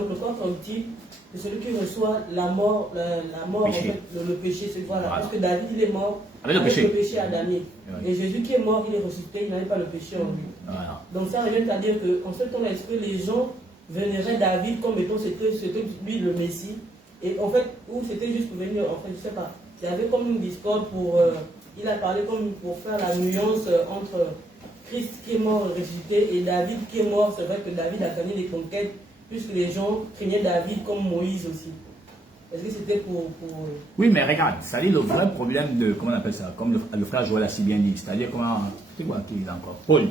Donc le corps corruptible, c'est celui qui reçoit la mort, en fait, le péché, c'est voilà. Parce que David, il est mort avec le péché adamique. Et Jésus qui est mort, il est ressuscité, il n'avait pas le péché en lui. Voilà. Donc ça revient à dire qu'en ce temps-là, est-ce que les gens vénéraient David comme étant c'était lui le Messie? Et en fait, ou c'était juste pour venir, en fait, je ne sais pas. Il y avait comme une discorde pour... il a parlé comme pour faire la nuance entre Christ qui est mort ressuscité et David qui est mort. C'est vrai que David a gagné les conquêtes, puisque les gens craignaient David comme Moïse aussi. Est-ce que c'était pour... Oui, mais regarde, c'est-à-dire le vrai problème de... Comment on appelle ça? Comme le frère Joël a si bien dit. C'est-à-dire comment... C'est quoi qui est là encore? Paul.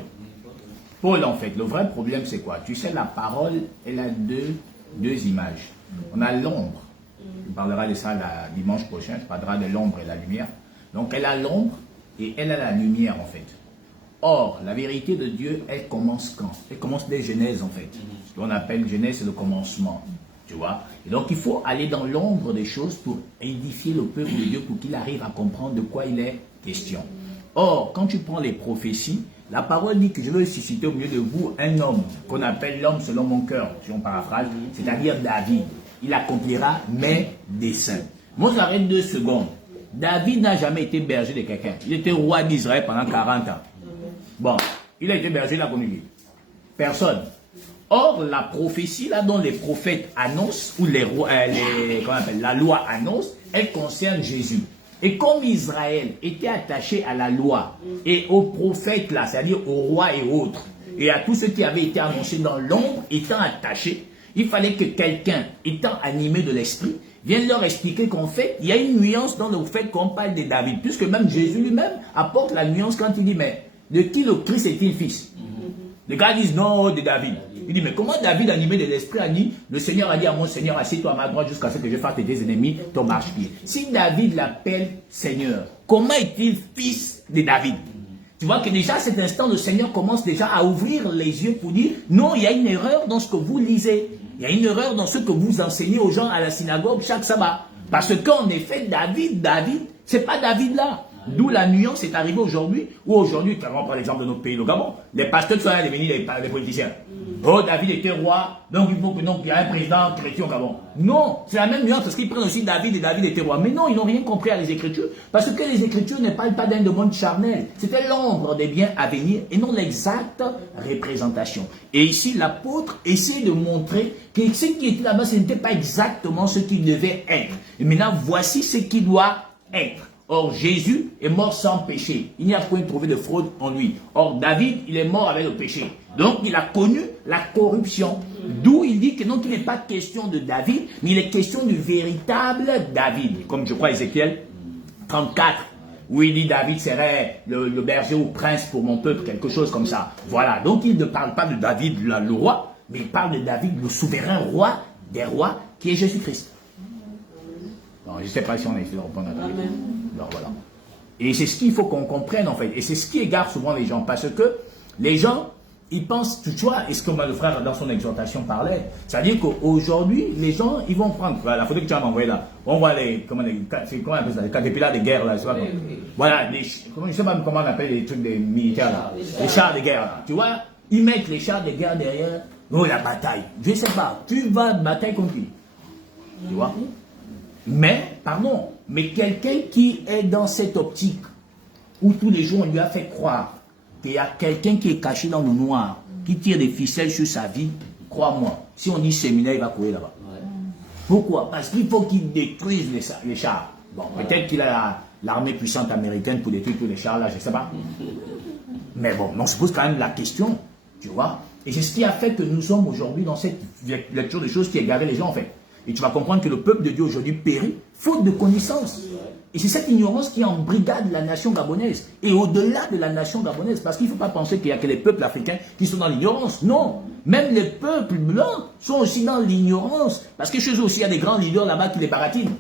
Paul, en fait, le vrai problème, c'est quoi? Tu sais, la parole, elle a deux images. On a l'ombre. On parlera de ça dimanche prochain. Je parlera de l'ombre et la lumière. Donc, elle a l'ombre et elle a la lumière, en fait. Or, la vérité de Dieu, elle commence quand? Elle commence dès Genèse, en fait. Ce qu'on appelle Genèse, c'est le commencement. Tu vois? Et donc, il faut aller dans l'ombre des choses pour édifier le peuple de Dieu, pour qu'il arrive à comprendre de quoi il est question. Or, quand tu prends les prophéties, la parole dit que je veux susciter au milieu de vous un homme, qu'on appelle l'homme selon mon cœur, si on paraphrase, c'est-à-dire David. Il accomplira mes desseins. Moi, j'arrête 2 secondes. David n'a jamais été berger de quelqu'un. Il était roi d'Israël pendant 40 ans. Bon, il a été berger de la communauté. Personne. Or, la prophétie, là, dont les prophètes annoncent, ou la loi annonce, elle concerne Jésus. Et comme Israël était attaché à la loi et aux prophètes, là, c'est-à-dire aux rois et autres, et à tous ceux qui avaient été annoncés dans l'ombre, étant attachés, il fallait que quelqu'un, étant animé de l'esprit, vienne leur expliquer qu'en fait, il y a une nuance dans le fait qu'on parle de David, puisque même Jésus lui-même apporte la nuance quand il dit, mais de qui le Christ est-il fils? Les gars disent non, de David. Il dit, mais comment David, animé de l'esprit, a dit, le Seigneur a dit à mon Seigneur, assieds-toi à ma droite jusqu'à ce que je fasse tes ennemis ton marchepied. Si David l'appelle Seigneur, comment est-il fils de David? Tu vois que déjà à cet instant, le Seigneur commence déjà à ouvrir les yeux pour dire, non, il y a une erreur dans ce que vous lisez. Il y a une erreur dans ce que vous enseignez aux gens à la synagogue chaque sabbat. Parce qu'en effet, David, c'est pas David là. D'où la nuance est arrivée aujourd'hui, où aujourd'hui, on prend l'exemple de notre pays, le Gabon, les pasteurs sont devenus les politiciens. Oh, David était roi, donc il faut que il y a un président chrétien au Gabon. Non, c'est la même nuance, parce qu'ils prennent aussi David et David était roi. Mais non, ils n'ont rien compris à les Écritures, parce que les Écritures ne parlent pas d'un monde charnel. C'était l'ombre des biens à venir et non l'exacte représentation. Et ici, l'apôtre essaie de montrer que ce qui était là-bas, ce n'était pas exactement ce qu'il devait être. Et maintenant, voici ce qui doit être. Or, Jésus est mort sans péché. Il n'y a point trouvé de fraude en lui. Or, David, il est mort avec le péché. Donc, il a connu la corruption. D'où il dit que non, qu'il n'est pas question de David, mais il est question du véritable David. Comme je crois Ézéchiel 34, où il dit David serait le berger ou prince pour mon peuple, quelque chose comme ça. Voilà. Donc, il ne parle pas de David, le roi, mais il parle de David, le souverain roi des rois, qui est Jésus-Christ. Je ne sais pas si on a essayé de répondre à David. Alors, voilà. Et c'est ce qu'il faut qu'on comprenne en fait. Et c'est ce qui égare souvent les gens. Parce que les gens, ils pensent, tu vois, et ce que le frère dans son exhortation parlait, c'est-à-dire qu'aujourd'hui, les gens, ils vont prendre, la photo que tu as envoyée là, on voit comment on appelle ça, les caterpillars de guerre là, tu vois, voilà, je ne sais pas comment on appelle les trucs des militaires là, les chars de guerre là, tu vois, ils mettent les chars de guerre derrière, oh la bataille, je ne sais pas, tu vas bataille contre qui, tu vois. Mais quelqu'un qui est dans cette optique où tous les jours on lui a fait croire qu'il y a quelqu'un qui est caché dans le noir, qui tire des ficelles sur sa vie, crois-moi, si on dit séminaire, il va courir là-bas. Ouais. Pourquoi? Parce qu'il faut qu'il détruise les chars. Bon, peut-être qu'il a l'armée puissante américaine pour détruire tous les chars là, je ne sais pas. Mais bon, on se pose quand même la question, tu vois. Et c'est ce qui a fait que nous sommes aujourd'hui dans cette lecture de choses qui égarent les gens en fait. Et tu vas comprendre que le peuple de Dieu aujourd'hui périt faute de connaissance. Et c'est cette ignorance qui embrigade la nation gabonaise. Et au-delà de la nation gabonaise, parce qu'il ne faut pas penser qu'il n'y a que les peuples africains qui sont dans l'ignorance. Non, même les peuples blancs sont aussi dans l'ignorance. Parce que chez eux aussi, il y a des grands leaders là-bas qui les baratinent.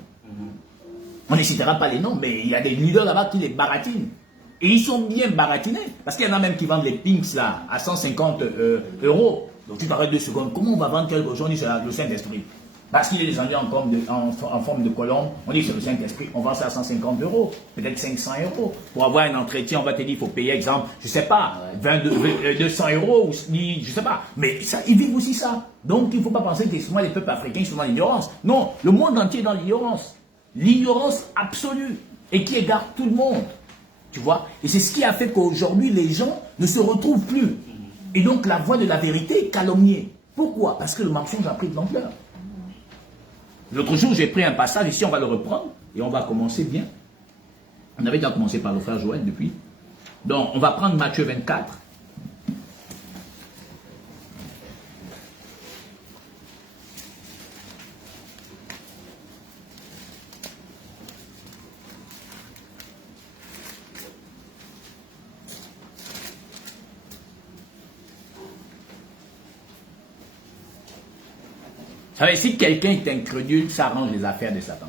On ne citera pas les noms, mais il y a des leaders là-bas qui les baratinent. Et ils sont bien baratinés. Parce qu'il y en a même qui vendent les pinks là à 150 €. Donc tu t'arrêtes 2 secondes. Comment on va vendre quelque chose? On dit c'est le Saint-Esprit. Parce qu'il est descendu en forme de colombe, on dit que c'est le Saint-Esprit, on vend ça à 150 €, peut-être 500 €. Pour avoir un entretien, on va te dire, il faut payer, exemple, je ne sais pas, 200 € ou je ne sais pas. Mais ça, ils vivent aussi ça. Donc, il ne faut pas penser que souvent les peuples africains sont dans l'ignorance. Non, le monde entier est dans l'ignorance. L'ignorance absolue et qui égare tout le monde. Tu vois? Et c'est ce qui a fait qu'aujourd'hui, les gens ne se retrouvent plus. Et donc, la voix de la vérité est calomniée. Pourquoi? Parce que le mensonge a pris de l'ampleur. L'autre jour, j'ai pris un passage, ici on va le reprendre, et on va commencer bien. On avait déjà commencé par le frère Joël depuis. Donc, on va prendre Matthieu 24. Vous savez, si quelqu'un est incrédule, ça arrange les affaires de Satan.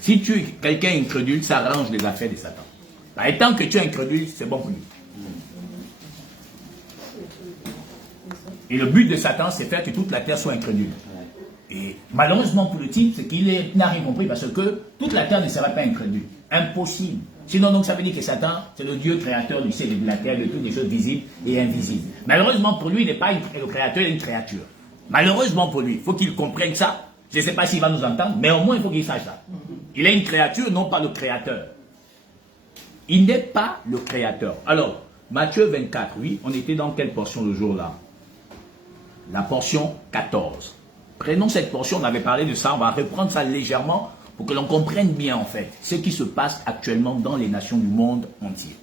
Si tu es quelqu'un incrédule, ça arrange les affaires de Satan. Et tant que tu es incrédule, c'est bon pour lui. Et le but de Satan, c'est faire que toute la terre soit incrédule. Et malheureusement pour le type, c'est qu'il n'a rien compris parce que toute la terre ne sera pas incrédule. Impossible. Sinon, donc, ça veut dire que Satan, c'est le Dieu créateur du ciel et de la terre, de toutes les choses visibles et invisibles. Malheureusement pour lui, il n'est pas le créateur, il est une créature. Malheureusement pour lui, il faut qu'il comprenne ça. Je ne sais pas s'il va nous entendre, mais au moins il faut qu'il sache ça. Il est une créature, non pas le créateur. Il n'est pas le créateur. Alors, Matthieu 24, oui, on était dans quelle portion le jour-là? La portion 14. Prenons cette portion, on avait parlé de ça, on va reprendre ça légèrement pour que l'on comprenne bien en fait ce qui se passe actuellement dans les nations du monde entier.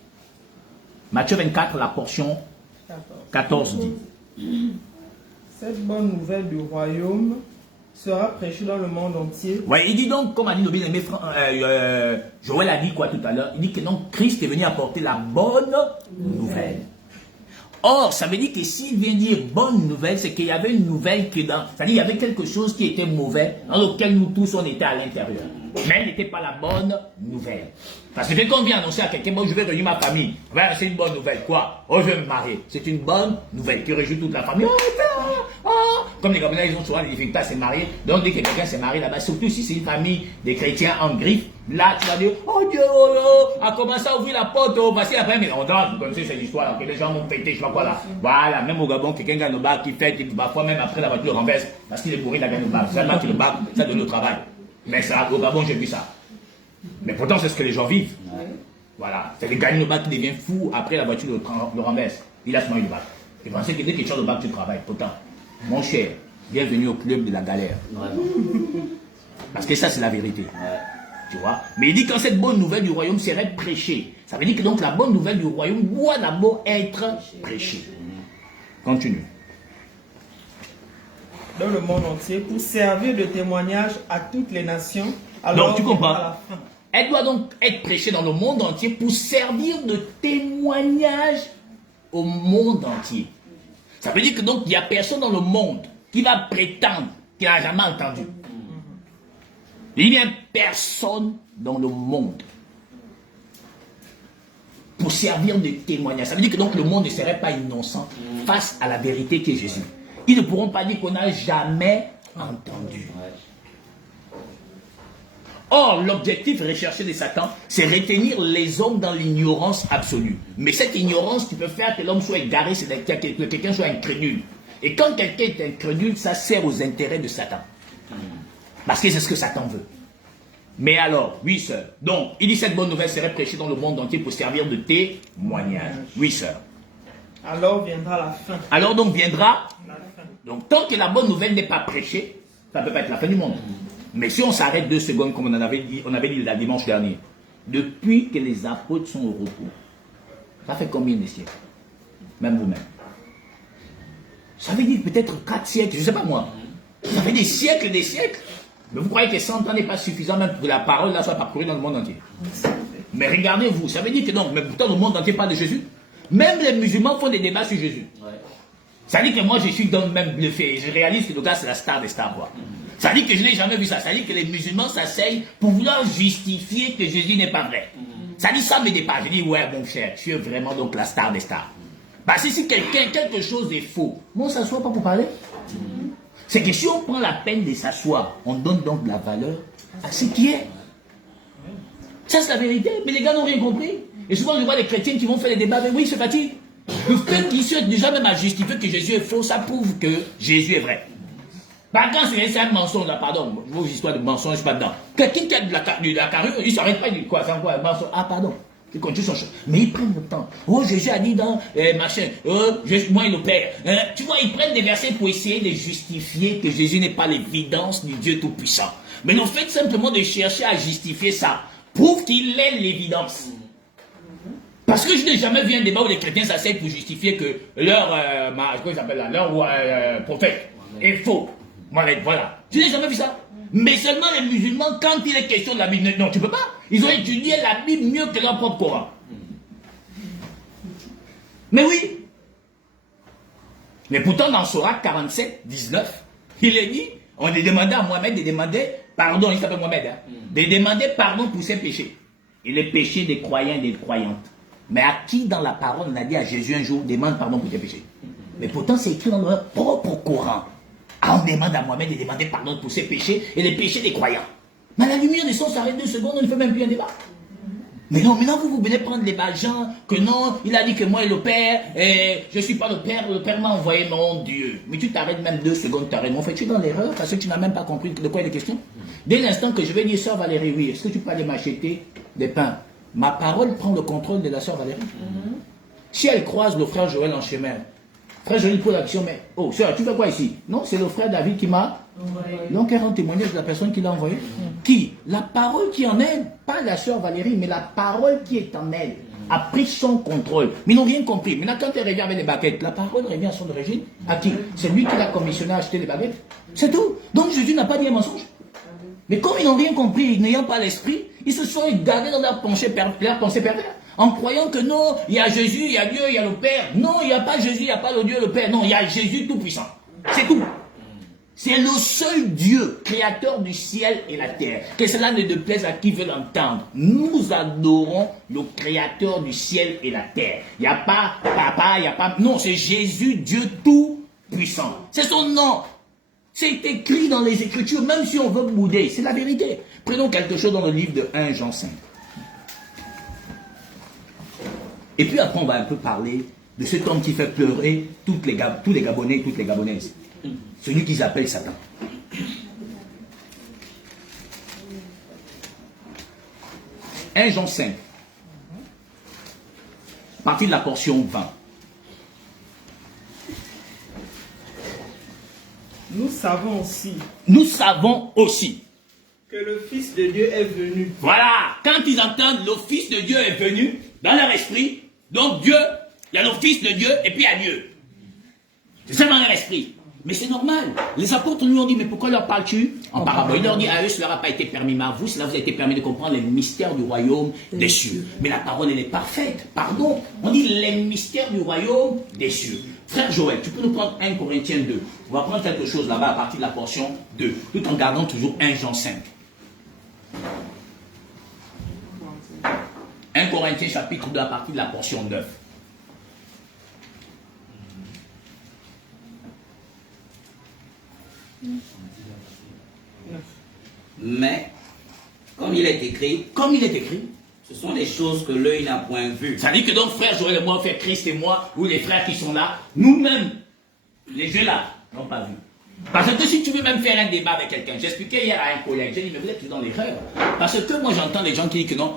Matthieu 24, la portion 14 dit. Cette bonne nouvelle du royaume sera prêchée dans le monde entier. Oui, il dit donc, comme a dit Joël a dit quoi tout à l'heure, il dit que donc Christ est venu apporter la bonne nouvelle. Or, ça veut dire que s'il vient dire bonne nouvelle, c'est qu'il y avait une nouvelle qui est dans... C'est-à-dire qu'il y avait quelque chose qui était mauvais, dans lequel nous tous, on était à l'intérieur. Mais elle n'était pas la bonne nouvelle. Parce que dès qu'on vient annoncer à quelqu'un, bon, je vais réunir ma famille. Ben, c'est une bonne nouvelle. Quoi? Oh, je vais me marier. C'est une bonne nouvelle qui réjouit toute la famille. Comme les Gabonais, ils ont souvent des difficultés à se marier. Donc, dès que quelqu'un s'est marié là-bas, surtout si c'est une famille des chrétiens en griffe, là, tu vas dire, oh Dieu, a commencé à ouvrir la porte, voici après, mais on danse, vous connaissez cette histoire, que les gens vont péter, je sais pas quoi là. Voilà, même au Gabon, quelqu'un gagne le bar qui fait, qui parfois même après la voiture renverse, parce qu'il est bourré, il a gagné le bar. Seulement que le bar, ça donne le travail. Mais ça, au Gabon, j'ai vu ça. Mais pourtant, c'est ce que les gens vivent. Voilà, c'est le gagne le bar qui devient fou, après la voiture le renverse. Il a seulement eu le bar. Et pensez que dès que tu changes le bar, tu travailles. Pourtant, mon cher, bienvenue au club de la galère. Parce que ça, c'est la vérité. Tu vois? Mais il dit que cette bonne nouvelle du royaume serait prêchée. Ça veut dire que donc la bonne nouvelle du royaume doit d'abord être prêchée. Continue. Dans le monde entier, pour servir de témoignage à toutes les nations. Alors donc tu comprends? Elle doit donc être prêchée dans le monde entier pour servir de témoignage au monde entier. Ça veut dire que donc il n'y a personne dans le monde qui va prétendre qu'il n'a jamais entendu. Il n'y a personne dans le monde pour servir de témoignage. Ça veut dire que donc le monde ne serait pas innocent face à la vérité qui est Jésus. Ils ne pourront pas dire qu'on n'a jamais entendu. Or, l'objectif recherché de Satan, c'est retenir les hommes dans l'ignorance absolue. Mais cette ignorance, tu peux faire que l'homme soit égaré, c'est que quelqu'un soit incrédule. Et quand quelqu'un est incrédule, ça sert aux intérêts de Satan. Parce que c'est ce que Satan veut. Mais alors, oui, sœur. Donc, il dit cette bonne nouvelle serait prêchée dans le monde entier pour servir de témoignage. Oui, sœur. Alors viendra la fin. Alors donc viendra la fin. Donc, tant que la bonne nouvelle n'est pas prêchée, ça ne peut pas être la fin du monde. Mais si on s'arrête 2 secondes, comme on avait dit la dimanche dernier, depuis que les apôtres sont au repos, ça fait combien de siècles? Même vous-même. Ça veut dire peut-être 4 siècles, je ne sais pas moi. Ça fait des siècles et des siècles. Mais vous croyez que 100 ans n'est pas suffisant même pour que la parole là soit parcourue dans le monde entier? Mais regardez-vous, ça veut dire que donc, mais pourtant le monde entier parle de Jésus. Même les musulmans font des débats sur Jésus. Ça veut dire que moi je suis donc même bluffé. Je réalise que le gars c'est la star des stars. Quoi. Ça veut dire que je n'ai jamais vu ça. Ça veut dire que les musulmans s'asseyent pour vouloir justifier que Jésus n'est pas vrai. Ça dit ça me dépasse. Je dis ouais mon cher, tu es vraiment donc la star des stars. Parce que si quelque chose est faux, on ne s'assoit pas pour parler. C'est que si on prend la peine de s'asseoir, on donne donc de la valeur à ce qui est. Ça, c'est la vérité. Mais les gars n'ont rien compris. Et souvent, je vois les chrétiens qui vont faire des débats. Mais oui, c'est fatigué. Le fait qu'ils soient déjà même à justifier que Jésus est faux, ça prouve que Jésus est vrai. Bah, quand c'est un mensonge, là, pardon, vos histoires de mensonges, pas dedans. Quelqu'un qui a de la carrure, il ne s'arrête pas, il dit quoi, c'est quoi, mensonge. Ah, pardon. Il continue son chemin. Mais ils prennent le temps. Oh, Jésus a dit dans machin, moi il opère. Tu vois, ils prennent des versets pour essayer de justifier que Jésus n'est pas l'évidence du Dieu Tout-Puissant. Mais le fait simplement de chercher à justifier ça prouve qu'il est l'évidence. Parce que je n'ai jamais vu un débat où les chrétiens s'asseyent pour justifier que leur, leur prophète est faux. Voilà. Je n'ai jamais vu ça. Mais seulement les musulmans, quand il est question de la Bible, non, tu peux pas. Ils ont étudié la Bible mieux que leur propre Coran. Mais oui. Mais pourtant, dans Sourate 47, 19, il est dit, on a demandé à Mohamed de demander pardon, il s'appelle Mohamed, hein, de demander pardon pour ses péchés. Et les péchés des croyants et des croyantes. Mais à qui dans la parole on a dit à Jésus un jour, demande pardon pour tes péchés? Mais pourtant, c'est écrit dans leur propre Coran. Ah, on demande à Mohamed de demander pardon pour ses péchés et les péchés des croyants. Mais à la lumière des sens, s'arrête 2 secondes, on ne fait même plus un débat. Mais non, maintenant vous venez prendre les gens que non, il a dit que moi et le Père, et je ne suis pas le Père m'a envoyé mon Dieu. Mais tu t'arrêtes même 2 secondes, tu arrêtes. En fait, tu es dans l'erreur parce que tu n'as même pas compris de quoi il est question. Dès l'instant que je vais dire, sœur Valérie, oui, est-ce que tu peux aller m'acheter des pains? Ma parole prend le contrôle de la sœur Valérie. Si elle croise le frère Joël en chemin, frère Joël pose l'action, mais oh, sœur, tu fais quoi ici? Non, c'est le frère David qui m'a. Donc, elle rend témoignage de la personne qui l'a envoyé. Qui? La parole qui en elle, pas la sœur Valérie, mais la parole qui est en elle, a pris son contrôle. Mais ils n'ont rien compris. Maintenant, quand elle revient avec les baguettes, la parole revient à son origine. À qui? C'est lui qui l'a commissionné à acheter les baguettes. C'est tout. Donc, Jésus n'a pas dit un mensonge. Mais comme ils n'ont rien compris, n'ayant pas l'esprit, ils se sont égarés dans leur pensée perverse. En croyant que non, il y a Jésus, il y a Dieu, il y a le Père. Non, il n'y a pas Jésus, il n'y a pas le Dieu, le Père. Non, il y a Jésus Tout-Puissant. C'est tout. C'est le seul Dieu, créateur du ciel et la terre. Que cela ne déplaise à qui veut l'entendre. Nous adorons le créateur du ciel et la terre. Il n'y a pas papa, il n'y a pas... Non, c'est Jésus, Dieu Tout-Puissant. C'est son nom. C'est écrit dans les Écritures, même si on veut bouder. C'est la vérité. Prenons quelque chose dans le livre de 1 Jean 5. Et puis après, on va un peu parler de cet homme qui fait pleurer tous les Gabonais et toutes les Gabonaises. Celui qu'ils appellent Satan. « 1 Jean 5, partie de la portion 20. Nous savons aussi. Nous savons aussi. Que le Fils de Dieu est venu. Voilà, quand ils entendent le Fils de Dieu est venu, dans leur esprit, donc Dieu, il y a le Fils de Dieu et puis il y a Dieu. C'est ça dans leur esprit. Mais c'est normal. Les apôtres nous ont dit, mais pourquoi leur parles-tu en parabole? Il leur dit, à eux, cela n'a pas été permis, mais à vous, cela vous a été permis de comprendre les mystères du royaume des cieux. Mais la parole, elle est parfaite. Pardon. On dit les mystères du royaume des cieux. Frère Joël, tu peux nous prendre 1 Corinthiens 2. On va prendre quelque chose là-bas à partir de la portion 2, tout en gardant toujours 1 Jean 5. 1 Corinthiens chapitre 2 à partir de la portion 9. Mais, comme il est écrit, ce sont des choses que l'œil n'a point vues. Ça dit que donc frère Joël et moi, frère Christ et moi, ou les frères qui sont là, nous-mêmes, les yeux là, n'ont pas vu. Parce que si tu veux même faire un débat avec quelqu'un, j'expliquais hier à un collègue, j'ai dit, mais vous êtes dans l'erreur. Parce que moi j'entends des gens qui disent que non,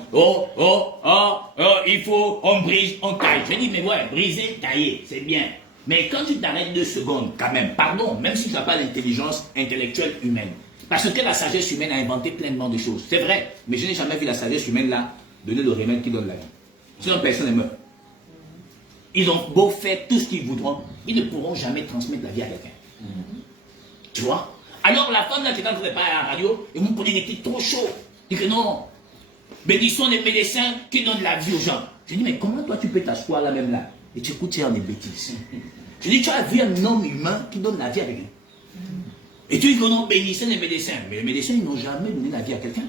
il faut, on brise, on taille. J'ai dit, mais ouais, briser, tailler, c'est bien. Mais quand tu t'arrêtes 2 secondes, quand même, pardon, même si tu n'as pas l'intelligence intellectuelle humaine, parce que la sagesse humaine a inventé pleinement de choses. C'est vrai, mais je n'ai jamais vu la sagesse humaine là donner le remède qui donne la vie. Sinon personne ne meurt. Ils ont beau faire tout ce qu'ils voudront, ils ne pourront jamais transmettre la vie à quelqu'un. Tu vois? Alors la femme là qui est en train de parler à la radio, ils m'ont posé des titres trop chauds. Ils disent que non, bénissons les médecins qui donnent la vie aux gens. Je dis, mais comment toi tu peux t'asseoir là même là et tu écoutes des bêtises? Je dis, tu as vu un homme humain qui donne la vie à quelqu'un. Et tu dis qu'on a bénissé les médecins. Mais les médecins, ils n'ont jamais donné la vie à quelqu'un.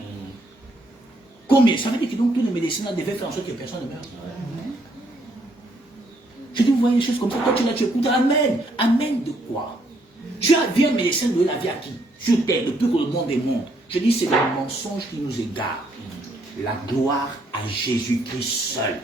Combien? Ça veut dire que donc tous les médecins devaient faire en sorte que personne ne meure. Je dis, vous voyez des choses comme ça, toi tu l'as, tu écoutes, amen. Amen de quoi? Tu as vu un médecin donner la vie à qui? Sur terre, depuis que le monde est monde. Je dis, c'est le mensonge qui nous égare. La gloire à Jésus-Christ seul.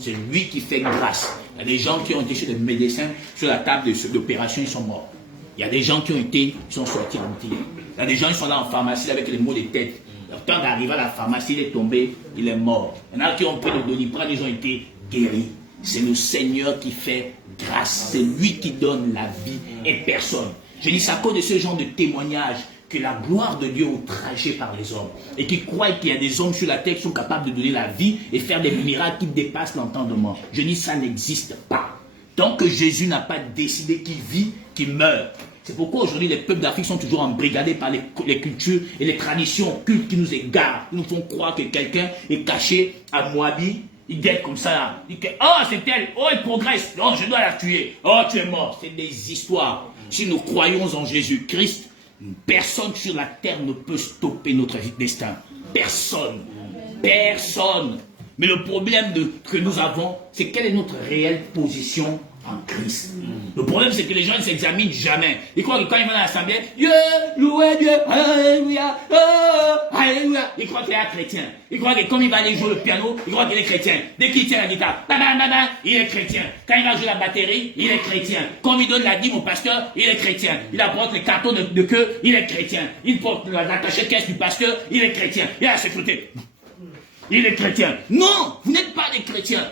C'est lui qui fait grâce. Il y a des gens qui ont été chez des médecins, sur la table d'opération, ils sont morts. Il y a des gens qui ont été, ils sont sortis entiers. Il y a des gens qui sont là en pharmacie avec les maux de tête. Le temps d'arriver à la pharmacie, il est tombé, il est mort. Il y en a qui ont pris le Doliprane, ils ont été guéris. C'est le Seigneur qui fait grâce. C'est lui qui donne la vie et personne. Je dis ça à cause de ce genre de témoignage que la gloire de Dieu est outragée par les hommes et qui croient qu'il y a des hommes sur la terre qui sont capables de donner la vie et faire des miracles qui dépassent l'entendement. Je dis ça n'existe pas. Tant que Jésus n'a pas décidé qu'il vit, qu'il meurt. C'est pourquoi aujourd'hui les peuples d'Afrique sont toujours embrigadés par les cultures et les traditions cultes qui nous égarent. Ils nous font croire que quelqu'un est caché à Moabi. Il guette comme ça là. Il dit, oh c'est elle, oh il progresse, oh je dois la tuer, oh tu es mort. C'est des histoires. Si nous croyons en Jésus-Christ, personne sur la terre ne peut stopper notre destin. Personne. Personne. Mais le problème que nous avons, c'est quelle est notre réelle position en Christ. Le problème, c'est que les gens ne s'examinent jamais. Ils croient que quand ils vont à l'assemblée, Dieu, louez Dieu, alléluia, alléluia. Ils croient qu'il est un chrétien. Ils croient que comme il va aller jouer le piano, ils croient qu'il est chrétien. Dès qu'il tient la guitare, il est chrétien. Quand il va jouer la batterie, il est chrétien. Quand il donne la dîme au pasteur, il est chrétien. Il apporte les cartons de queue, il est chrétien. Il porte la cachette-caisse du pasteur, il est chrétien. Il a la sécurité. Il est chrétien. Non, vous n'êtes pas des chrétiens.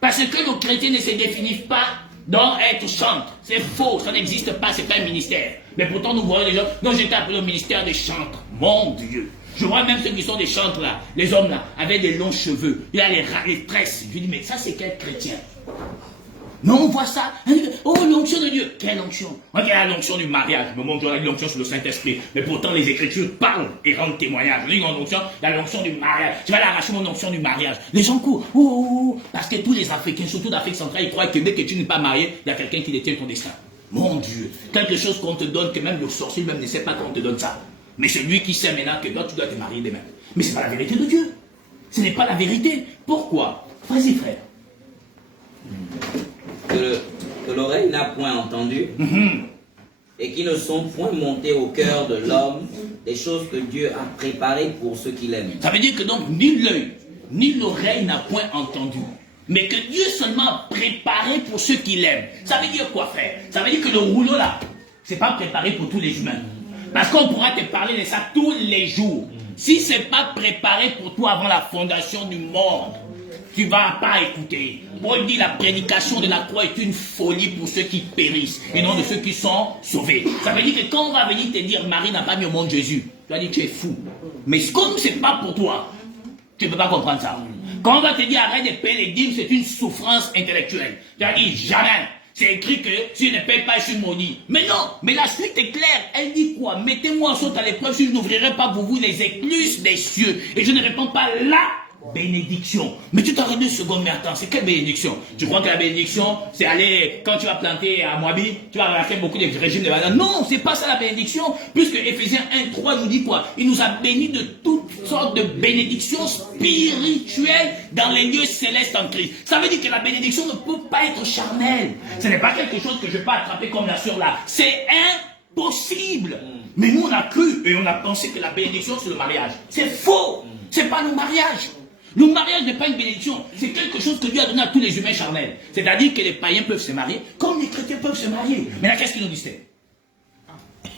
Parce que nos chrétiens ne se définissent pas dans être chantre. C'est faux, ça n'existe pas, c'est pas un ministère. Mais pourtant, nous voyons les gens. Non, j'étais appelé au ministère des chantres. Mon Dieu. Je vois même ceux qui sont des chantres là, les hommes là, avec des longs cheveux. Il a les tresses. Je dis, mais ça, c'est quel chrétien? Non, on voit ça. Oh, l'onction de Dieu. Quelle onction? Moi, il y a l'onction du mariage. Je me montre l'onction sur le Saint-Esprit. Mais pourtant, les Écritures parlent et rendent témoignage. Je dis, l'onction, il y a l'onction du mariage. Je vais aller arracher mon onction du mariage. Les gens courent. Oh, parce que tous les Africains, surtout d'Afrique centrale, ils croient que dès que tu n'es pas marié, il y a quelqu'un qui détient ton destin. Mon Dieu. Quelque chose qu'on te donne, que même le sorcier même ne sait pas qu'on te donne ça. Mais c'est lui qui sait maintenant que toi, tu dois te marier demain. Mais ce n'est pas la vérité de Dieu. Ce n'est pas la vérité. Pourquoi? Vas-y, frère. Que l'oreille n'a point entendu et qui ne sont point montées au cœur de l'homme des choses que Dieu a préparées pour ceux qui l'aiment. Ça veut dire que donc ni l'œil ni l'oreille n'a point entendu, mais que Dieu seulement a préparé pour ceux qui l'aiment. Ça veut dire quoi, frère? Ça veut dire que le rouleau là, c'est pas préparé pour tous les humains. Parce qu'on pourra te parler de ça tous les jours. Si c'est pas préparé pour toi avant la fondation du monde, tu ne vas pas écouter. Paul dit la prédication de la croix est une folie pour ceux qui périssent et non de ceux qui sont sauvés. Ça veut dire que quand on va venir te dire Marie n'a pas mis au monde Jésus, tu vas dire tu es fou. Mais comme ce n'est pas pour toi, tu ne peux pas comprendre ça. Quand on va te dire arrête de payer les dîmes, c'est une souffrance intellectuelle. Tu vas dire jamais. C'est écrit que si je ne paye pas, je suis maudit. Mais non, mais la suite est claire. Elle dit quoi? Mettez-moi en saute à l'épreuve si je n'ouvrirai pas pour vous les écluses des cieux. Et je ne réponds pas là. Bénédiction. Mais tu t'arrêtes 2 secondes, mais attends, c'est quelle bénédiction? Tu crois que la bénédiction, c'est aller, quand tu vas planter à Moabi, tu vas faire beaucoup de régimes de bananes. Non, c'est pas ça la bénédiction, puisque Éphésiens 1:3 nous dit quoi? Il nous a bénis de toutes sortes de bénédictions spirituelles dans les lieux célestes en Christ. Ça veut dire que la bénédiction ne peut pas être charnelle. Ce n'est pas quelque chose que je peux attraper comme la sœur là. C'est impossible. Mais nous, on a cru et on a pensé que la bénédiction, c'est le mariage. C'est faux. C'est pas le mariage. Le mariage n'est pas une bénédiction, c'est quelque chose que Dieu a donné à tous les humains charnels. C'est-à-dire que les païens peuvent se marier, comme les chrétiens peuvent se marier. Mais là, qu'est-ce qui nous distingue?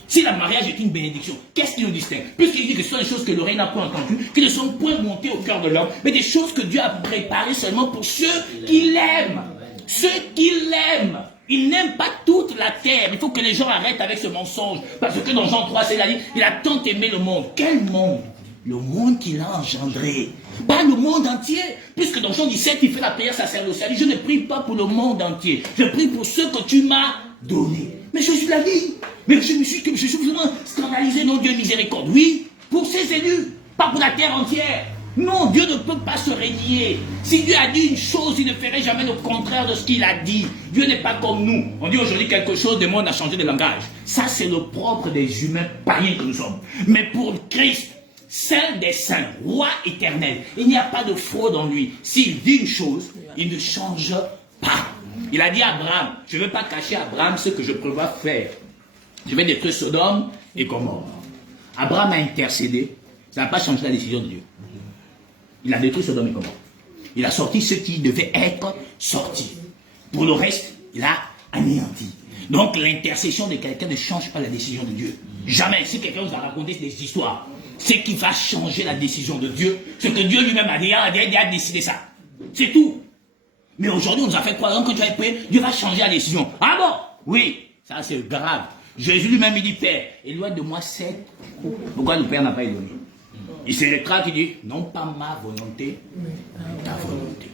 Si le mariage est une bénédiction, qu'est-ce qui nous distingue? Puisqu'il dit que ce sont des choses que l'oreille n'a point entendues, qui ne sont point montées au cœur de l'homme, mais des choses que Dieu a préparées seulement pour ceux qui l'aiment. Ceux qui l'aiment. Il n'aime pas toute la terre. Il faut que les gens arrêtent avec ce mensonge. Parce que dans Jean 3, c'est là, il a tant aimé le monde. Quel monde? Le monde qu'il a engendré. Pas le monde entier. Puisque dans Jean 17, il fait la prière sacerdotale. Je ne prie pas pour le monde entier. Je prie pour ceux que tu m'as donnés. Mais Jésus l'a dit. Mais je suis vraiment scandalisé. Non, Dieu miséricorde. Oui, pour ses élus. Pas pour la terre entière. Non, Dieu ne peut pas se renier. Si Dieu a dit une chose, il ne ferait jamais le contraire de ce qu'il a dit. Dieu n'est pas comme nous. On dit aujourd'hui quelque chose, le monde a changé de langage. Ça, c'est le propre des humains païens que nous sommes. Mais pour Christ, Saint des saints, roi éternel, il n'y a pas de fraude en lui. S'il dit une chose, il ne change pas. Il a dit à Abraham, je ne veux pas cacher à Abraham ce que je prévois faire. Je vais détruire Sodome et Gomorrhe. Abraham a intercédé, ça n'a pas changé la décision de Dieu. Il a détruit Sodome et Gomorrhe. Il a sorti ce qui devait être sorti. Pour le reste, il a anéanti. Donc l'intercession de quelqu'un ne change pas la décision de Dieu. Jamais. Si quelqu'un vous a raconté des histoires, ce qui va changer la décision de Dieu, ce que Dieu lui-même a décidé ça. C'est tout. Mais aujourd'hui, on nous a fait croire que tu vas prier, Dieu va changer la décision. Ah bon? Oui, ça c'est grave. Jésus lui-même il dit, Père, éloigne de moi cette coupe. Pourquoi le Père n'a pas éloigné? Il se rétracte, il dit, non pas ma volonté, ta volonté.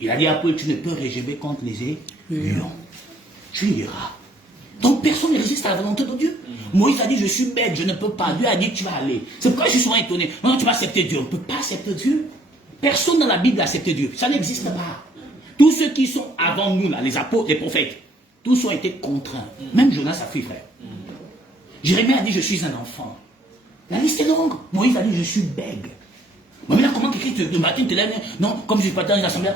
Il a dit après, tu ne peux régimer contre les lions. Tu iras. Donc personne ne résiste à la volonté de Dieu. Moïse a dit, je suis bête, je ne peux pas. Dieu a dit, tu vas aller. C'est pourquoi je suis souvent étonné. Maintenant, tu vas accepter Dieu. On ne peut pas accepter Dieu. Personne dans la Bible n'a accepté Dieu. Ça n'existe pas. Tous ceux qui sont avant nous, là, les apôtres, les prophètes, tous ont été contraints. Même Jonas a fui, frère. Jérémie a dit, je suis un enfant. La liste est longue. Moïse a dit, je suis bègue. Mais là, comment quelqu'un te matin te lève? Non, comme je ne suis pas dans une assemblée,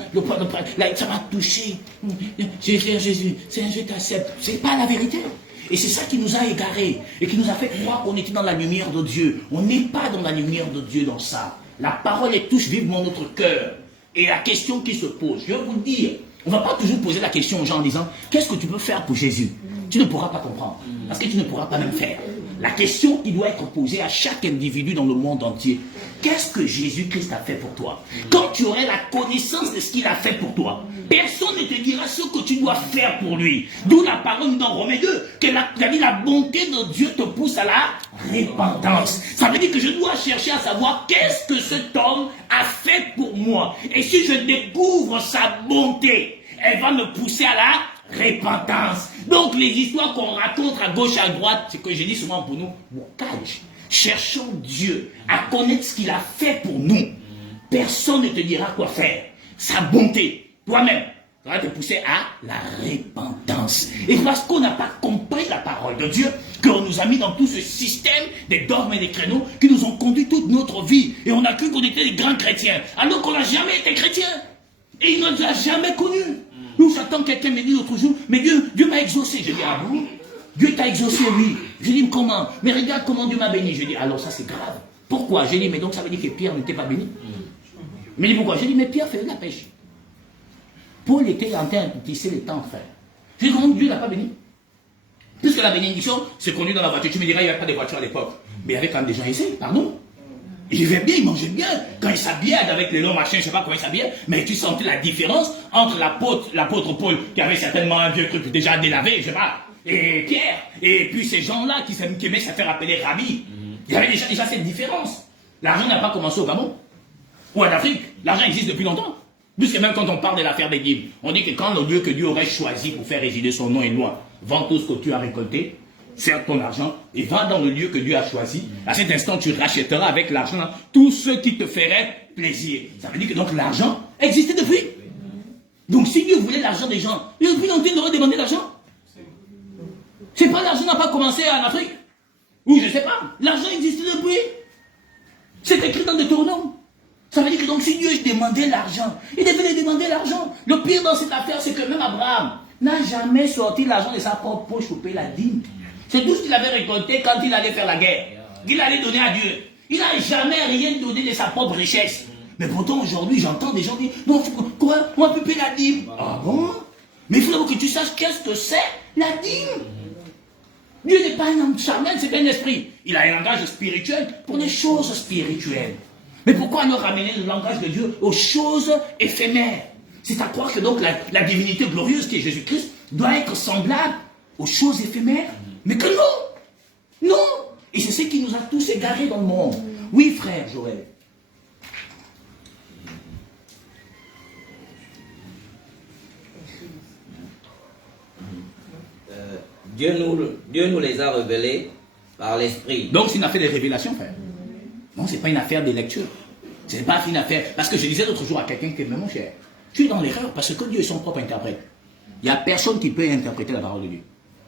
ça m'a touché. Jésus, je t'accepte. Ce n'est pas la vérité. Et c'est ça qui nous a égarés et qui nous a fait croire qu'on était dans la lumière de Dieu. On n'est pas dans la lumière de Dieu dans ça. La parole elle touche vivement notre cœur. Et la question qui se pose, je vais vous dire, on ne va pas toujours poser la question aux gens en disant, qu'est-ce que tu peux faire pour Jésus? Tu ne pourras pas comprendre, parce que tu ne pourras pas même faire. La question qui doit être posée à chaque individu dans le monde entier, qu'est-ce que Jésus-Christ a fait pour toi? Quand tu aurais la connaissance de ce qu'il a fait pour toi, personne ne te dira ce que tu dois faire pour lui. D'où la parole dans Romains 2, que la bonté de Dieu te pousse à la repentance. Ça veut dire que je dois chercher à savoir qu'est-ce que cet homme a fait pour moi. Et si je découvre sa bonté, elle va me pousser à la repentance. Donc les histoires qu'on raconte à gauche à droite, c'est que je dis souvent pour nous, bocage. Cherchons Dieu à connaître ce qu'il a fait pour nous. Personne ne te dira quoi faire. Sa bonté, toi-même, va te pousser à la repentance. Et parce qu'on n'a pas compris la parole de Dieu, qu'on nous a mis dans tout ce système des dogmes et des créneaux qui nous ont conduit toute notre vie. Et on a cru qu'on était des grands chrétiens, alors qu'on n'a jamais été chrétien. Et il ne nous a jamais connus. Nous, j'attends quelqu'un me dit l'autre jour, mais Dieu m'a exaucé. Je dis, ah bon? Dieu t'a exaucé, oui. Je dis, comment? Mais regarde comment Dieu m'a béni. Je dis, alors ça c'est grave. Pourquoi? Je dis, mais donc ça veut dire que Pierre n'était pas béni. Mais dis pourquoi? Je dis, mais Pierre faisait de la pêche. Paul était en train de tisser les temps, frère. Je dis, comment Dieu n'a pas béni? Puisque la bénédiction se conduit dans la voiture. Tu me diras, il n'y avait pas de voiture à l'époque. Mais il y avait quand même des gens ici, pardon. Il vivait bien, il mangeait bien. Quand il s'habillait avec les longs machins, je ne sais pas comment il s'habillait, mais tu sentais la différence entre l'apôtre Paul, qui avait certainement un vieux truc déjà délavé, je sais pas, et Pierre, et puis ces gens-là qui aimaient se faire appeler Rabbi. Il y avait déjà cette différence. L'argent n'a pas commencé au Gabon, ou en Afrique. L'argent existe depuis longtemps. Puisque même quand on parle de l'affaire des dîmes, on dit que quand le lieu que Dieu aurait choisi pour faire résider son nom est loin, vends tout ce que tu as récolté, serre ton argent et va dans le lieu que Dieu a choisi. À cet instant, tu rachèteras avec l'argent tout ce qui te ferait plaisir. Ça veut dire que donc l'argent existait depuis. Donc si Dieu voulait l'argent des gens, depuis longtemps il aurait demandé l'argent. C'est pas l'argent n'a pas commencé en Afrique. Ou je sais pas. L'argent existait depuis. C'est écrit dans Deutéronome. Ça veut dire que donc si Dieu demandait l'argent, il devait demander l'argent. Le pire dans cette affaire, c'est que même Abraham n'a jamais sorti l'argent de sa propre poche pour payer la dîme. C'est tout ce qu'il avait récolté quand il allait faire la guerre. Il allait donner à Dieu. Il n'a jamais rien donné de sa propre richesse. Mais pourtant, aujourd'hui, j'entends des gens dire, non, quoi, on peut payer la dîme. Ah bon? Mais il faut que tu saches qu'est-ce que c'est la dîme. Dieu n'est pas un homme charnel, c'est un esprit. Il a un langage spirituel pour les choses spirituelles. Mais pourquoi alors ramener le langage de Dieu aux choses éphémères? C'est à croire que donc la divinité glorieuse qui est Jésus-Christ doit être semblable aux choses éphémères. Mais que non! Non! Et c'est ce qui nous a tous égarés dans le monde. Oui, frère Joël. Dieu nous les a révélés par l'Esprit. Donc c'est une affaire de révélation, frère. Non, ce n'est pas une affaire de lecture. Ce n'est pas une affaire... Parce que je disais l'autre jour à quelqu'un qui est mon cher, tu es dans l'erreur parce que Dieu est son propre interprète. Il n'y a personne qui peut interpréter la parole de Dieu.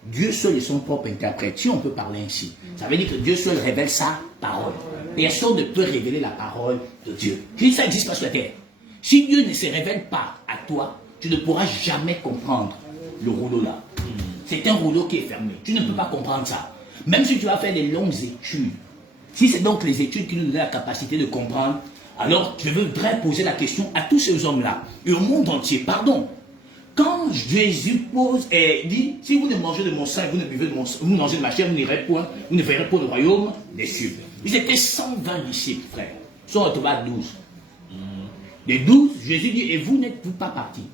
Dieu seul est son propre interprète, si on peut parler ainsi. Ça veut dire que Dieu seul révèle sa parole. Personne ne peut révéler la parole de Dieu. Je dis ça n'existe pas sur la terre. Si Dieu ne se révèle pas à toi, tu ne pourras jamais comprendre le rouleau là. C'est un rouleau qui est fermé. Tu ne peux pas comprendre ça. Même si tu vas faire des longues études, si c'est donc les études qui nous donnent la capacité de comprendre, alors je voudrais poser la question à tous ces hommes-là et au monde entier. Pardon. Quand Jésus pose et dit, si vous ne mangez de mon sang et vous ne buvez de mon sang, vous mangez de ma chair, vous ne verrez pas le royaume des cieux. Ils étaient 120 disciples, frère. Ils sont retrouvés à 12. Les 12, Jésus dit, et vous n'êtes-vous pas partis?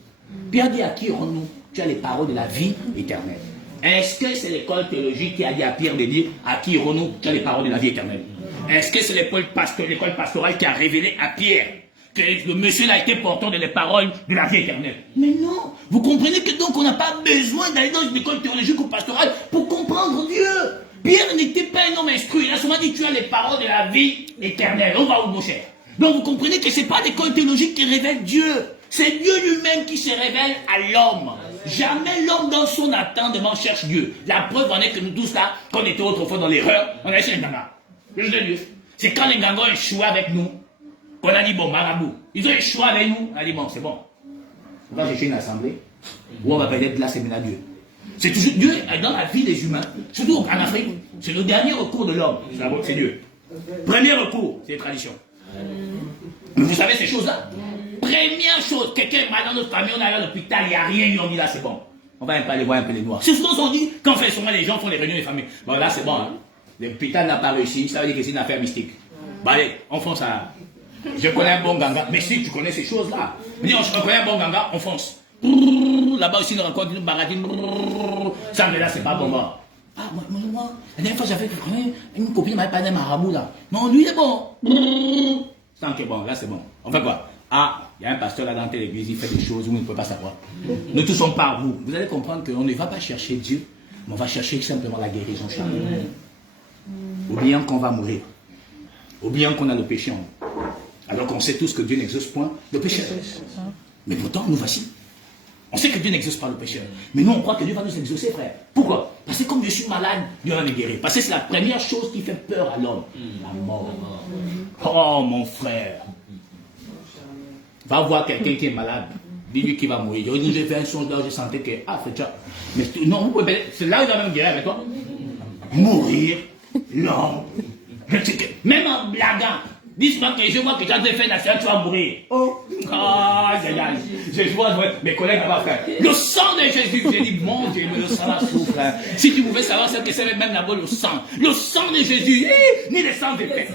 Pierre dit, à qui irons-nous? Tu as les paroles de la vie éternelle. Est-ce que c'est l'école théologique qui a dit à Pierre de dire, à qui irons-nous? Tu as les paroles de la vie éternelle. Est-ce que c'est l'école pastorale qui a révélé à Pierre que le monsieur a été porteur de les paroles de la vie éternelle? Mais non. Vous comprenez que donc on n'a pas besoin d'aller dans une école théologique ou pastorale pour comprendre Dieu. Pierre n'était pas un homme instruit. Il a souvent dit, tu as les paroles de la vie éternelle. On va où, mon cher? Donc vous comprenez que ce n'est pas l'école théologique qui révèle Dieu. C'est Dieu lui-même qui se révèle à l'homme. Jamais l'homme dans son attendement cherche Dieu. La preuve en est que nous tous là, quand on était autrefois dans l'erreur, on a essayé les gangas. C'est quand les gangas ont échoué avec nous, qu'on a dit bon, marabout. Ils ont échoué avec nous, on a dit bon, c'est bon. On va chercher une assemblée où on va peut-être là séminaire Dieu. C'est toujours Dieu dans la vie des humains, surtout en Afrique. C'est le dernier recours de l'homme, c'est Dieu. Premier recours, c'est les traditions. Vous savez ces choses-là? Première chose, quelqu'un est malade dans notre famille, on est allé à l'hôpital, il n'y a rien, ils ont dit là c'est bon. On va un peu aller voir un peu les noirs. C'est souvent ce qu'on dit quand souvent les gens font les réunions des familles. Bon là c'est bon, hein. L'hôpital n'a pas réussi, ça veut dire que c'est une affaire mystique. Bon allez, on fonce à... Je connais un bon ganga, mais si tu connais ces choses-là, on connaît un bon ganga, on fonce. Là-bas aussi, on rencontre une baradine. Ça, mais là, c'est pas bon. Ah, moi, la dernière fois, j'avais une copine, m'avait parlé d'un marabout là. Non, lui, il est bon. Tant que bon, là, c'est bon. On fait quoi? Ah, il y a un pasteur là dans telle église, il fait des choses où on ne peut pas savoir. Nous tous sommes par vous. Vous allez comprendre qu'on ne va pas chercher Dieu, mais on va chercher simplement la guérison charnelle. Oubliant qu'on va mourir. Oubliant qu'on a le péché en nous. Alors qu'on sait tous que Dieu n'exauce point le péché. Mais pourtant, nous voici. On sait que Dieu n'exauce pas le pécheur. Mais nous, on croit que Dieu va nous exaucer, frère. Pourquoi? Parce que comme je suis malade, Dieu va me guérir. Parce que c'est la première chose qui fait peur à l'homme. La mort. Oh, mon frère. Va voir quelqu'un qui est malade. Dis-lui qu'il va mourir. Il dit, j'ai fait un sondage, je sentais que... Ah, c'est ça. Mais non, c'est là où il va me guérir avec toi. Mourir? Non. Même en blaguant. Dis-moi que je vois que tu as fait la tu vas mourir. Oh, je vois mes collègues là-bas, frère. Le sang de Jésus, j'ai dit, mon Dieu, le sang là souffre. Hein. Si tu pouvais savoir ce que c'est même là-bas, le sang de Jésus, ni le sang de fait.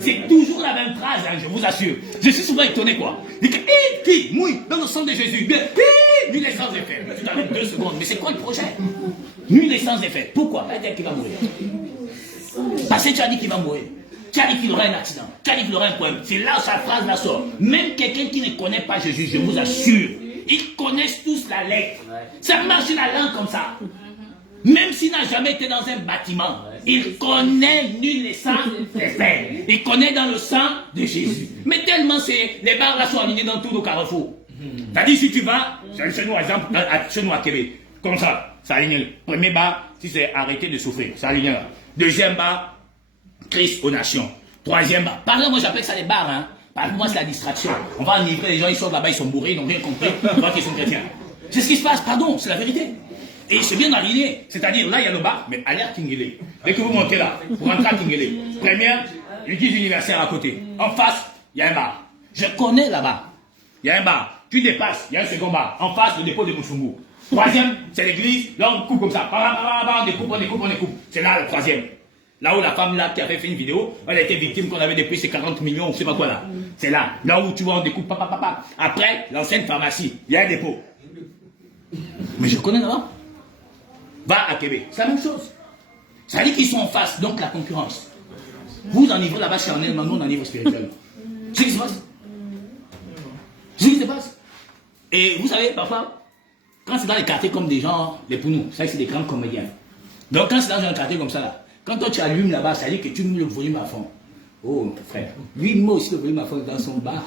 C'est toujours la même phrase, hein, je vous assure. Je suis souvent étonné, quoi. Il dit que, qui mouille dans le sang de Jésus, ni le sang de fait. Tu t'arrêtes 2 secondes, mais c'est quoi le projet? Ni le sang de fait. Pourquoi? Peut-être qu'il va mourir. Parce que tu as dit qu'il va mourir. Tu as dit qu'il aura un accident, tu as dit qu'il aura un problème. C'est là où sa phrase là sort. Même quelqu'un qui ne connaît pas Jésus, je vous assure, ils connaissent tous la lettre. Ça marche la langue comme ça. Même s'il n'a jamais été dans un bâtiment, il connaît nul et sang des frères. Il connaît dans le sang de Jésus. Mais tellement les barres là sont alignés dans tout le carrefour. C'est-à-dire si tu vas, chez nous, par exemple, chez nous à Québec, comme ça, ça aligne. Premier bar, si c'est arrêter de souffrir, ça aligne là. Deuxième bar, Christ aux nations. Troisième bar. Par exemple, moi j'appelle ça les bars. Hein. Pour moi, c'est la distraction. On va enivrer les gens, ils sortent là-bas, ils sont bourrés, ils n'ont rien compris. Ils croient qu'ils sont chrétiens. C'est ce qui se passe, pardon, c'est la vérité. Et c'est bien aligné. C'est-à-dire, là, il y a le bar, mais allez à Kinguele. Dès que vous montez là, pour rentrer à Kinguele. Première, l'église universitaire à côté. En face, il y a un bar. Je connais là-bas. Il y a un bar. Tu dépasses, il y a un second bar. En face, le dépôt de Moussoumou. Troisième, c'est l'église. Là, on coupe comme ça. On découpe. C'est là le troisième. Là où la femme là qui avait fait une vidéo, elle a été victime qu'on avait depuis ses 40 millions, je sais pas quoi là. C'est là. Là où tu vois, on découpe, papa. Après, l'ancienne pharmacie, il y a un dépôt. Mais je connais là-bas. Va à Québec. C'est la même chose. Ça veut dire qu'ils sont en face, donc la concurrence. Vous, en niveau là-bas charnel, nous, en niveau spirituel. C'est ce qui se passe. C'est ce qui se passe. Et vous savez, parfois, quand c'est dans les quartiers comme des gens, les Pounous, ça c'est des grands comédiens. Donc quand c'est dans un quartier comme ça là, quand toi tu allumes là-bas, ça dit que tu mets le volume à fond. Oh mon frère, lui il met aussi le volume à fond dans son bar.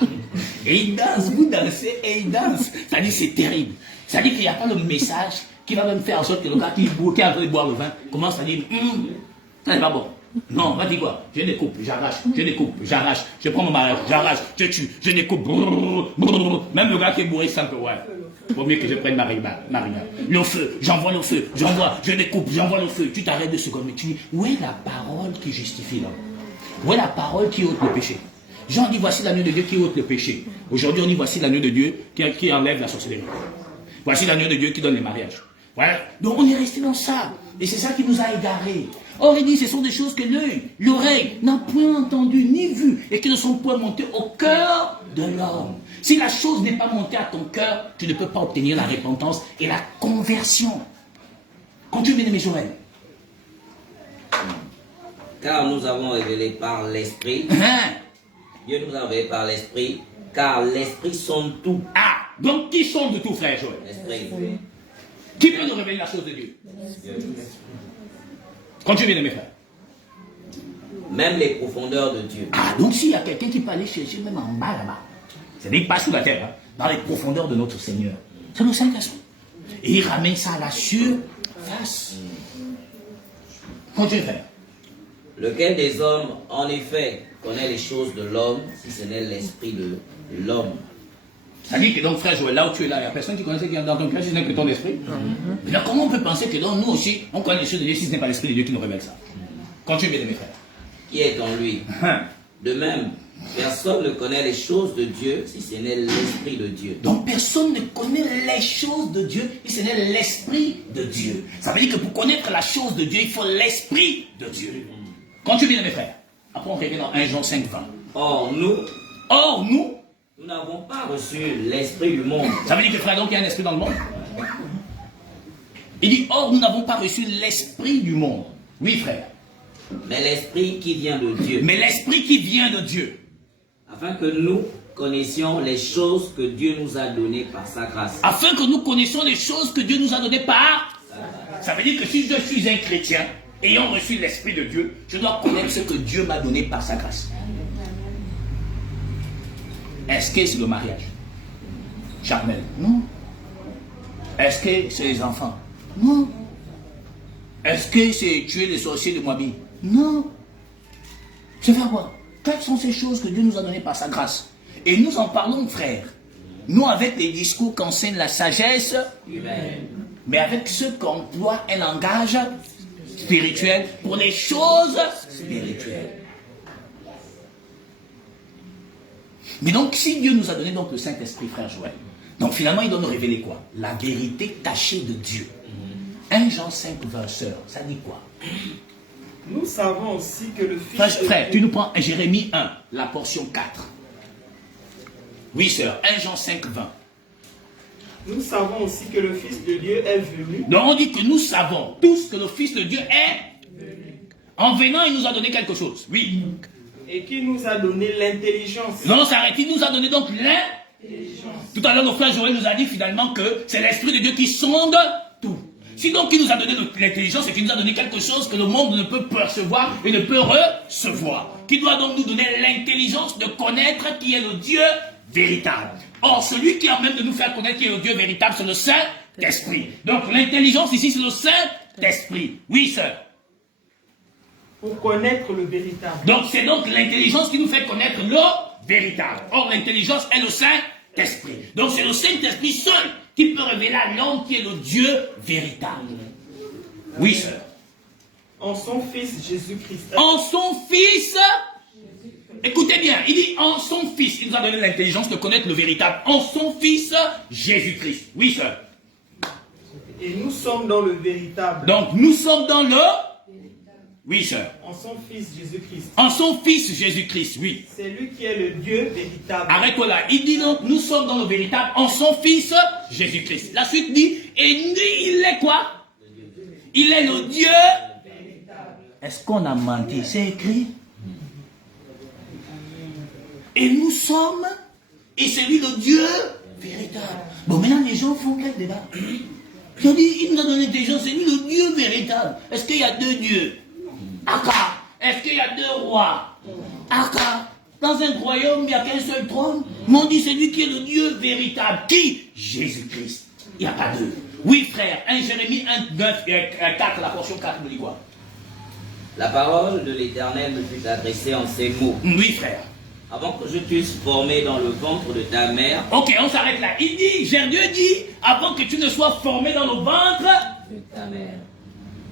Et il danse, vous dansez et il danse. Ça dit c'est terrible. Ça dit qu'il n'y a pas le message qui va même faire en sorte que le gars qui est en train de boire le vin commence à dire ça n'est pas bon. Non, on va dire quoi? Je découpe, j'arrache, je découpe, j'arrache, je prends mon mariage, j'arrache, je tue, je découpe. Brrr, brrr. Même le gars qui est bourré sans que ouais. Vaut mieux que je prenne ma rigueur. Le feu, j'envoie le feu, j'envoie, je découpe, j'envoie le feu. Tu t'arrêtes de secondes, mais tu dis, où est la parole qui justifie l'homme? Où est la parole qui ôte le péché? Jean dit, voici l'agneau de Dieu qui ôte le péché. Aujourd'hui, on dit, voici l'agneau de Dieu qui enlève la sorcellerie. Voici l'agneau de Dieu qui donne les mariages. Voilà. Donc on est resté dans ça. Et c'est ça qui nous a égarés. Or, il dit, ce sont des choses que l'œil, l'oreille n'a point entendu ni vu et qui ne sont point montées au cœur de l'homme. Si la chose n'est pas montée à ton cœur, tu ne peux pas obtenir la repentance et la conversion. Continue, bien-aimé Joël. Car nous avons révélé par l'Esprit. Dieu nous a révélé par l'Esprit, car l'Esprit sonde tout. Ah, donc qui sonde tout, frère Joël? L'Esprit. Qui peut nous révéler la chose de Dieu? Continue, bien-aimé frère. Même les profondeurs de Dieu. Ah, donc s'il y a quelqu'un qui peut aller chercher même en bas là-bas, c'est-à-dire pas sous la terre, hein, dans les profondeurs de notre Seigneur, c'est le Saint-Esprit. Et il ramène ça à la surface. Continue, frère. Lequel des hommes, en effet, connaît les choses de l'homme, si ce n'est l'esprit de l'homme? Ça dit que donc, frère Joël, là où tu es là, il n'y a personne qui connaît ce qu'il y a dans ton cœur, si ce n'est que ton esprit. Mais là, comment on peut penser que donc, nous aussi, on connaît les choses de Dieu si ce n'est pas l'esprit de Dieu qui nous révèle ça? Continue, bien, mes frères. Qui est en lui? De même, personne ne connaît les choses de Dieu si ce n'est l'esprit de Dieu. Donc personne ne connaît les choses de Dieu si ce n'est l'esprit de Dieu. Ça veut dire que pour connaître la chose de Dieu, il faut l'esprit de Dieu. Continue, bien, mes frères. Après, on revient dans 1 Jean 5, 20. Or, nous n'avons pas reçu l'esprit du monde. Ça veut dire que, frère, donc il y a un esprit dans le monde. Il dit, or, nous n'avons pas reçu l'esprit du monde. Oui, frère. Mais l'esprit qui vient de Dieu. Mais l'esprit qui vient de Dieu. Afin que nous connaissions les choses que Dieu nous a données par sa grâce. Afin que nous connaissions les choses que Dieu nous a données par. Ça veut dire que si je suis un chrétien, ayant reçu l'esprit de Dieu, je dois connaître ce que Dieu m'a donné par sa grâce. Est-ce que c'est le mariage charnel? Non. Est-ce que c'est les enfants? Non. Est-ce que c'est tuer les sorciers de Moabit? Non. C'est faire quoi? Quelles sont ces choses que Dieu nous a données par sa grâce? Et nous en parlons, frères. Nous, avec les discours qu'enseigne la sagesse humaine, mais avec ceux qui emploient un langage spirituel pour les choses spirituelles. Mais donc, si Dieu nous a donné donc le Saint-Esprit, frère Joël, donc finalement, il doit nous révéler quoi? La vérité cachée de Dieu. 1 Jean 5, verseur, ça dit quoi? Nous savons aussi que le Fils frère, tu nous prends Jérémie 1, la portion 4. Oui, sœur, 1 Jean 5, 20. Nous savons aussi que le Fils de Dieu est venu. Donc on dit que nous savons tous que le Fils de Dieu est venu. En venant, il nous a donné quelque chose. Oui. Et qui nous a donné l'intelligence. Non, s'arrête, il nous a donné donc l'intelligence. Tout à l'heure, notre frère Joël nous a dit finalement que c'est l'Esprit de Dieu qui sonde tout. Si donc il nous a donné l'intelligence, c'est qu'il nous a donné quelque chose que le monde ne peut percevoir et ne peut recevoir. Qui doit donc nous donner l'intelligence de connaître qui est le Dieu véritable. Or, celui qui a même de nous faire connaître qui est le Dieu véritable, c'est le Saint-Esprit. Donc l'intelligence ici, c'est le Saint-Esprit. Oui, sœur. Pour connaître le véritable. Donc c'est donc l'intelligence qui nous fait connaître le véritable. Or, l'intelligence est le Saint-Esprit. Donc c'est le Saint-Esprit seul qui peut révéler à l'homme qui est le Dieu véritable. Oui, sœur. En son Fils Jésus-Christ. En son Fils. Écoutez bien, il dit en son Fils. Il nous a donné l'intelligence de connaître le véritable. En son Fils Jésus-Christ. Oui, sœur. Et nous sommes dans le véritable. Donc nous sommes dans le... Oui, sœur. En son Fils Jésus-Christ. En son Fils Jésus-Christ, oui. C'est lui qui est le Dieu véritable. Arrête-toi là. Il dit donc, nous sommes dans le véritable en son Fils Jésus-Christ. La suite dit, et il est quoi? Il est le Dieu véritable. Est-ce qu'on a menti? C'est écrit. Et nous sommes, et c'est lui le Dieu véritable. Bon, maintenant les gens font quel débat? Je dis, il nous a donné des gens, c'est lui le Dieu véritable. Est-ce qu'il y a deux dieux? Aka. Est-ce qu'il y a deux rois? Aka. Dans un royaume, il n'y a qu'un seul trône. Mais on dit, c'est lui qui est le Dieu véritable. Qui? Jésus-Christ. Il n'y a pas deux. Oui, frère. 1 Jérémie 1, 9 et 4, la portion 4 nous dit quoi? La parole de l'Éternel me fut adressée en ces mots. Oui, frère. Avant que je t'eusse formé dans le ventre de ta mère. Ok, on s'arrête là. Il dit, Dieu dit, avant que tu ne sois formé dans le ventre de ta mère.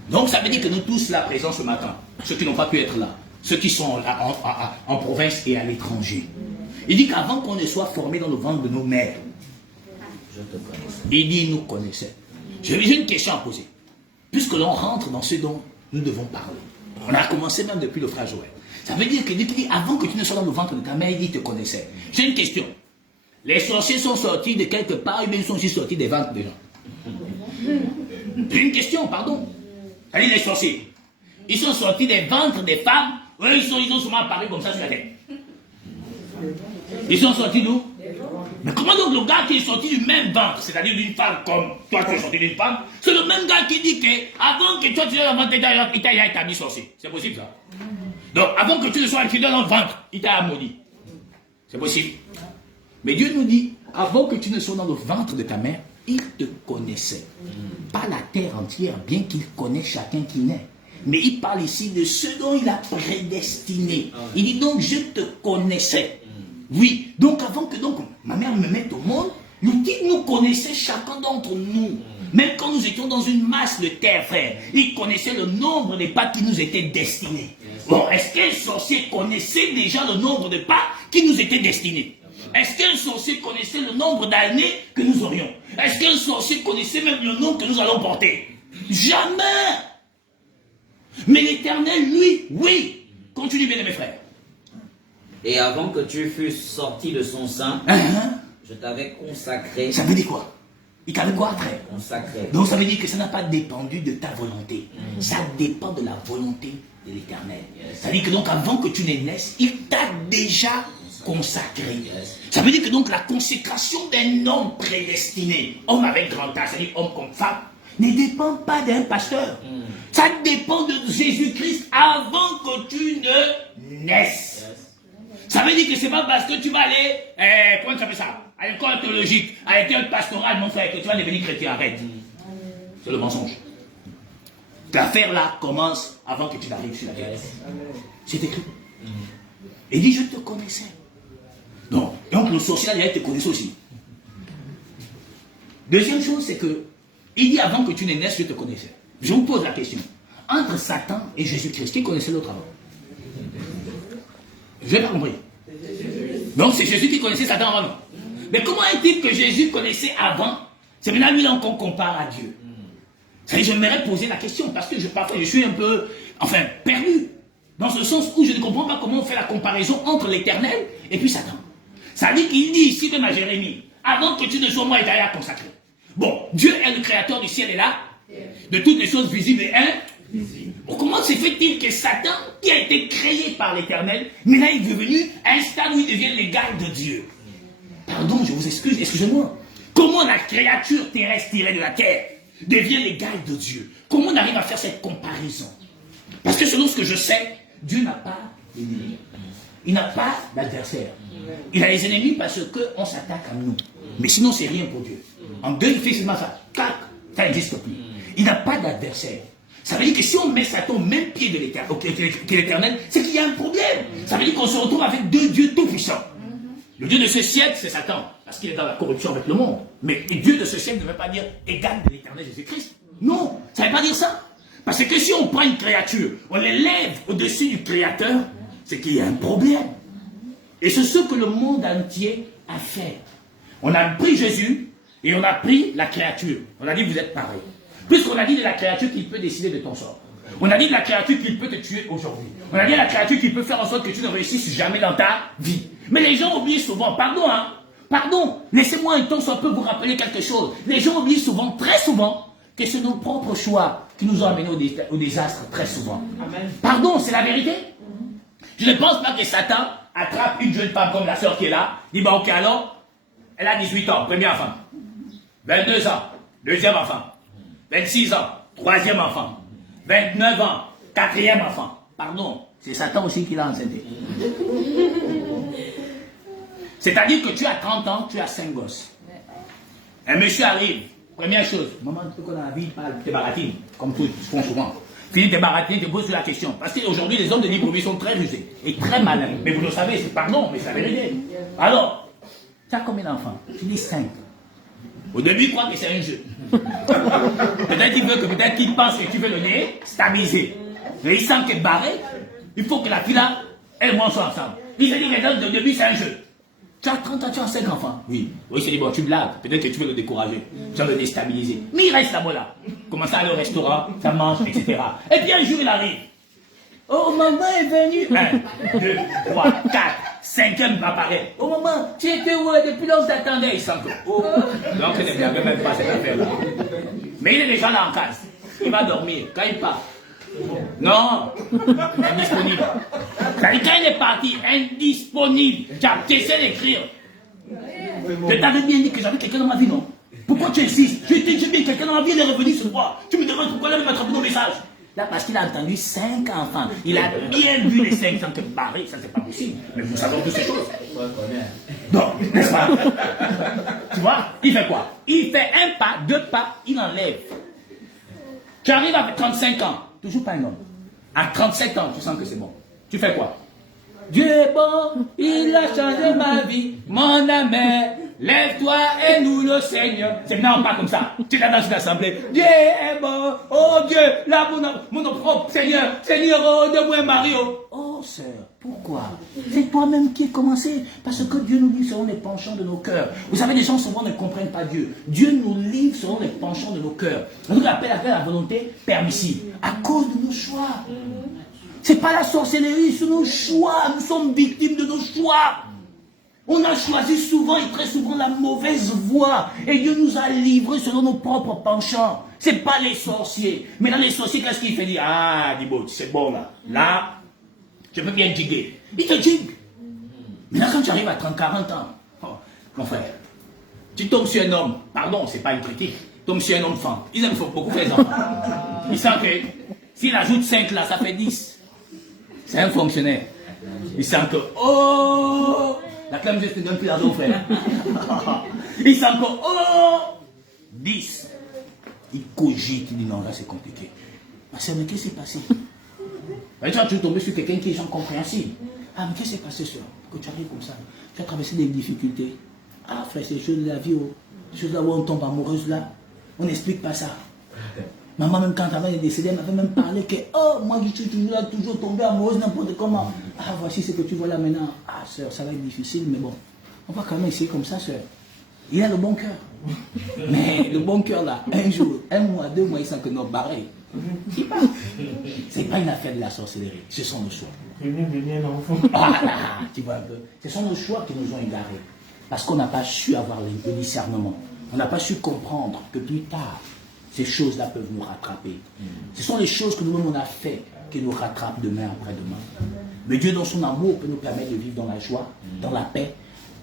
Donc ça veut dire que nous tous là présents ce matin, ceux qui n'ont pas pu être là, ceux qui sont là, en province et à l'étranger. Il dit qu'avant qu'on ne soit formé dans le ventre de nos mères, je te connaissais. Il dit, nous connaissons. J'ai une question à poser. Puisque l'on rentre dans ce dont nous devons parler. On a commencé même depuis le frère Joël. Ça veut dire que Dieu dit, avant que tu ne sois dans le ventre de ta mère, il te connaissait. J'ai une question. Les sorciers sont sortis de quelque part, ou bien ils sont aussi sortis des ventres des gens? J'ai une question, pardon. C'est-à-dire les sorciers. Ils sont sortis des ventres des femmes, ou ils ont souvent apparu comme ça sur la tête. Ils sont sortis d'où? Mais comment donc le gars qui est sorti du même ventre, c'est-à-dire d'une femme comme toi tu es sorti d'une femme, c'est le même gars qui dit que avant que toi tu sois dans le ventre, il t'a établi sorcier. C'est possible ça? Donc avant que tu ne sois infidèle dans le ventre, il t'a maudit. C'est possible. Mais Dieu nous dit, avant que tu ne sois dans le ventre de ta mère, il te connaissait. Pas la terre entière, bien qu'il connaisse chacun qui naît. Mais il parle ici de ce dont il a prédestiné. Il dit donc, je te connaissais. Oui, donc avant que donc ma mère me mette au monde, il nous connaissait chacun d'entre nous. Même quand nous étions dans une masse de terre, frère, il connaissait le nombre des pas qui nous étaient destinés. Bon, est-ce qu'un sorcier connaissait déjà le nombre de pas qui nous étaient destinés? Est-ce qu'un sorcier connaissait le nombre d'années que nous aurions? Est-ce qu'un sorcier connaissait même le nom que nous allons porter? Jamais! Mais l'Éternel, lui, oui. Continue bien, mes frères. Et avant que tu fusses sorti de son sein, je t'avais consacré. Ça veut dire quoi? Il t'avait quoi après? Consacré. Donc ça veut dire que ça n'a pas dépendu de ta volonté. Ça dépend de la volonté de l'Éternel. Ça veut dire que donc avant que tu ne naisses, il t'a déjà consacré. Ça veut dire que donc la consécration d'un homme prédestiné, homme avec grand âge, c'est-à-dire homme comme femme, ne dépend pas d'un pasteur. Ça dépend de Jésus-Christ avant que tu ne naisses. Ça veut dire que c'est pas parce que tu vas aller, comment tu appelles ça, à l'école théologique, à l'école pastorale, mon frère, que tu vas devenir chrétien. Arrête. C'est le mensonge. L'affaire là commence avant que tu n'arrives sur la terre. C'est écrit. Il dit, je te connaissais. Donc le sorcier là, il te connaissait aussi. Deuxième chose, c'est que, il dit avant que tu ne naisses, je te connaissais. Je vous pose la question. Entre Satan et Jésus-Christ, qui connaissait l'autre avant? Je n'ai pas compris. Donc c'est Jésus qui connaissait Satan avant. Mais comment est-il que Jésus connaissait avant? C'est maintenant lui là qu'on compare à Dieu. Je m'aimerais poser la question parce que parfois je suis un peu, perdu. Dans ce sens où je ne comprends pas comment on fait la comparaison entre l'Éternel et puis Satan. Ça veut dire qu'il dit ici même à Jérémie, avant que tu ne sois moi et d'ailleurs consacré. Bon, Dieu est le créateur du ciel et là, de toutes les choses visibles et invisibles. Bon, comment se fait-il que Satan, qui a été créé par l'Éternel, maintenant il est devenu un stade où il devient l'égal de Dieu? Pardon, je vous excuse, excusez-moi. Comment la créature terrestre tirée de la terre devient l'égal de Dieu? Comment on arrive à faire cette comparaison? Parce que selon ce que je sais, Dieu n'a pas d'ennemis. Il n'a pas d'adversaire. Il a les ennemis parce qu'on s'attaque à nous. Mais sinon, c'est rien pour Dieu. En deux, il fait seulement ça. Ça n'existe plus. Il n'a pas d'adversaire. Ça veut dire que si on met Satan au même pied de l'Éternel, c'est qu'il y a un problème. Ça veut dire qu'on se retrouve avec deux dieux tout-puissants. Le Dieu de ce siècle, c'est Satan, parce qu'il est dans la corruption avec le monde. Mais le Dieu de ce siècle ne veut pas dire égal de l'Éternel Jésus-Christ. Non, ça ne veut pas dire ça. Parce que si on prend une créature, on l'élève au-dessus du Créateur, c'est qu'il y a un problème. Et c'est ce que le monde entier a fait. On a pris Jésus et on a pris la créature. On a dit vous êtes pareil. Puisqu'on a dit de la créature qu'il peut décider de ton sort. On a dit de la créature qu'il peut te tuer aujourd'hui. On a dit de la créature qu'il peut faire en sorte que tu ne réussisses jamais dans ta vie. Mais les gens oublient souvent, pardon, laissez-moi un temps soit peu vous rappeler quelque chose. Les gens oublient souvent, très souvent, que c'est nos propres choix qui nous ont amenés au désastre très souvent. Amen. Pardon, c'est la vérité. Je ne pense pas que Satan attrape une jeune femme comme la sœur qui est là, dit bah ok alors, elle a 18 ans, premier enfant, 22 ans, deuxième enfant, 26 ans, troisième enfant, 29 ans, quatrième enfant. Pardon, c'est Satan aussi qui l'a enceinté. C'est-à-dire que tu as 30 ans, tu as 5 gosses. Un monsieur arrive, première chose, maman, tu peux qu'on a la vie, parle tes baratines, comme tous font souvent. Finis tes baratines, te poses la question. Parce qu'aujourd'hui, les hommes de libre sont très rusés et très malins. Mais vous le savez, c'est pardon, mais c'est la vérité. Alors, tu as combien d'enfants? Tu dis 5. Au début, il croit que c'est un jeu. Peut-être qu'il pense que tu veux le nez stabiliser. Mais il sent que barré, il faut que la fille là, elle et moi soient ensemble. Il se dit que au début, c'est un jeu. Tu as 30 ans, tu as 5 enfants. Oui. Oui, il se dit, bon, tu blagues. Peut-être que tu veux le décourager. Tu vas le déstabiliser. Mais il reste là-bas là. Commence à aller au restaurant, ça mange, etc. Et puis un jour, il arrive. Oh, maman est venue. 1, 2, 3, 4, 5e apparaît. Oh, maman, tu étais où depuis longtemps, t'attendais. Il sent que, oh, donc il ne blague même pas cette affaire-là. Mais il est déjà là en case. Il va dormir. Quand il part. Non, indisponible. C'est-à-dire quand il est parti, indisponible. Tu essaies d'écrire. Je t'avais bien dit que j'avais quelqu'un dans ma vie, non? Pourquoi tu insistes? Je t'ai dit que quelqu'un dans ma vie est revenu ce soir. Tu me demandes pourquoi il m'a attrapé nos messages. Là, parce qu'il a entendu 5 enfants. Il a bien vu les 5 sans te barrer. Ça, c'est pas possible. Mais vous savez toutes ces choses. Non, n'est-ce pas? Tu vois? Il fait quoi? Il fait 1 pas, 2 pas, il enlève. Tu arrives avec 35 ans. Toujours pas un homme. À 37 ans, tu sens que c'est bon. Tu fais quoi? Dieu est bon, il a changé ma vie. Mon ami, lève-toi et nous le Seigneur. C'est maintenant pas comme ça. Tu es là dans une assemblée. Dieu est bon. Oh Dieu, là, mon propre Seigneur. Seigneur, oh, donne-moi un mari. Oh, sœur, pourquoi? C'est toi-même qui as commencé. Parce que Dieu nous livre selon les penchants de nos cœurs. Vous savez, les gens souvent ne comprennent pas Dieu. Dieu nous livre selon les penchants de nos cœurs. On nous appelle à la volonté permissive. À cause de nos choix. C'est pas la sorcellerie, c'est nos choix. Nous sommes victimes de nos choix. On a choisi souvent et très souvent la mauvaise voie. Et Dieu nous a livrés selon nos propres penchants. C'est pas les sorciers. Mais dans les sorciers, qu'est-ce qu'il fait? Dire, ah, Dibo, c'est bon là. Là, je peux bien diguer. Il te digue. Mais là, quand tu arrives à 30, 40 ans, oh, mon frère, tu tombes sur un homme. Pardon, c'est pas une critique. Tu tombes sur un homme femme. Ils aiment beaucoup faire les enfants. Ils sentent que s'il ajoute 5 là, ça fait 10. C'est un fonctionnaire. Il sent que, oh, la clame juste ne donne plus l'argent au frère. Il sent que, oh, 10. Il cogite, il dit non, là c'est compliqué. Ma soeur, mais qu'est-ce qui s'est passé? Tu es tombé sur quelqu'un qui est incompréhensible. Ah, mais qu'est-ce qui s'est passé, soeur? Que tu arrives comme ça. Tu as traversé des difficultés. Ah, frère, c'est les choses de la vie, oh. Les choses là où on tombe amoureuse là. On n'explique pas ça. Maman, même quand elle est décédée, elle m'avait même parlé que, oh, moi je suis toujours là, toujours tombée amoureuse, n'importe comment. Ah, voici ce que tu vois là maintenant. Ah, soeur, ça va être difficile, mais bon, on va quand même essayer comme ça, soeur. Il a le bon cœur. Mais le bon cœur là, un jour, 1 mois, 2 mois, il sent que non, barré. Il part. C'est pas une affaire de la sorcellerie, ce sont nos choix. Voilà, tu vois un peu. Ce sont nos choix qui nous ont égarés. Parce qu'on n'a pas su avoir le discernement. On n'a pas su comprendre que plus tard, ces choses-là peuvent nous rattraper. Ce sont les choses que nous-mêmes on a fait qui nous rattrapent demain après-demain. Mais Dieu, dans son amour, peut nous permettre de vivre dans la joie, dans la paix,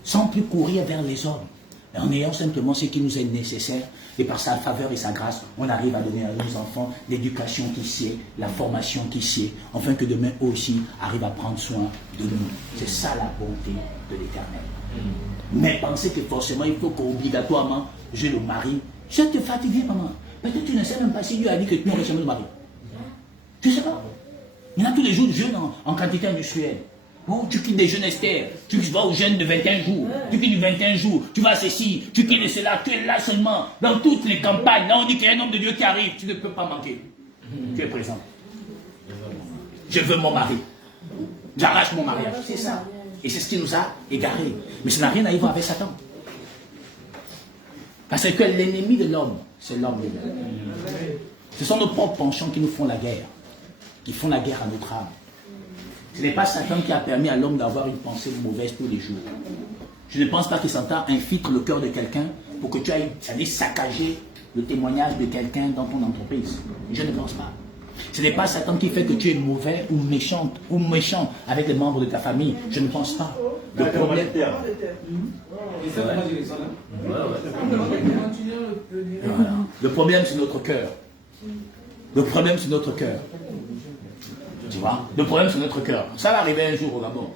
sans plus courir vers les hommes. Et en ayant simplement ce qui nous est nécessaire, et par sa faveur et sa grâce, on arrive à donner à nos enfants l'éducation qui sied, la formation qui sied, afin que demain eux aussi arrivent à prendre soin de nous. C'est ça la bonté de l'Éternel. Mais pensez que forcément, il faut qu'obligatoirement, je le marie. Je te fatiguer, maman. Peut-être tu ne sais même pas si Dieu a dit que tu n'aurais jamais de mari. Je ne sais pas. Il y en a tous les jours de jeûnes en quantité industrielle. Oh, tu quittes des jeûnes Esther, tu vas au jeûne de 21 jours, tu quittes du 21 jours, tu vas à ceci, tu quittes cela, tu es là seulement. Dans toutes les campagnes, là on dit qu'il y a un homme de Dieu qui arrive, tu ne peux pas manquer. Tu es présent. Je veux mon mari. J'arrache mon mariage. C'est ça. Et c'est ce qui nous a égarés. Mais ça n'a rien à voir avec Satan. Parce que l'ennemi de l'homme, c'est l'homme lui-même. Ce sont nos propres penchants qui nous font la guerre. Qui font la guerre à notre âme. Ce n'est pas Satan qui a permis à l'homme d'avoir une pensée mauvaise tous les jours. Je ne pense pas que Satan infiltre le cœur de quelqu'un pour que tu ailles, c'est-à-dire saccager le témoignage de quelqu'un dans ton entreprise. Je ne pense pas. Ce n'est pas Satan qui fait que tu es mauvais ou méchant avec les membres de ta famille. Je ne pense pas. Le problème... Le problème, c'est notre cœur. Le problème, c'est notre cœur. Tu vois? Le problème, c'est notre cœur. Ça va arriver un jour au Gabon.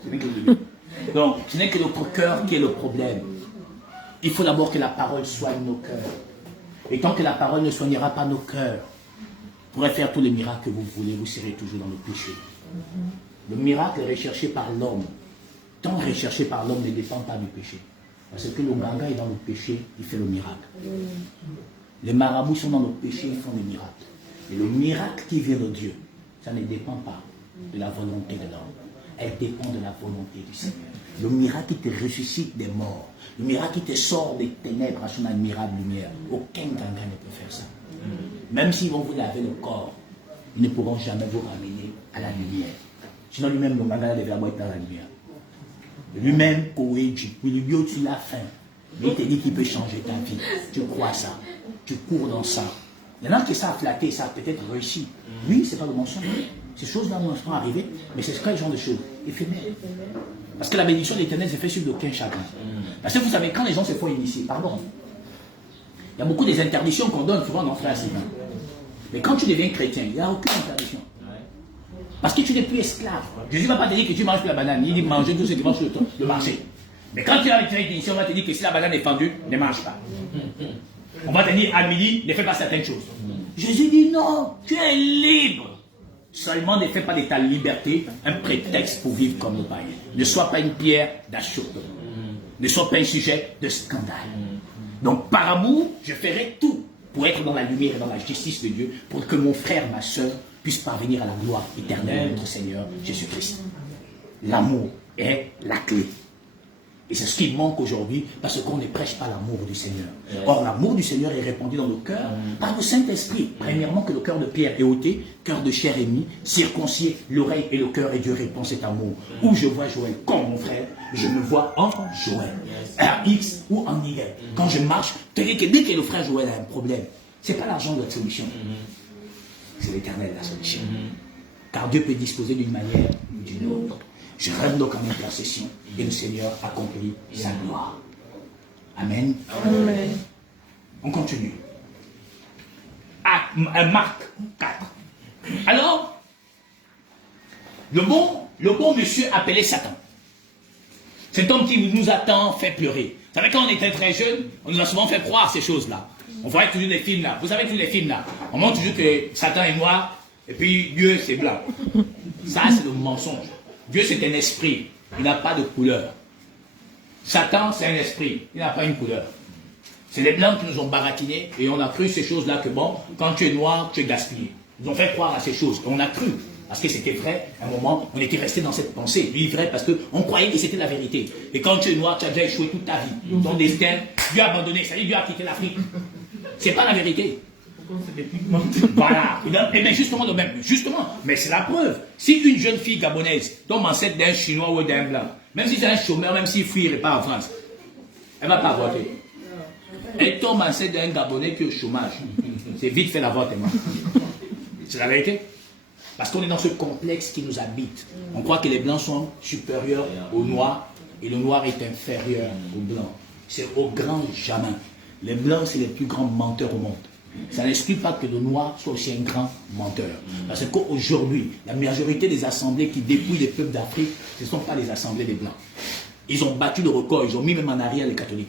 Donc, ce n'est que notre cœur qui est le problème. Il faut d'abord que la parole soigne nos cœurs. Et tant que la parole ne soignera pas nos cœurs, pourrez faire tous les miracles que vous voulez, vous serez toujours dans le péché. Le miracle recherché par l'homme, tant recherché par l'homme, ne dépend pas du péché. Parce que le ganga est dans le péché, il fait le miracle. Les marabouts sont dans le péché, ils font des miracles. Et le miracle qui vient de Dieu, ça ne dépend pas de la volonté de l'homme. Elle dépend de la volonté du Seigneur. Le miracle qui te ressuscite des morts, le miracle qui te sort des ténèbres à son admirable lumière, aucun ganga ne peut faire ça. Même s'ils vont vous laver le corps, ils ne pourront jamais vous ramener à la lumière. Sinon lui-même, le ganga devait avoir été dans la lumière. Lui-même, Koweji, il lui tu l'as faim. Mais il te dit qu'il peut changer ta vie. Tu crois ça. Tu cours dans ça. Il y en a qui savent flatter, ça a peut-être réussi. Oui, c'est pas le mensonge. Ces choses-là sont arrivées, mais c'est quel genre de choses? Éphémères. Parce que la bénédiction de l'Éternel se fait sur aucun chacun. Parce que vous savez, quand les gens se font initier, pardon, il y a beaucoup des interdictions qu'on donne souvent dans Frère Sylvain. Mais quand tu deviens chrétien, il n'y a aucune interdiction. Parce que tu n'es plus esclave. Jésus ne va pas te dire que tu manges plus la banane. Il dit manger tout ce qui mange sur le marché. Mais quand tu as une initiation, on va te dire que si la banane est fendue, ne mange pas. On va te dire à midi, ne fais pas certaines choses. Jésus dit non, tu es libre. Seulement ne fais pas de ta liberté un prétexte pour vivre comme le païen. Ne sois pas une pierre d'achoppement. Ne sois pas un sujet de scandale. Donc par amour, je ferai tout pour être dans la lumière et dans la justice de Dieu, pour que mon frère, ma soeur, puisse parvenir à la gloire éternelle de notre Seigneur Jésus-Christ. L'amour est la clé. Et c'est ce qui manque aujourd'hui, parce qu'on ne prêche pas l'amour du Seigneur. Or, l'amour du Seigneur est répandu dans le cœur par le Saint-Esprit. Premièrement, que le cœur de Pierre est ôté, cœur de chair est mis, circoncis l'oreille et le cœur, et Dieu répond cet amour. Où je vois Joël comme mon frère, je me vois en Joël. En X ou en Y. Quand je marche, tu dis que dès que le frère Joël a un problème, ce n'est pas l'argent de la solution. C'est l'Éternel la solution. Car Dieu peut disposer d'une manière ou d'une autre. Je rêve donc en intercession et le Seigneur accomplit sa gloire. Amen. Amen. On continue. Marc 4. Alors, le bon monsieur appelé Satan. Cet homme qui nous attend fait pleurer. Vous savez, quand on était très jeune, on nous a souvent fait croire ces choses-là. On voyait toujours des films là. Vous savez tous les films là. On montre toujours que Satan est noir et puis Dieu c'est blanc. Ça c'est le mensonge. Dieu c'est un esprit. Il n'a pas de couleur. Satan c'est un esprit. Il n'a pas une couleur. C'est les blancs qui nous ont baratinés et on a cru ces choses-là que bon, quand tu es noir, tu es gaspillé. Ils ont fait croire à ces choses. Et on a cru. Parce que c'était vrai, à un moment, on était resté dans cette pensée. Lui, vrai, parce qu'on croyait que c'était la vérité. Et quand tu es noir, tu as déjà échoué toute ta vie. Ton destin, Dieu a abandonné. Ça veut dire Dieu a quitté l'Afrique. C'est pas la vérité. Voilà. Et bien justement le même. Justement, mais c'est la preuve. Si une jeune fille gabonaise tombe enceinte d'un Chinois ou d'un blanc, même si c'est un chômeur, même s'il fuit et part en France, elle ne va pas avorter. Elle tombe enceinte d'un Gabonais qui est au chômage. C'est vite fait l'avortement. C'est la vérité. Parce qu'on est dans ce complexe qui nous habite. On croit que les blancs sont supérieurs aux noirs et le noir est inférieur aux blancs. C'est au grand jamais. Les blancs, c'est les plus grands menteurs au monde. Ça n'exclut pas que le noir soit aussi un grand menteur. Parce qu'aujourd'hui, la majorité des assemblées qui dépouillent les peuples d'Afrique, ce ne sont pas les assemblées des blancs. Ils ont battu le record, ils ont mis même en arrière les catholiques.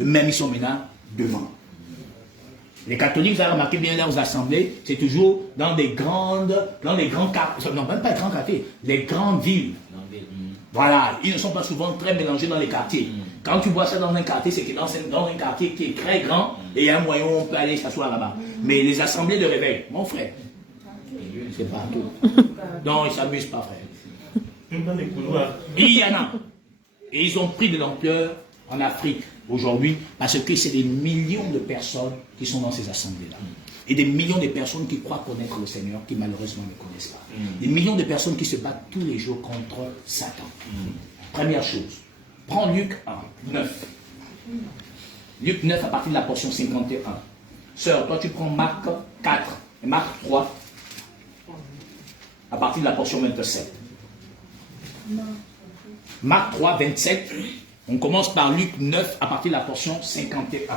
Eux-mêmes, ils sont maintenant devant. Les catholiques, vous avez remarqué bien leurs assemblées, c'est toujours dans des grands quartiers, non même pas les grands quartiers, les grandes villes. Voilà, ils ne sont pas souvent très mélangés dans les quartiers. Quand tu vois ça dans un quartier, c'est que dans un quartier qui est très grand, et il y a un moyen où on peut aller s'asseoir là-bas. Mais les assemblées de réveil, mon frère, c'est partout. Non, ils ne s'amusent pas, frère. Même dans les couloirs. Il y en a. Et ils ont pris de l'ampleur en Afrique aujourd'hui, parce que c'est des millions de personnes qui sont dans ces assemblées-là. Et des millions de personnes qui croient connaître le Seigneur, qui malheureusement ne connaissent pas. Des millions de personnes qui se battent tous les jours contre Satan. Première chose, prends Luc 1, 9. Luc 9 à partir de la portion 51. Sœur, toi tu prends Marc 4 et Marc 3 à partir de la portion 27. Marc 3, 27. On commence par Luc 9 à partir de la portion 51.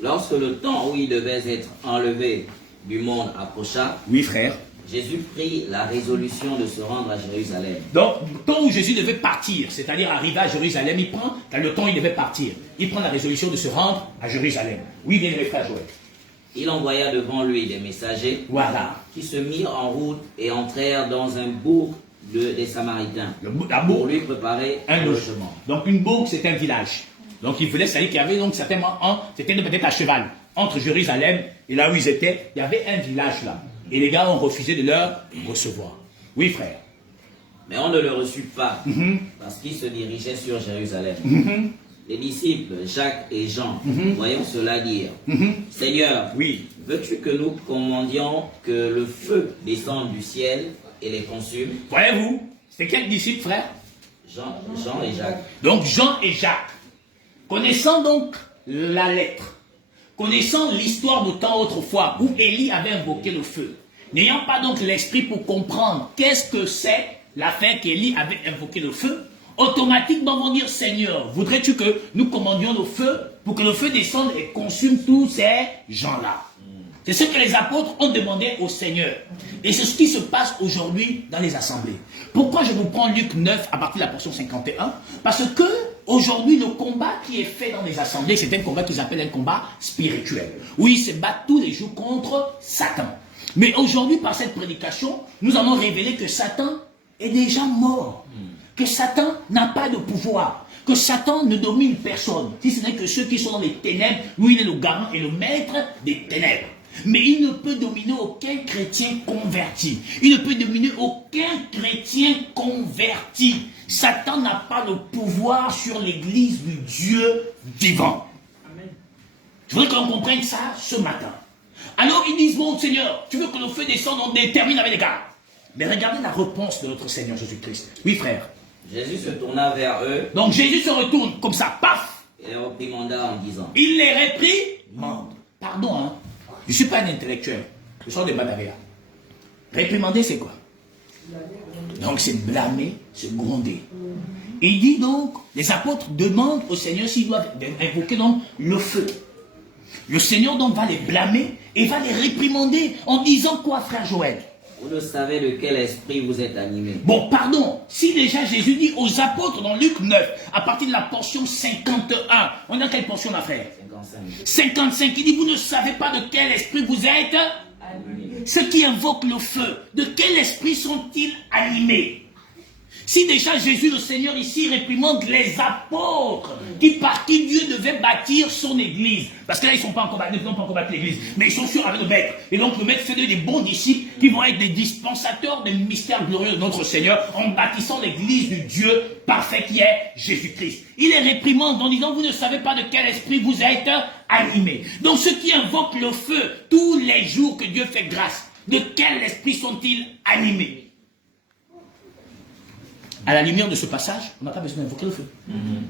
Lorsque le temps où il devait être enlevé du monde approcha, oui, frère, Jésus prit la résolution de se rendre à Jérusalem. Donc, le temps où Jésus devait partir, c'est-à-dire arriver à Jérusalem, il prend, dans le temps où il devait partir, il prend la résolution de se rendre à Jérusalem. Oui, bien mes frères Joël. Il envoya devant lui des messagers qui se mirent en route et entrèrent dans un bourg des Samaritains pour lui préparer un logement. Donc une bourg, c'est un village. Donc il voulait savoir qu'il y avait donc certainement c'était peut-être à cheval entre Jérusalem et là où ils étaient, il y avait un village là. Et les gars ont refusé de leur recevoir. Oui, frère. Mais on ne le reçut pas parce qu'il se dirigeait sur Jérusalem. Les disciples, Jacques et Jean, voyant cela dire, Seigneur, veux-tu que nous commandions que le feu descende du ciel et les consume? Voyez-vous, c'est quel disciple, frère? Jean et Jacques. Donc Jean et Jacques, connaissant donc la lettre, connaissant l'histoire de temps autrefois où Élie avait invoqué le feu, n'ayant pas donc l'esprit pour comprendre qu'est-ce que c'est l'affaire qu'Élie avait invoqué le feu, automatiquement vont dire, Seigneur, voudrais-tu que nous commandions le feu pour que le feu descende et consume tous ces gens-là? C'est ce que les apôtres ont demandé au Seigneur. Et c'est ce qui se passe aujourd'hui dans les assemblées. Pourquoi je vous prends Luc 9 à partir de la portion 51? Parce que aujourd'hui, le combat qui est fait dans les assemblées, c'est un combat qu'ils appellent un combat spirituel. Où ils se battent tous les jours contre Satan. Mais aujourd'hui, par cette prédication, nous allons révéler que Satan est déjà mort. Que Satan n'a pas de pouvoir. Que Satan ne domine personne. Si ce n'est que ceux qui sont dans les ténèbres, où il est le garant et le maître des ténèbres. Mais il ne peut dominer aucun chrétien converti. Il ne peut dominer aucun chrétien converti. Satan n'a pas le pouvoir sur l'église du Dieu vivant. Amen. Je voudrais qu'on comprenne ça ce matin. Alors ils disent, bon Seigneur, tu veux que le feu descende, on termine avec les gars. Mais regardez la réponse de notre Seigneur Jésus-Christ. Oui frère. Jésus se tourna vers eux. Donc Jésus se retourne comme ça, paf. Et les réprimanda en disant. Il les réprimande. Pardon, hein. Je ne suis pas un intellectuel. Je sors des Bataria. Réprimander, c'est quoi? Donc c'est blâmer, c'est gronder. Il dit donc, les apôtres demandent au Seigneur s'ils doivent invoquer donc le feu. Le Seigneur donc va les blâmer et va les réprimander en disant quoi, frère Joël? Vous ne savez de quel esprit vous êtes animé. Bon, pardon, si déjà Jésus dit aux apôtres dans Luc 9, à partir de la portion 51, on est dans quelle portion, ma frère? 55, il dit, vous ne savez pas de quel esprit vous êtes animés. Ceux qui invoquent le feu, de quel esprit sont-ils animés? Si déjà Jésus le Seigneur ici réprimande les apôtres par qui Dieu devait bâtir son église. Parce que là ils n'ont pas encore bâti l'église, mais ils sont sûrs avec le maître. Et donc le maître fait d'eux des bons disciples qui vont être des dispensateurs des mystères glorieux de notre Seigneur en bâtissant l'église du Dieu parfait qui est Jésus-Christ. Il les réprimande en disant, vous ne savez pas de quel esprit vous êtes animés. Donc ceux qui invoquent le feu tous les jours que Dieu fait grâce, de quel esprit sont-ils animés? À la lumière de ce passage, on n'a pas besoin d'invoquer le feu.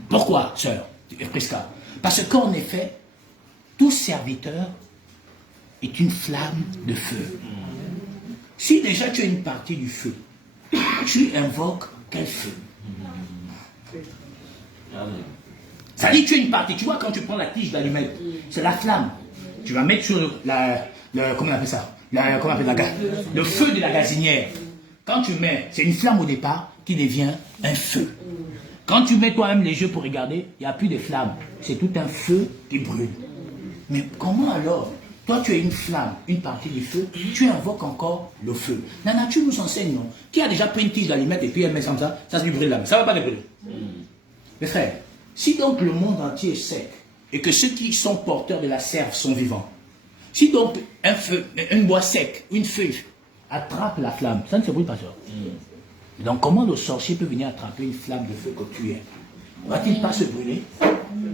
Pourquoi, sœur Prisca? Parce qu'en effet, tout serviteur est une flamme de feu. Si déjà tu as une partie du feu, tu invoques quel feu? Ça dit tu as une partie. Tu vois, quand tu prends la tige d'allumette, c'est la flamme. Tu vas mettre sur comment on appelle ça? Le feu de la gazinière. Quand tu mets, c'est une flamme au départ qui devient un feu. Quand tu mets toi-même les yeux pour regarder, il n'y a plus de flamme. C'est tout un feu qui brûle. Mais comment alors, toi tu as une flamme, une partie du feu, tu invoques encore le feu. La nature nous enseigne, non? Qui a déjà pris une tige d'allumette et puis elle met comme ça se brûle là. Ça ne va pas le brûler. Mes frères, si donc le monde entier est sec et que ceux qui sont porteurs de la sève sont vivants, si donc un feu, une bois sec, une feuille attrape la flamme, ça ne se brûle pas ça. Donc comment le sorcier peut venir attraper une flamme de feu que tu es? Va-t-il pas se brûler?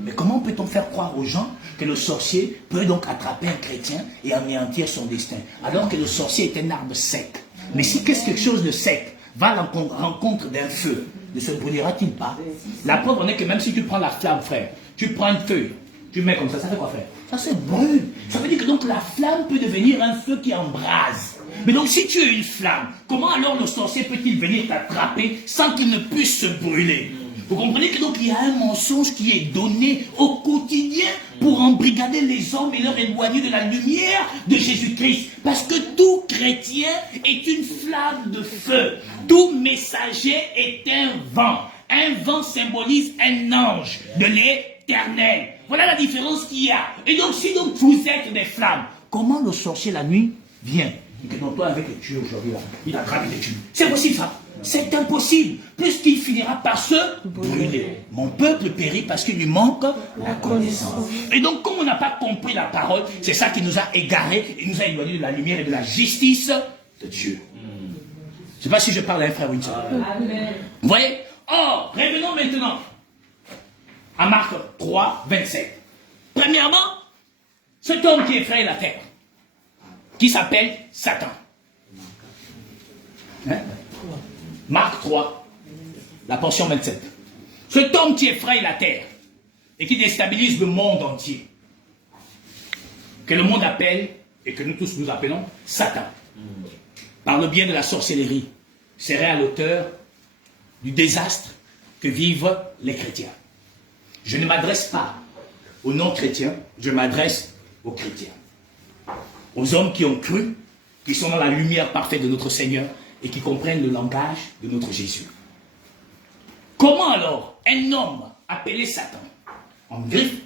Mais comment peut-on faire croire aux gens que le sorcier peut donc attraper un chrétien et anéantir son destin, alors que le sorcier est un arbre sec? Mais si quelque chose de sec va à la rencontre d'un feu, ne se brûlera-t-il pas? La preuve en est que même si tu prends la flamme, frère, tu prends une feuille, tu mets comme ça fait quoi, frère? Ça se brûle. Ça veut dire que donc la flamme peut devenir un feu qui embrase. Mais donc si tu as une flamme, comment alors le sorcier peut-il venir t'attraper sans qu'il ne puisse se brûler? Vous comprenez que donc il y a un mensonge qui est donné au quotidien pour embrigader les hommes et leur éloigner de la lumière de Jésus-Christ. Parce que tout chrétien est une flamme de feu. Tout messager est un vent. Un vent symbolise un ange de l'éternel. Voilà la différence qu'il y a. Et donc si donc vous êtes des flammes, comment le sorcier la nuit vient. Il dit, non, toi avec les tuyaux aujourd'hui, il attrape les tuyaux. C'est possible ça? C'est impossible, puisqu'il finira par se brûler. Mon peuple périt parce qu'il lui manque la connaissance. Et donc, comme on n'a pas compris la parole, c'est ça qui nous a égarés et nous a éloignés de la lumière et de la justice de Dieu. Je ne sais pas si je parle à un frère ou une soeur. Vous voyez? Or, revenons maintenant à Marc 3, 27. Premièrement, cet homme qui effraie la terre, qui s'appelle Satan. Hein? Marc 3, la portion 27. Cet homme qui effraie la terre et qui déstabilise le monde entier, que le monde appelle, et que nous tous nous appelons, Satan, par le biais de la sorcellerie, serait à l'auteur du désastre que vivent les chrétiens. Je ne m'adresse pas aux non-chrétiens, je m'adresse aux chrétiens. Aux hommes qui ont cru, qui sont dans la lumière parfaite de notre Seigneur et qui comprennent le langage de notre Jésus. Comment alors un homme appelé Satan, en griffe,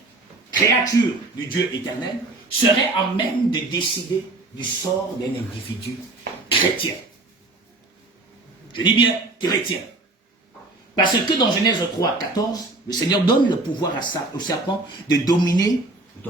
créature du Dieu éternel, serait en même de décider du sort d'un individu chrétien? Je dis bien chrétien. Parce que dans Genèse 3, 14, le Seigneur donne le pouvoir au serpent de dominer,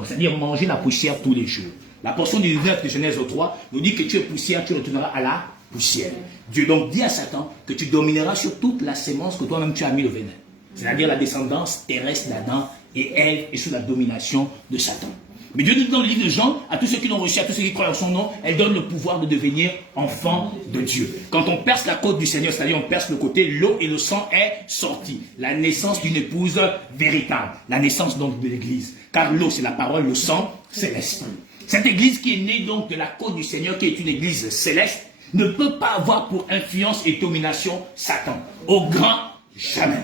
c'est-à-dire manger la poussière tous les jours. La portion du 9 de Genèse 3 nous dit que tu es poussière, tu retourneras à la poussière. Dieu donc dit à Satan que tu domineras sur toute la sémence que toi-même tu as mis le venin. C'est-à-dire la descendance terrestre d'Adam, et elle est sous la domination de Satan. Mais Dieu nous dit dans le livre de Jean, à tous ceux qui l'ont reçu, à tous ceux qui croient en son nom, elle donne le pouvoir de devenir enfant de Dieu. Quand on perce la côte du Seigneur, c'est-à-dire on perce le côté, l'eau et le sang est sorti. La naissance d'une épouse véritable. La naissance donc de l'Église. Car l'eau c'est la parole, le sang c'est l'esprit. Cette Église qui est née donc de la côte du Seigneur, qui est une Église céleste, ne peut pas avoir pour influence et domination Satan. Au grand jamais.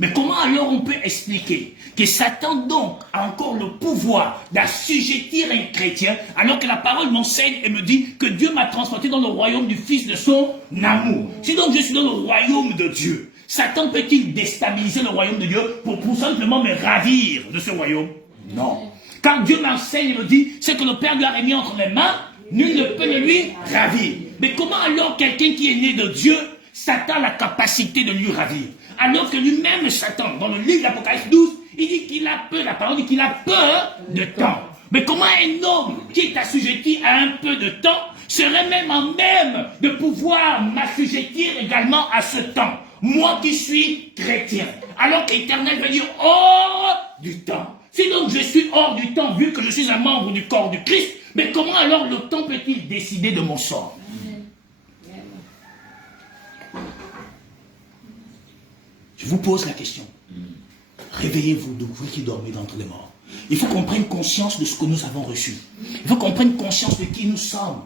Mais comment alors on peut expliquer que Satan donc a encore le pouvoir d'assujettir un chrétien alors que la parole m'enseigne et me dit que Dieu m'a transporté dans le royaume du Fils de son amour. Si donc je suis dans le royaume de Dieu, Satan peut-il déstabiliser le royaume de Dieu pour simplement me ravir de ce royaume? Non. Car Dieu m'enseigne et me dit, ce que le Père lui a remis entre les mains, nul ne peut le lui ravir. Mais comment alors quelqu'un qui est né de Dieu, Satan a la capacité de lui ravir? Alors que lui-même, Satan, dans le livre d'Apocalypse 12, il dit qu'il a peur, la parole dit qu'il a peur de temps. Mais comment un homme qui est assujetti à un peu de temps serait même en même de pouvoir m'assujettir également à ce temps? Moi qui suis chrétien. Alors qu'Éternel veut dire hors du temps. Si donc je suis hors du temps, vu que je suis un membre du corps du Christ, mais comment alors le temps peut-il décider de mon sort? Je vous pose la question. Réveillez-vous, de vous qui dormez d'entre les morts. Il faut qu'on prenne conscience de ce que nous avons reçu. Il faut qu'on prenne conscience de qui nous sommes.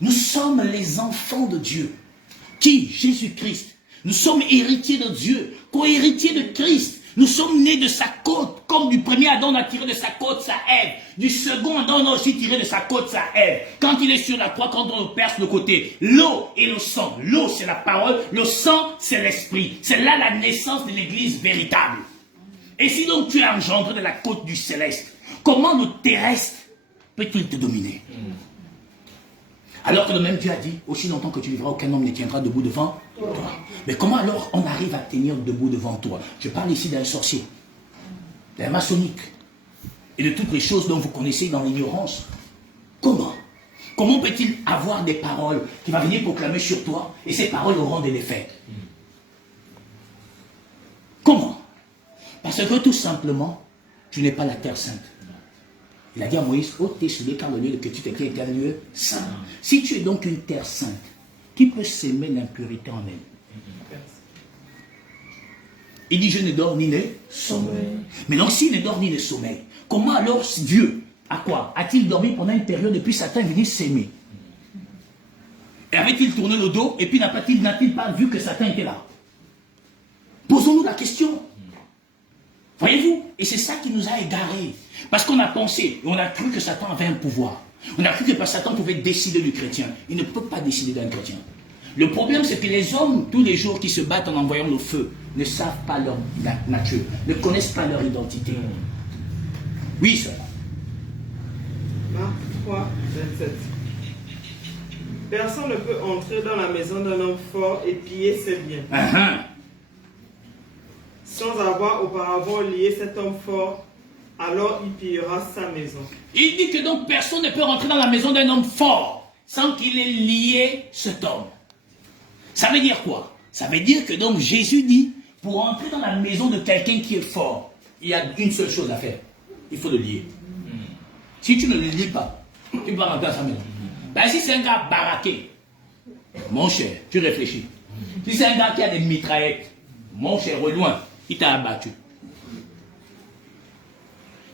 Nous sommes les enfants de Dieu. Qui? Jésus-Christ. Nous sommes héritiers de Dieu, co-héritiers de Christ. Nous sommes nés de sa côte, comme du premier Adam on a tiré de sa côte sa Ève. Du second Adam on a aussi tiré de sa côte sa Ève. Quand il est sur la croix, quand on le perce le côté, l'eau et le sang. L'eau c'est la parole, le sang c'est l'esprit. C'est là la naissance de l'église véritable. Et si donc tu es engendré de la côte du céleste, comment le terrestre peut-il te dominer? Alors que le même Dieu a dit, aussi longtemps que tu vivras, aucun homme ne tiendra debout devant toi. Mais comment alors on arrive à tenir debout devant toi? Je parle ici d'un sorcier, d'un maçonnique, et de toutes les choses dont vous connaissez dans l'ignorance. Comment? Comment peut-il avoir des paroles qui vont venir proclamer sur toi, et ces paroles auront des effets? Comment? Parce que tout simplement, tu n'es pas la terre sainte. Il a dit à Moïse, ôte tes souliers car le lieu que tu t'étais est un lieu saint. Si tu es donc une terre sainte, qui peut s'aimer l'impurité en elle? Il dit, je ne dors ni ne sommeille. Mais donc s'il ne dort ni ne sommeille, comment alors Dieu, à quoi? A-t-il dormi pendant une période et puis Satan est venu s'aimer? Et avait-il tourné le dos et puis n'a-t-il pas vu que Satan était là? Posons-nous la question. Voyez-vous? Et c'est ça qui nous a égarés. Parce qu'on a pensé, et on a cru que Satan avait un pouvoir. On a cru que Satan pouvait décider du chrétien. Il ne peut pas décider d'un chrétien. Le problème, c'est que les hommes, tous les jours qui se battent en envoyant le feu, ne savent pas leur nature, ne connaissent pas leur identité. Oui, ça. 3, 27. Personne ne peut entrer dans la maison d'un homme fort et piller ses biens. Sans avoir auparavant lié cet homme fort, alors il pillera sa maison. Il dit que donc personne ne peut rentrer dans la maison d'un homme fort sans qu'il ait lié cet homme. Ça veut dire quoi? Ça veut dire que donc Jésus dit, pour entrer dans la maison de quelqu'un qui est fort, il y a une seule chose à faire. Il faut le lier. Si tu ne le lies pas, tu ne peux pas rentrer dans sa maison. Ben, si c'est un gars baraqué, mon cher, tu réfléchis. Si c'est un gars qui a des mitraillettes, mon cher, au loin, il t'a abattu.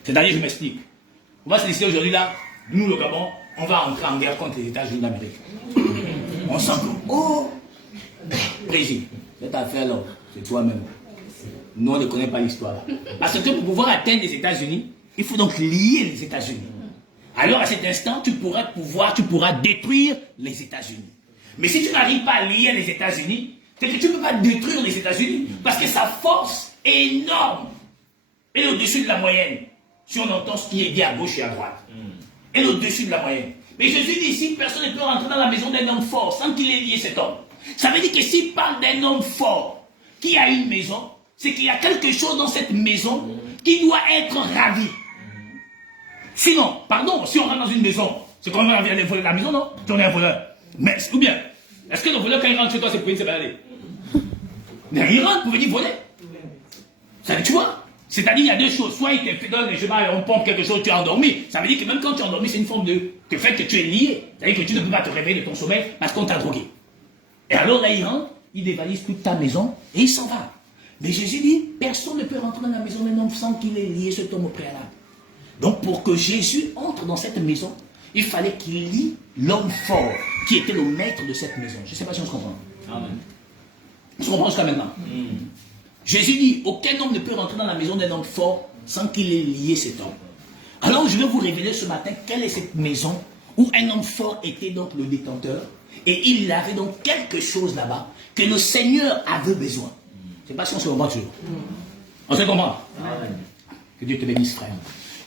C'est-à-dire, je m'explique. On va se décider aujourd'hui là, nous le Gabon, on va entrer en guerre contre les États-Unis d'Amérique. On sent que, oh, Président, cette affaire-là, c'est toi-même. Nous, on ne connaît pas l'histoire. Parce que pour pouvoir atteindre les États-Unis, il faut donc lier les États-Unis. Alors à cet instant, tu pourras détruire les États-Unis. Mais si tu n'arrives pas à lier les États-Unis, c'est que tu ne peux pas détruire les États-Unis parce que sa force est énorme. Elle est au-dessus de la moyenne. Si on entend ce qui est dit à gauche et à droite. Elle est au-dessus de la moyenne. Mais Jésus dit ici, personne ne peut rentrer dans la maison d'un homme fort sans qu'il ait lié cet homme. Ça veut dire que s'il parle d'un homme fort qui a une maison, c'est qu'il y a quelque chose dans cette maison qui doit être ravi. Sinon, pardon, si on rentre dans une maison, c'est qu'on va aller voler la maison, non? Si on est un voleur. Mais, ou bien, est-ce que le voleur, quand il rentre chez toi, c'est pour une se balader? Mais il rentre pour venir voler. Ça, tu vois? C'est-à-dire, il y a deux choses. Soit il te donne, je sais pas, on pompe quelque chose, tu es endormi. Ça veut dire que même quand tu es endormi, c'est une forme de fait que tu es lié. C'est-à-dire que tu ne peux pas te réveiller de ton sommeil parce qu'on t'a drogué. Et alors là, il rentre, il dévalise toute ta maison et il s'en va. Mais Jésus dit, personne ne peut rentrer dans la maison d'un homme sans qu'il ait lié cet homme au préalable. Donc pour que Jésus entre dans cette maison, il fallait qu'il lie l'homme fort qui était le maître de cette maison. Je ne sais pas si on se comprend. Amen. On se comprend jusqu'à maintenant. Jésus dit, aucun homme ne peut rentrer dans la maison d'un homme fort sans qu'il ait lié cet homme. Alors je vais vous révéler ce matin quelle est cette maison où un homme fort était donc le détenteur et il avait donc quelque chose là-bas que le Seigneur avait besoin. Je ne sais pas si on se comprend toujours. On se comprend. Amen. Que Dieu te bénisse, frère.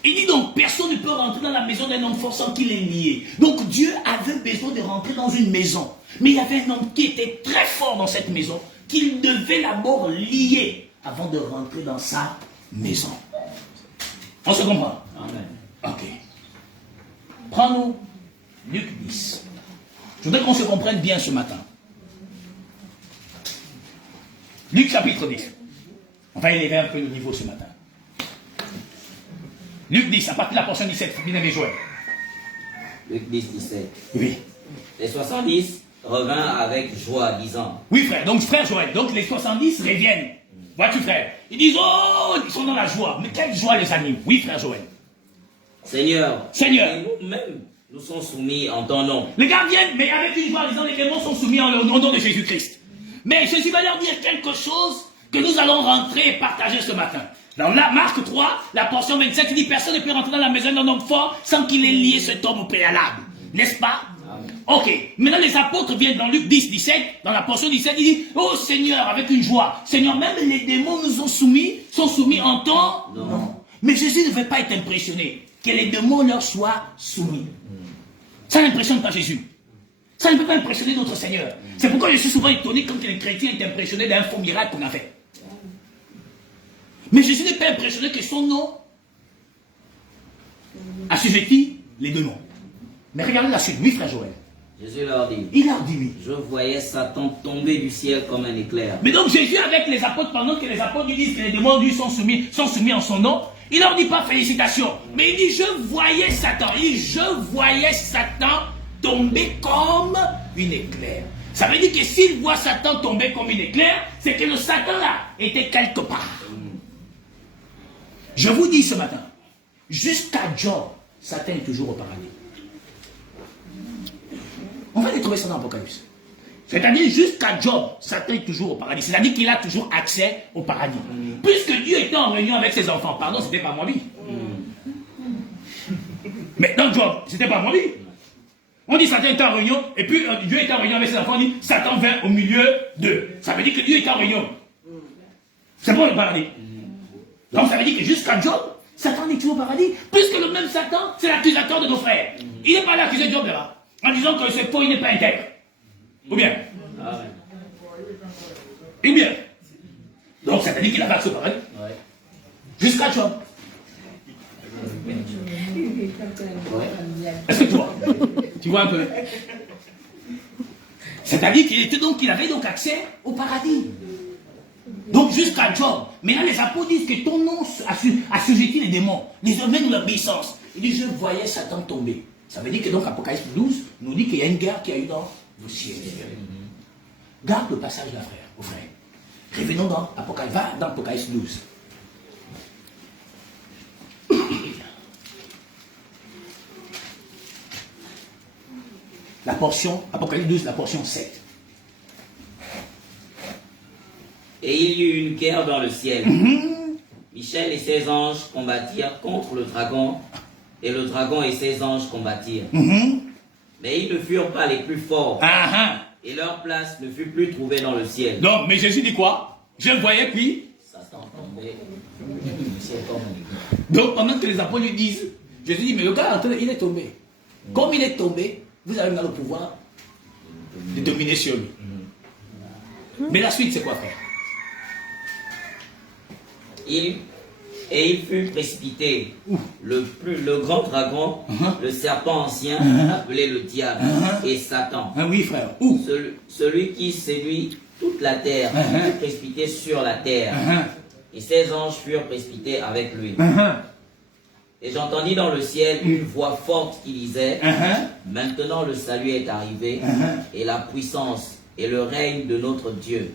Il dit donc, personne ne peut rentrer dans la maison d'un homme fort sans qu'il ait lié. Donc Dieu avait besoin de rentrer dans une maison. Mais il y avait un homme qui était très fort dans cette maison, qu'il devait d'abord lier avant de rentrer dans sa maison. On se comprend? Amen. Ok. Prends-nous Luc 10. Je voudrais qu'on se comprenne bien ce matin. Luc chapitre 10. On va élever un peu le niveau ce matin. Luc 10, à partir de la portion 17, bien aimé Joël. Luc 10, 17. Oui. Les 70 revinrent avec joie, disant. Oui, frère, donc frère Joël, donc les 70 reviennent. Vois-tu, frère? Ils disent, oh, ils sont dans la joie. Mais quelle joie les anime? Oui, frère Joël. Seigneur. Seigneur. Et nous-mêmes, nous sommes soumis en ton nom. Les gars viennent, mais avec une joie, en disant, les démons sont soumis au nom de Jésus-Christ. Mais Jésus va leur dire quelque chose que nous allons rentrer et partager ce matin. Dans la Marc 3, la portion 27, il dit, personne ne peut rentrer dans la maison d'un homme fort sans qu'il ait lié cet homme au préalable. N'est-ce pas? Ok. Maintenant, les apôtres viennent dans Luc 10, 17, dans la portion 17, il dit, oh Seigneur, avec une joie. Seigneur, même les démons nous sont soumis en ton nom. Mais Jésus ne veut pas être impressionné que les démons leur soient soumis. Ça n'impressionne pas Jésus. Ça ne peut pas impressionner notre Seigneur. C'est pourquoi je suis souvent étonné quand les chrétiens sont impressionnés d'un faux miracle qu'on a fait. Mais Jésus n'est pas impressionné que son nom assujettit les démons. Mais regardez la suite, oui, frère Joël. Jésus leur dit. Il leur dit oui. Je voyais Satan tomber du ciel comme un éclair. Mais donc Jésus avec les apôtres, pendant que les apôtres lui disent que les démons lui sont soumis en son nom, il leur dit pas félicitations. Mais il dit je voyais Satan. Il dit je voyais Satan tomber comme une éclair. Ça veut dire que s'il voit Satan tomber comme une éclair, c'est que le Satan là était quelque part. Je vous dis ce matin, jusqu'à Job, Satan est toujours au paradis. On va les trouver ça dans l'Apocalypse. C'est-à-dire, jusqu'à Job, Satan est toujours au paradis. C'est-à-dire qu'il a toujours accès au paradis. Puisque Dieu était en réunion avec ses enfants. Pardon, c'était pas moi lui. Mais dans Job, c'était pas moi lui. On dit Satan était en réunion, et puis Dieu était en réunion avec ses enfants, on dit Satan vint au milieu d'eux. Ça veut dire que Dieu était en réunion. C'est bon le paradis. Donc ça veut dire que jusqu'à Job, Satan est tué au paradis, puisque le même Satan, c'est l'accusateur de nos frères. Il n'est pas là accuser Job là-bas, en disant que c'est faux, il n'est pas intègre. Ou bien? Ou bien? Donc, ça veut dire qu'il a accès au paradis. Jusqu'à Job. Est-ce que tu vois? Tu vois un peu? C'est-à-dire qu'il avait donc accès au paradis. Donc jusqu'à Job. Mais là, les apôtres disent que ton nom assujettit les démons. Les hommes de l'obéissance. Il dit, je voyais Satan tomber. Ça veut dire que donc Apocalypse 12 nous dit qu'il y a une guerre qui a eu dans le ciel. Garde le passage là, frère, aux frères. Revenons dans Apocalypse, va dans Apocalypse 12. La portion, Apocalypse 12, la portion 7. Et il y eut une guerre dans le ciel. Michel et ses anges combattirent contre le dragon, et le dragon et ses anges combattirent. Mais ils ne furent pas les plus forts, et leur place ne fut plus trouvée dans le ciel. Donc, mais Jésus dit quoi? Je le voyais, puis Satan tombait du ciel comme un aiguille. Donc, pendant que les apôtres lui disent, Jésus dit, mais le gars, il est tombé. Comme il est tombé, vous avez maintenant le pouvoir de dominer sur lui. Mais la suite, c'est quoi, frère? Il fut précipité, le grand dragon, le serpent ancien, appelé le diable, et Satan. Oui, frère. Où? Celui qui séduit toute la terre, fut précipité sur la terre, et ses anges furent précipités avec lui. Et j'entendis dans le ciel une voix forte qui disait, maintenant le salut est arrivé, et la puissance, et le règne de notre Dieu,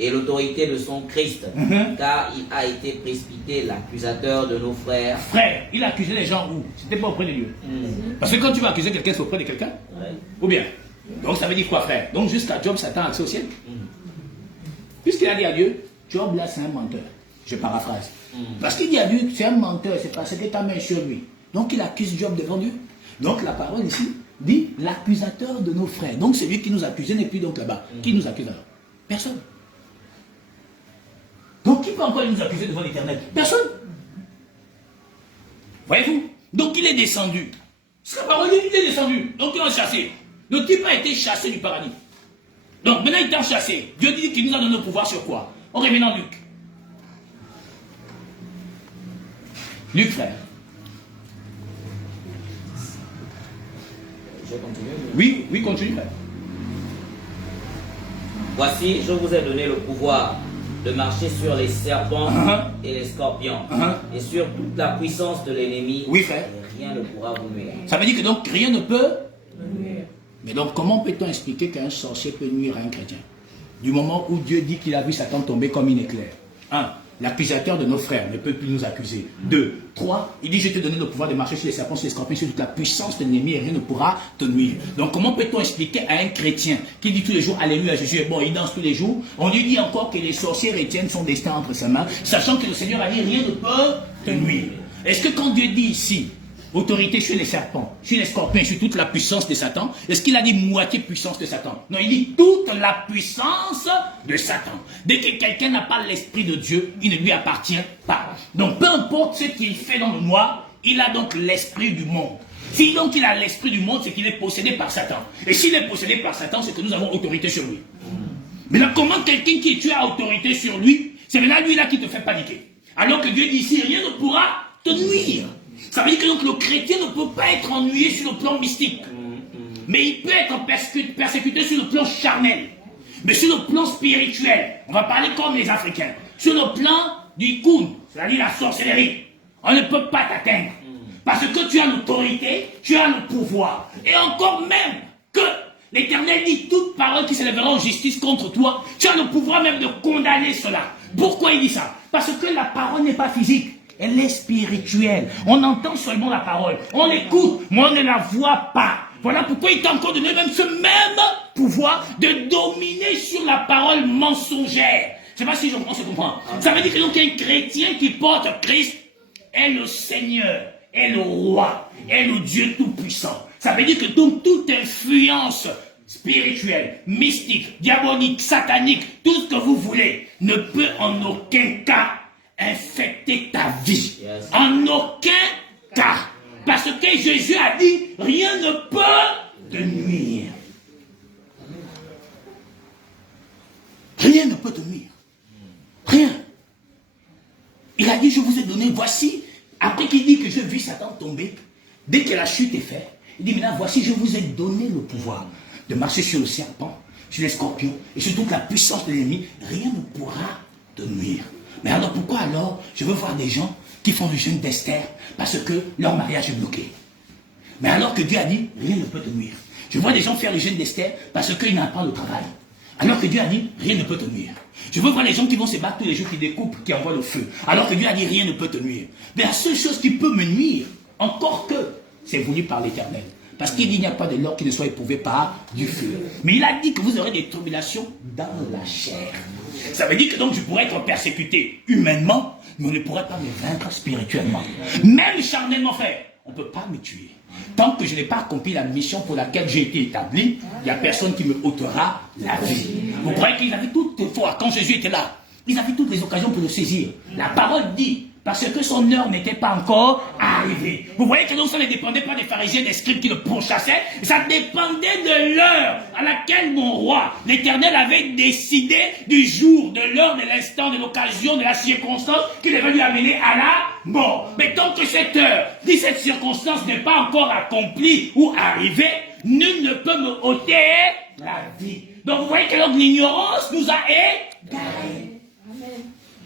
et l'autorité de son Christ, car il a été précipité l'accusateur de nos frères. Frère, il accusait les gens où? C'était pas auprès de Dieu. Parce que quand tu vas accuser quelqu'un, c'est auprès de quelqu'un. Ou bien? Donc ça veut dire quoi, frère? Donc jusqu'à Job, Satan a accès au ciel. Puisqu'il a dit à Dieu, Job là c'est un menteur. Je paraphrase. Parce qu'il dit à Dieu, c'est un menteur, c'est parce que ta main est sur lui. Donc il accuse Job devant Dieu. Donc la parole ici dit l'accusateur de nos frères. Donc c'est lui qui nous accusait n'est plus donc là-bas. Qui nous accuse alors? Personne. Donc qui peut encore nous accuser devant l'Éternel? Personne. Voyez-vous? Donc il est descendu. C'est la parole, il est descendu. Donc il a chassé. Le type a été chassé du paradis. Donc maintenant il est chassé. Dieu dit qu'il nous a donné le pouvoir sur quoi? On revient dans Luc. Luc, frère. Je continue. Oui, continue, frère. Voici, je vous ai donné le pouvoir de marcher sur les serpents et les scorpions, et sur toute la puissance de l'ennemi. Oui, frère. Et rien ne pourra vous nuire. Ça veut dire que donc rien ne peut nuire. Mais donc comment peut-on expliquer qu'un sorcier peut nuire à un chrétien? Du moment où Dieu dit qu'il a vu Satan tomber comme une éclair. 1. L'accusateur de nos frères ne peut plus nous accuser. 2. 3. Il dit, je te donne le pouvoir de marcher sur les serpents, sur les scorpions, sur toute la puissance de l'ennemi et rien ne pourra te nuire. Donc comment peut-on expliquer à un chrétien qui dit tous les jours, alléluia, Jésus est bon, il danse tous les jours, on lui dit encore que les sorciers retiennent son destin entre ses mains, sachant que le Seigneur a dit, rien ne peut te nuire. Est-ce que quand Dieu dit ici, autorité sur les serpents, sur les scorpions, sur toute la puissance de Satan, est-ce qu'il a dit moitié puissance de Satan? Non, il dit toute la puissance de Satan. Dès que quelqu'un n'a pas l'esprit de Dieu, il ne lui appartient pas. Donc peu importe ce qu'il fait dans le noir, il a donc l'esprit du monde. Si donc il a l'esprit du monde, c'est qu'il est possédé par Satan. Et s'il est possédé par Satan, c'est que nous avons autorité sur lui. Mais là, comment quelqu'un qui tu as autorité sur lui, c'est maintenant lui là qui te fait paniquer. Alors que Dieu dit ici, rien ne pourra te nuire. Ça veut dire que donc, le chrétien ne peut pas être ennuyé sur le plan mystique. Mais il peut être persécuté sur le plan charnel. Mais sur le plan spirituel, on va parler comme les Africains. Sur le plan du koun, c'est-à-dire la sorcellerie, on ne peut pas t'atteindre. Parce que tu as l'autorité, tu as le pouvoir. Et encore même que l'Éternel dit toute parole qui s'élèvera en justice contre toi, tu as le pouvoir même de condamner cela. Pourquoi il dit ça? Parce que la parole n'est pas physique. Elle est spirituelle. On entend seulement la parole. On l'écoute, mais on ne la voit pas. Voilà pourquoi il t'a encore donné même ce même pouvoir de dominer sur la parole mensongère. Je ne sais pas si on se comprend. Ça veut dire que donc un chrétien qui porte Christ est le Seigneur, est le roi, est le Dieu tout-puissant. Ça veut dire que donc toute influence spirituelle, mystique, diabolique, satanique, tout ce que vous voulez, ne peut en aucun cas infecter ta vie. En aucun cas. Parce que Jésus a dit, rien ne peut te nuire. Rien ne peut te nuire. Rien. Il a dit, je vous ai donné, voici, après qu'il dit que je vis Satan tomber, dès que la chute est faite, il dit, maintenant, voici, je vous ai donné le pouvoir de marcher sur le serpent, sur les scorpions, et sur toute la puissance de l'ennemi, rien ne pourra te nuire. Mais alors, pourquoi alors, je veux voir des gens qui font le jeûne d'Esther, parce que leur mariage est bloqué. Mais alors que Dieu a dit, rien ne peut te nuire. Je vois des gens faire le jeûne d'Esther, parce qu'ils n'ont pas de travail. Alors que Dieu a dit, rien ne peut te nuire. Je veux voir les gens qui vont se battre tous les jours, qui découpent, qui envoient le feu. Alors que Dieu a dit, rien ne peut te nuire. Mais la seule chose qui peut me nuire, encore que, c'est voulu par l'Éternel. Parce qu'il dit, il n'y a pas de l'or qui ne soit éprouvé par du feu. Mais il a dit que vous aurez des tribulations dans la chair. Ça veut dire que donc je pourrais être persécuté humainement, mais on ne pourrait pas me vaincre spirituellement. Même charnellement, frère, on ne peut pas me tuer. Tant que je n'ai pas accompli la mission pour laquelle j'ai été établi, il n'y a personne qui me ôtera la vie. Vous croyez qu'ils avaient toutes les fois, quand Jésus était là, ils avaient toutes les occasions pour le saisir. La parole dit, parce que son heure n'était pas encore arrivée. Vous voyez que donc ça ne dépendait pas des pharisiens, des scribes qui le pourchassaient, ça dépendait de l'heure à laquelle mon roi, l'Éternel, avait décidé du jour, de l'heure, de l'instant, de l'occasion, de la circonstance qu'il devait lui amener à la mort. Mais tant que cette heure, ni cette circonstance n'est pas encore accomplie ou arrivée, nul ne peut me ôter la vie. Donc vous voyez que donc l'ignorance nous a égarés.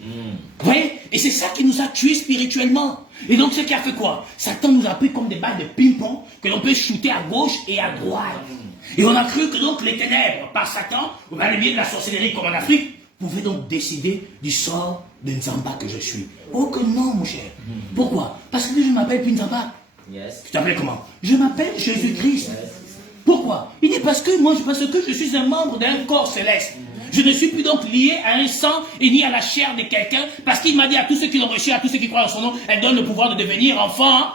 Vous voyez? Et c'est ça qui nous a tués spirituellement. Et donc, ce qui a fait quoi? Satan nous a pris comme des balles de ping-pong que l'on peut shooter à gauche et à droite. Et on a cru que donc les ténèbres, par Satan, ou bien les biais de la sorcellerie comme en Afrique, pouvaient donc décider du sort de Nzamba que je suis. Oh que non, mon cher. Pourquoi? Parce que je ne m'appelle plus Nzamba. Tu t'appelles comment? Je m'appelle Jésus-Christ. Pourquoi? Il dit parce que je suis un membre d'un corps céleste. Je ne suis plus donc lié à un sang et ni à la chair de quelqu'un, parce qu'il m'a dit à tous ceux qui l'ont reçu, à tous ceux qui croient en son nom, elle donne le pouvoir de devenir enfants,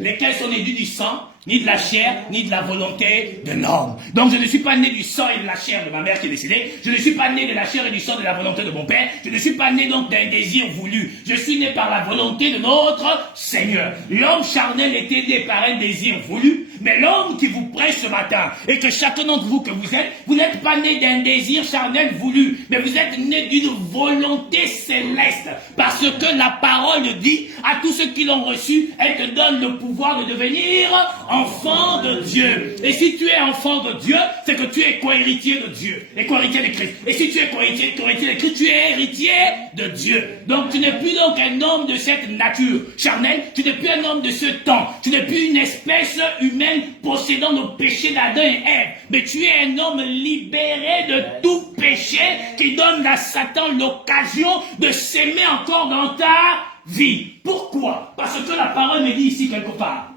lesquels sont nés du sang, ni de la chair, ni de la volonté de l'homme. Donc je ne suis pas né du sang et de la chair de ma mère qui est décédée, je ne suis pas né de la chair et du sang de la volonté de mon père, je ne suis pas né donc d'un désir voulu, je suis né par la volonté de notre Seigneur. L'homme charnel était né par un désir voulu, mais l'homme qui vous prêche ce matin, et que chacun d'entre vous que vous n'êtes pas né d'un désir charnel voulu, mais vous êtes né d'une volonté céleste, parce que la parole dit à tous ceux qui l'ont reçu, elle te donne le pouvoir de devenir enfant de Dieu. Et si tu es enfant de Dieu, c'est que tu es co-héritier de Dieu, et co-héritier de Christ. Et si tu es co-héritier de Christ, tu es héritier de Dieu. Donc tu n'es plus donc un homme de cette nature charnelle, tu n'es plus un homme de ce temps, tu n'es plus une espèce humaine possédant nos péchés d'Adam et Ève, mais tu es un homme libéré de tout péché qui donne à Satan l'occasion de s'aimer encore dans ta vie. Pourquoi? Parce que la parole me dit ici quelque part,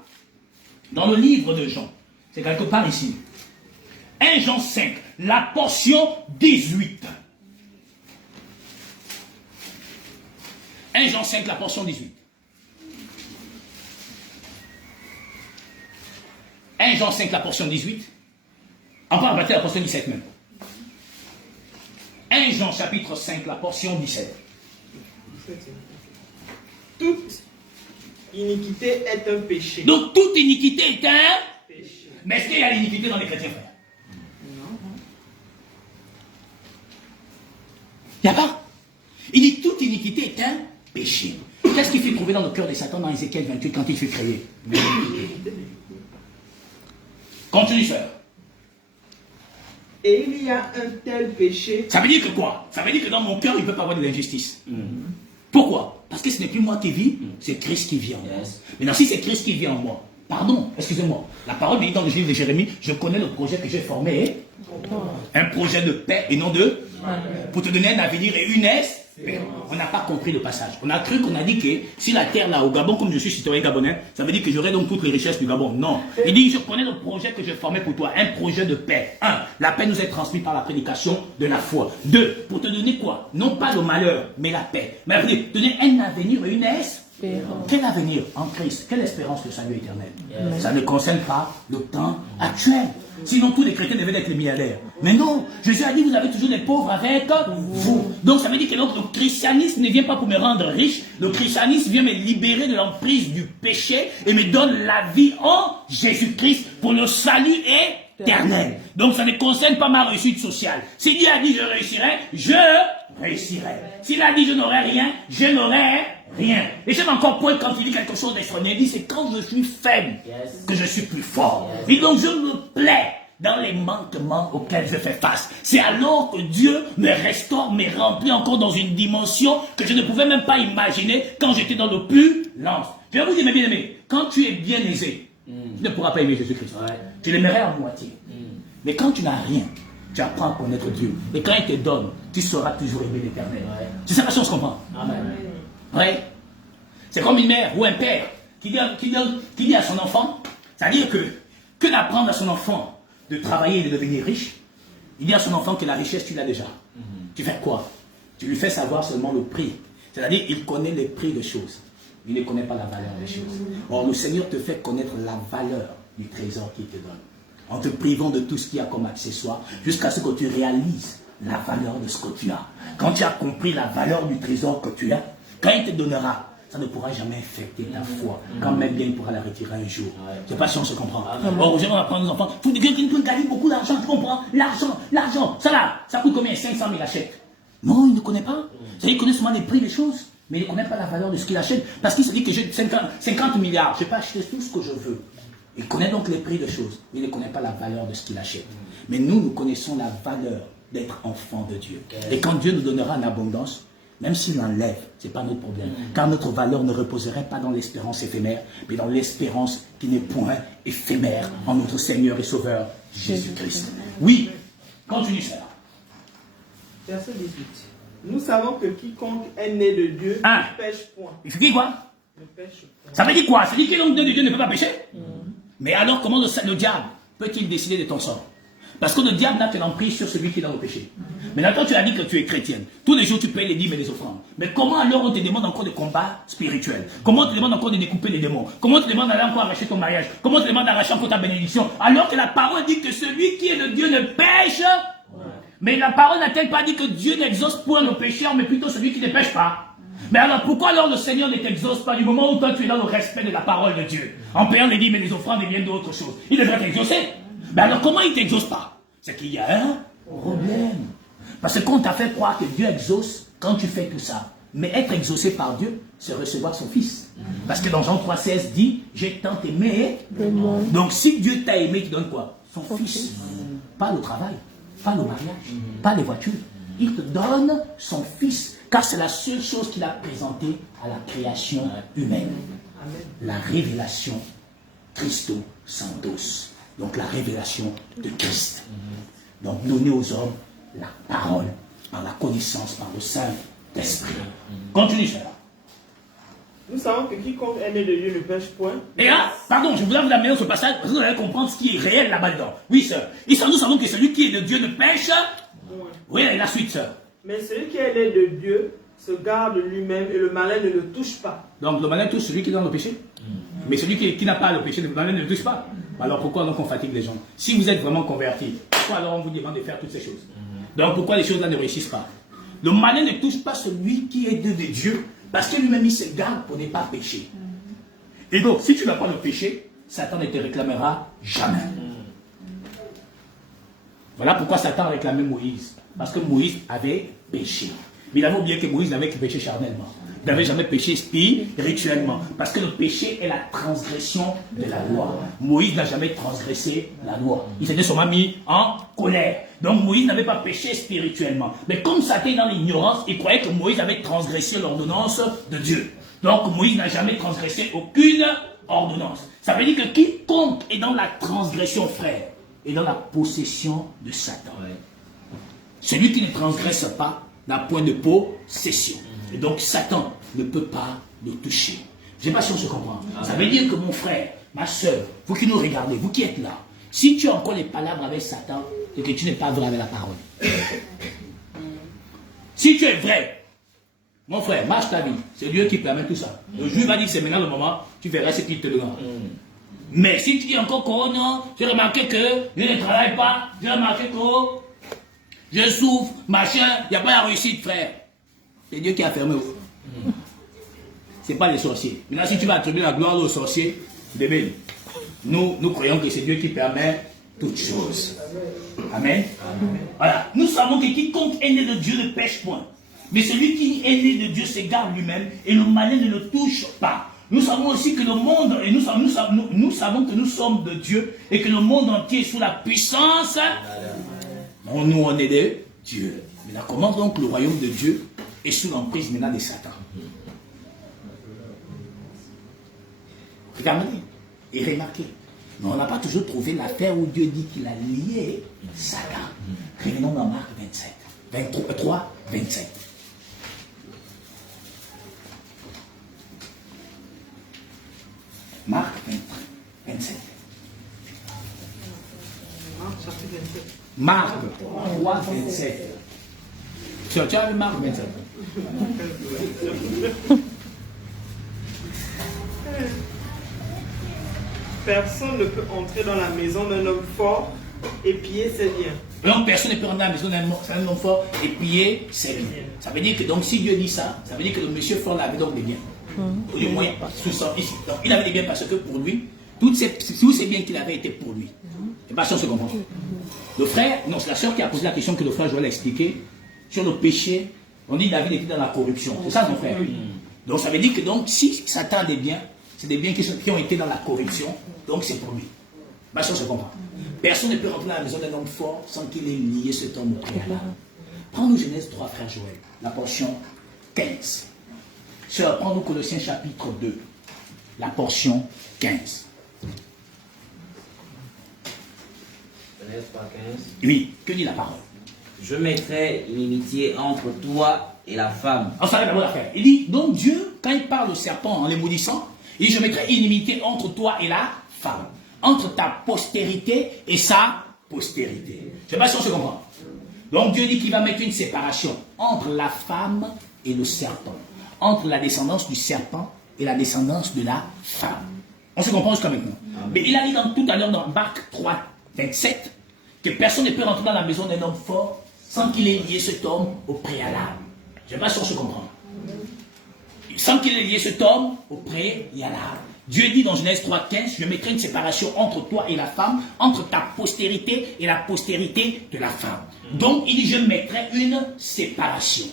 dans le livre de Jean, c'est quelque part ici, 1 Jean 5, la portion 18. 1 Jean 5, la portion 18. 1 Jean 5, la portion 18. Enfin, on va partir la portion 17 même. 1 Jean chapitre 5, la portion 17. Toute iniquité est un péché. Donc toute iniquité est un péché. Mais est-ce qu'il y a l'iniquité dans les chrétiens, frère? Non. Il n'y a pas. Il dit toute iniquité est un péché. Qu'est-ce qu'il fait trouver dans le cœur de Satan dans Ézéchiel 28 quand il fut créé? Continue, frère. Et il y a un tel péché. Ça veut dire que quoi? Ça veut dire que dans mon cœur, il ne peut pas avoir de l'injustice. Pourquoi? Parce que ce n'est plus moi qui vis, c'est Christ qui vit en moi. Maintenant, si c'est Christ qui vit en moi, pardon, excusez-moi, la parole dit dans le livre de Jérémie, je connais le projet que j'ai formé, un projet de paix et non de... Pour te donner un avenir et une espérance. On n'a pas compris le passage. On a cru qu'on a dit que si la terre là au Gabon, comme je suis citoyen gabonais, ça veut dire que j'aurai donc toutes les richesses du Gabon. Non. Il dit, je connais le projet que j'ai formé pour toi, un projet de paix. 1. La paix nous est transmise par la prédication de la foi. 2. Pour te donner quoi? Non pas le malheur, mais la paix. Mais donner un avenir et une espérance. Quel avenir en Christ? Quelle espérance le salut éternel? Ça ne concerne pas le temps actuel. Sinon, tous les chrétiens devaient être les milliardaires. Mais non, Jésus a dit, vous avez toujours les pauvres avec vous. Donc, ça veut dire que donc, le christianisme ne vient pas pour me rendre riche. Le christianisme vient me libérer de l'emprise du péché et me donne la vie en Jésus-Christ pour le salut éternel. Donc, ça ne concerne pas ma réussite sociale. Si Dieu a dit, je réussirai, je réussirai. S'il a dit, je n'aurai rien, je n'aurai rien. Et j'aime encore point quand il dit quelque chose d'extraordinaire. Il dit, c'est quand je suis faible que je suis plus fort. Et donc, je me plais dans les manquements auxquels je fais face. C'est alors que Dieu me restaure, me remplit encore dans une dimension que je ne pouvais même pas imaginer quand j'étais dans l'opulence. Je vais vous dire, mes bien-aimés, quand tu es bien aisé, tu ne pourras pas aimer Jésus-Christ. Tu l'aimerais à moitié. Mais quand tu n'as rien, tu apprends à connaître Dieu. Et quand il te donne, tu sauras toujours aimer l'Éternel. C'est ça la chose qu'on comprend. Amen. Ouais. C'est comme une mère ou un père qui dit à son enfant, c'est-à-dire que d'apprendre à son enfant de travailler et de devenir riche, il dit à son enfant que la richesse, tu l'as déjà. Tu fais quoi? Tu lui fais savoir seulement le prix. C'est-à-dire, il connaît les prix des choses. Il ne connaît pas la valeur des choses. Or, le Seigneur te fait connaître la valeur du trésor qu'il te donne. En te privant de tout ce qu'il y a comme accessoire, jusqu'à ce que tu réalises la valeur de ce que tu as. Quand tu as compris la valeur du trésor que tu as, quand il te donnera, ça ne pourra jamais infecter ta foi. Quand même bien, il pourra la retirer un jour. Je ne sais pas si on se comprend. Or, aujourd'hui, on va prendre nos enfants. Il faut quelqu'un qui peut gagner beaucoup d'argent, tu comprends? L'argent, ça là, ça coûte combien? 500 000 achètes. Non, il ne connaît pas. C'est-à-dire, il connaît seulement les prix des choses, mais il ne connaît pas la valeur de ce qu'il achète. Parce qu'il se dit que j'ai 50 milliards, je peux acheter tout ce que je veux. Il connaît donc les prix des choses, mais il ne connaît pas la valeur de ce qu'il achète. Mais nous connaissons la valeur d'être enfant de Dieu. Et quand Dieu nous donnera en abondance, même s'il enlève, ce n'est pas notre problème. Car notre valeur ne reposerait pas dans l'espérance éphémère, mais dans l'espérance qui n'est point éphémère en notre Seigneur et Sauveur, Jésus-Christ. Oui, continue ça. Verset 18. Nous savons que quiconque est né de Dieu ne pêche point. Il fait quoi? Ne pêche point. Ça veut dire quoi? Ça veut dire que l'homme de Dieu ne peut pas pécher? Mais alors, comment le diable peut-il décider de ton sort? Parce que le diable n'a que l'emprise sur celui qui est dans le péché. Maintenant, toi, tu as dit que tu es chrétienne. Tous les jours, tu payes les dîmes et les offrandes. Mais comment alors on te demande encore des combats spirituels? Comment on te demande encore de découper les démons? Comment on te demande d'aller encore arracher ton mariage? Comment on te demande d'arracher encore ta bénédiction? Alors que la parole dit que celui qui est de Dieu ne pêche. Mais la parole n'a-t-elle pas dit que Dieu n'exauce point le pécheur, mais plutôt celui qui ne pêche pas? Mais alors pourquoi alors le Seigneur ne t'exauce pas du moment où toi tu es dans le respect de la parole de Dieu, en payant les dîmes et les offrandes et bien d'autres choses? Il devrait t'exaucer. Mais alors comment il ne t'exauce pas? C'est qu'il y a un problème. Parce qu'on t'a fait croire que Dieu exauce quand tu fais tout ça. Mais être exaucé par Dieu, c'est recevoir son Fils. Parce que dans Jean 3,16 dit, j'ai tant aimé. Donc si Dieu t'a aimé, il te donne quoi? Son Fils. Pas le travail, pas le mariage, pas les voitures. Il te donne son Fils. Car c'est la seule chose qu'il a présentée à la création humaine. La révélation Christo Santos. Donc la révélation de Christ. Donc donner aux hommes la parole, par la connaissance, par le Saint-Esprit. Continue cela. Nous savons que quiconque est né de Dieu ne pêche point. Et là, pardon, je voudrais vous amener ce passage parce que vous allez comprendre ce qui est réel là-bas dedans. Oui, sœur. Et ça, nous savons que celui qui est de Dieu ne pêche. Oui, et la suite, sœur. Mais celui qui est né de Dieu se garde lui-même et le malin ne le touche pas. Donc le malin touche celui qui est dans le péché. Mais celui qui n'a pas le péché, le malin ne le touche pas. Alors pourquoi donc on fatigue les gens? Si vous êtes vraiment convertis, pourquoi alors on vous demande de faire toutes ces choses? Donc pourquoi les choses-là ne réussissent pas? Le malin ne touche pas celui qui est de Dieu, parce que lui-même il se garde pour ne pas pécher. Et donc si tu n'as pas le péché, Satan ne te réclamera jamais. Voilà pourquoi Satan réclamait Moïse. Parce que Moïse avait péché. Mais il avait oublié que Moïse n'avait que péché charnellement. Il n'avait jamais péché spirituellement. Parce que le péché est la transgression de la loi. Moïse n'a jamais transgressé la loi. Il s'était seulement mis en colère. Donc Moïse n'avait pas péché spirituellement. Mais comme Satan est dans l'ignorance, il croyait que Moïse avait transgressé l'ordonnance de Dieu. Donc Moïse n'a jamais transgressé aucune ordonnance. Ça veut dire que quiconque est dans la transgression, frère, est dans la possession de Satan. Celui qui ne transgresse pas n'a point de possession. Et donc Satan ne peut pas le toucher. Je ne sais pas si on se comprend. Ça veut dire que mon frère, ma soeur, vous qui nous regardez, vous qui êtes là, si tu as encore les palabres avec Satan, c'est que tu n'es pas vrai avec la parole. Si tu es vrai Mon frère, marche ta vie. C'est Dieu qui permet tout ça. Le juif va dire c'est maintenant le moment, tu verras ce qu'il te donnera. Mais si tu dis encore que non, j'ai remarqué que je ne travaille pas, j'ai remarqué que je souffre, machin, il n'y a pas la réussite, frère. C'est Dieu qui a fermé. Ce n'est pas les sorciers. Maintenant, si tu vas attribuer la gloire aux sorciers, bébé, nous croyons que c'est Dieu qui permet toutes choses. Amen. Voilà. Nous savons que quiconque est né de Dieu ne pêche point. Mais celui qui est né de Dieu s'égare lui-même et le malin ne le touche pas. Nous savons aussi que le monde, et nous savons que nous sommes de Dieu et que le monde entier est sous la puissance. Non, nous on est de Dieu. Mais comment donc le royaume de Dieu est sous l'emprise maintenant de Satan? Regardez et remarquez. Mais on n'a pas toujours trouvé l'affaire où Dieu dit qu'il a lié Satan. Revenons dans Marc 23, 27. Marc 27. Marc 3, 27. Tu as vu Marc 27? Personne ne peut entrer dans la maison d'un homme fort et piller ses biens. Donc personne ne peut entrer dans la maison d'un homme fort et piller ses biens. Ça veut dire que donc si Dieu dit ça, ça veut dire que le monsieur fort avait donc des biens. Au moins, ici. Donc il avait des biens parce que pour lui, tous ces biens qu'il avait étaient pour lui. C'est pas sûr se comprendre. Le frère, non, c'est la soeur qui a posé la question que le frère Joël a expliqué sur le péché. On dit David était dans la corruption. C'est ça mon frère. Donc ça veut dire que donc si Satan a des biens, c'est des biens qui ont été dans la corruption, donc c'est pour lui. Pas sûr se comprendre. Personne ne peut rentrer dans la maison d'un homme fort sans qu'il ait lié cet homme au préalable. Prends-nous Genèse 3, frère Joël, la portion 15. Sœur, prends-nous Colossiens chapitre 2, la portion 15. Genèse 3, 15. Oui, que dit la parole? Je mettrai inimitié entre toi et la femme. On s'arrête d'abord l'affaire. Il dit, donc Dieu, quand il parle au serpent en les maudissant, il dit, je mettrai inimitié entre toi et la femme. Entre ta postérité et sa postérité. Je ne sais pas si on se comprend. Donc Dieu dit qu'il va mettre une séparation entre la femme et le serpent. Entre la descendance du serpent et la descendance de la femme. On se comprend jusqu'à maintenant. Mais il a dit tout à l'heure dans Marc 3, 27, que personne ne peut rentrer dans la maison d'un homme fort sans qu'il ait lié cet homme au préalable. Je ne sais pas si on se comprend. Sans qu'il ait lié cet homme au préalable. Dieu dit dans Genèse 3, 15, je mettrai une séparation entre toi et la femme, entre ta postérité et la postérité de la femme. Donc il dit, je mettrai une séparation.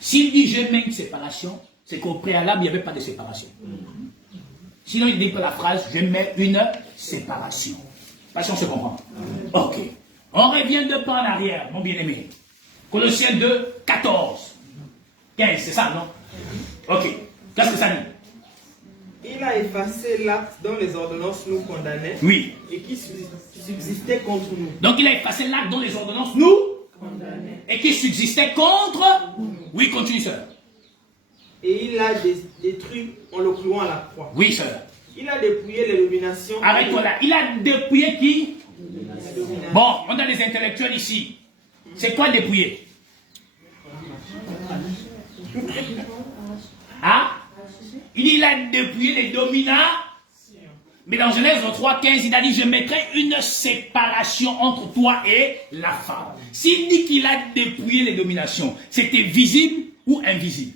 S'il dit, je mets une séparation, c'est qu'au préalable, il n'y avait pas de séparation. Sinon, il dit pas la phrase, je mets une séparation. Pas si on se comprend. Ok. On revient deux pas en arrière, mon bien-aimé. Colossiens 2, 14. 15, c'est ça, non? Ok. Qu'est-ce que ça dit? Il a effacé l'acte dont les ordonnances nous condamnaient. Oui. Et qui subsistait contre nous. Donc il a effacé l'acte dont les ordonnances nous condamnaient. Et qui subsistait contre. Oui, continue, sœur. Et il l'a détruit en le clouant à la croix. Oui, sœur. Il a dépouillé les dominations. Arrête-toi là. Il a dépouillé qui? Bon, on a des intellectuels ici. C'est quoi dépouiller? Hein? Il a dépouillé les dominants. Mais dans Genèse 3,15, il a dit, je mettrai une séparation entre toi et la femme. S'il dit qu'il a dépouillé les dominations, c'était visible ou invisible?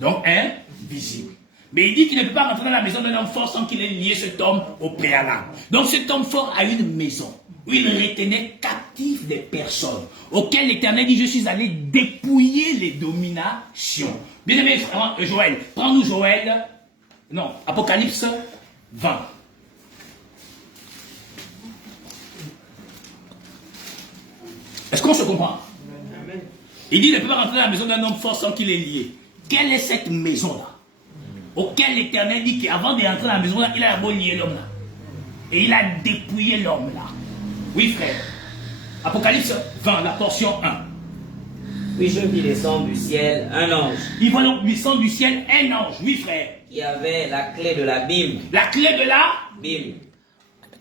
Donc, invisible. Mais il dit qu'il ne peut pas rentrer dans la maison d'un homme fort sans qu'il ait lié cet homme au préalable. Donc cet homme fort a une maison où il retenait captifs des personnes auxquelles l'Éternel dit, je suis allé dépouiller les dominations. Bien aimé Joël, prends-nous Joël, non, Apocalypse 20. Est-ce qu'on se comprend? Amen. Il dit, il ne peut pas rentrer dans la maison d'un homme fort sans qu'il ait lié. Quelle est cette maison-là? Auquel l'Éternel dit qu'avant d'entrer dans la maison-là, il a d'abord lié l'homme-là. Et il a dépouillé l'homme-là. Oui, frère. Apocalypse 20, la portion 1. Puis je vis descendre du ciel un ange. Il voit donc descendre du ciel un ange. Oui, frère. Qui avait la clé de la Bible. La clé de la Bible.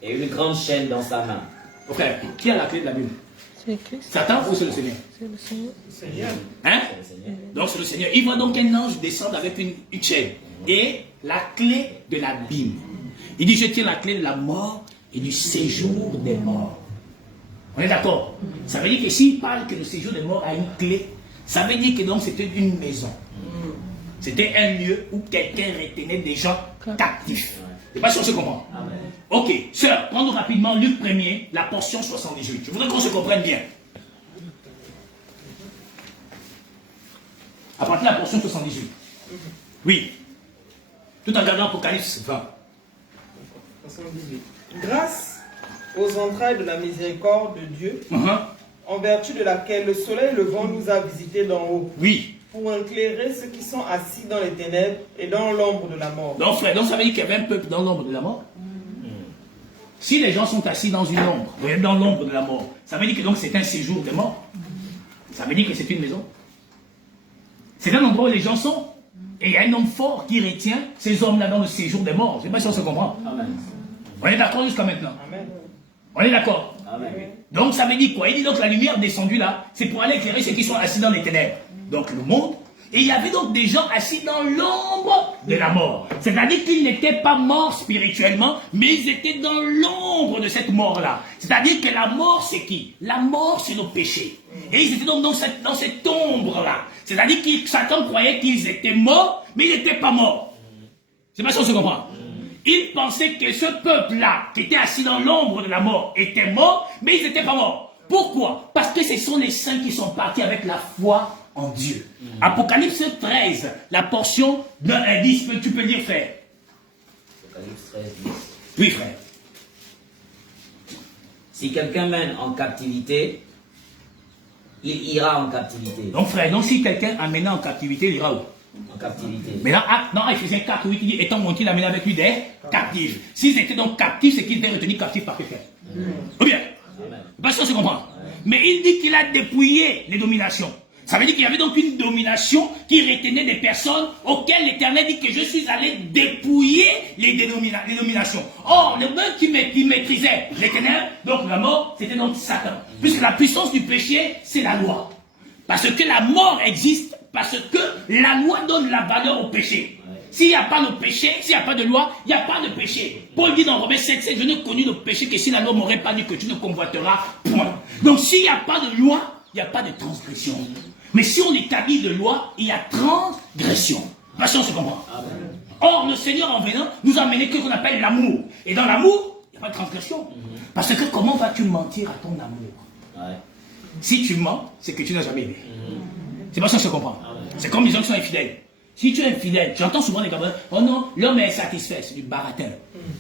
Et une grande chaîne dans sa main. Oh, frère, qui a la clé de la Bible? Satan ou c'est le Seigneur? C'est le Seigneur. Hein? Donc c'est le Seigneur. Il voit donc un ange descendre avec une chaîne et la clé de l'abîme. Il dit, je tiens la clé de la mort et du séjour des morts. On est d'accord? Ça veut dire que s'il parle que le séjour des morts a une clé, ça veut dire que donc c'était une maison. C'était un lieu où quelqu'un retenait des gens captifs. C'est pas sûr que je comprends. Ok, sœur, prends-nous rapidement Luc 1er, la portion 78. Je voudrais qu'on se comprenne bien. À partir de la portion 78. Oui. Tout en regardant Apocalypse 20. 78. Grâce aux entrailles de la miséricorde de Dieu, en vertu de laquelle le soleil levant nous a visités d'en haut. Oui. Pour éclairer ceux qui sont assis dans les ténèbres et dans l'ombre de la mort. Donc frère, donc ça veut dire qu'il y avait un peuple dans l'ombre de la mort. Si les gens sont assis dans une ombre, dans l'ombre de la mort, ça veut dire que donc c'est un séjour de mort. Ça veut dire que c'est une maison. C'est un endroit où les gens sont. Et il y a un homme fort qui retient ces hommes-là dans le séjour des morts. Je ne sais pas si on se comprend. Amen. On est d'accord jusqu'à maintenant? Amen. On est d'accord? Donc ça veut dire quoi? Il dit donc la lumière descendue là, c'est pour aller éclairer ceux qui sont assis dans les ténèbres. Donc le monde. Et il y avait donc des gens assis dans l'ombre de la mort. C'est-à-dire qu'ils n'étaient pas morts spirituellement, mais ils étaient dans l'ombre de cette mort-là. C'est-à-dire que la mort, c'est qui? La mort, c'est nos péchés. Et ils étaient donc dans cette ombre-là. C'est-à-dire que Satan croyait qu'ils étaient morts, mais ils n'étaient pas morts. C'est pas ça qu'on se comprend. Ils pensaient que ce peuple-là, qui était assis dans l'ombre de la mort, était mort, mais ils n'étaient pas morts. Pourquoi? Parce que ce sont les saints qui sont partis avec la foi en Dieu. Apocalypse 13, la portion de 10, tu peux dire frère. Apocalypse 13, 10. Oui frère. Si quelqu'un mène en captivité, il ira en captivité. Donc frère, donc si quelqu'un amène en captivité, il ira où? En captivité. Mais là, non, Ephésiens 4, 8, il dit, étant monté, il amène avec lui des captifs. S'ils étaient donc captifs, c'est qu'ils étaient retenus captifs par quelqu'un. Ou bien? Parce qu'on se comprend. Mais il dit qu'il a dépouillé les dominations. Ça veut dire qu'il y avait donc une domination qui retenait des personnes auxquelles l'Éternel dit que je suis allé dépouiller les dominations. Or, le même qui maîtrisait les ténèbres, donc la mort, c'était donc Satan. Puisque la puissance du péché, c'est la loi. Parce que la mort existe, parce que la loi donne la valeur au péché. S'il n'y a pas de péché, s'il n'y a pas de loi, il n'y a pas de péché. Paul dit dans Romains 7, je n'ai connu le péché que si la loi ne m'aurait pas dit que tu ne convoiteras point. Donc s'il n'y a pas de loi, il n'y a pas de transgression. Mais si on établit de loi, il y a transgression. Parce qu'on se comprend. Or, le Seigneur en venant nous a amené ce qu'on appelle l'amour. Et dans l'amour, il n'y a pas de transgression. Parce que comment vas-tu mentir à ton amour? Si tu mens, c'est que tu n'as jamais aimé. C'est pas ça que je comprends. C'est comme les gens qui sont infidèles. Si tu es infidèle, j'entends souvent les gars, oh non, l'homme est insatisfait, c'est du baratin.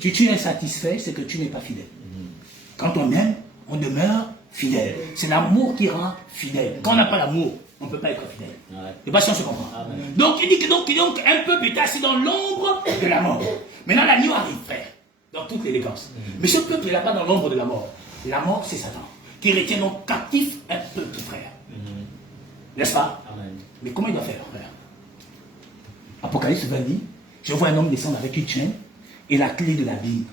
Si tu es insatisfait, c'est que tu n'es pas fidèle. Quand on aime, on demeure fidèle. C'est l'amour qui rend fidèle. Quand on n'a pas l'amour, on ne peut pas être fidèle. C'est pas ça que je comprends. Donc il dit que donc, un peuple est assis dans l'ombre de la mort. Maintenant la nuit arrive, frère, dans toute l'élégance. Mais ce peuple n'est pas dans l'ombre de la mort. La mort, c'est Satan, qui retient donc captif un peuple, frère. N'est-ce pas? Mais comment il doit faire, frère? Apocalypse 20 dit, je vois un homme descendre avec une chaîne et la clé de la Bible.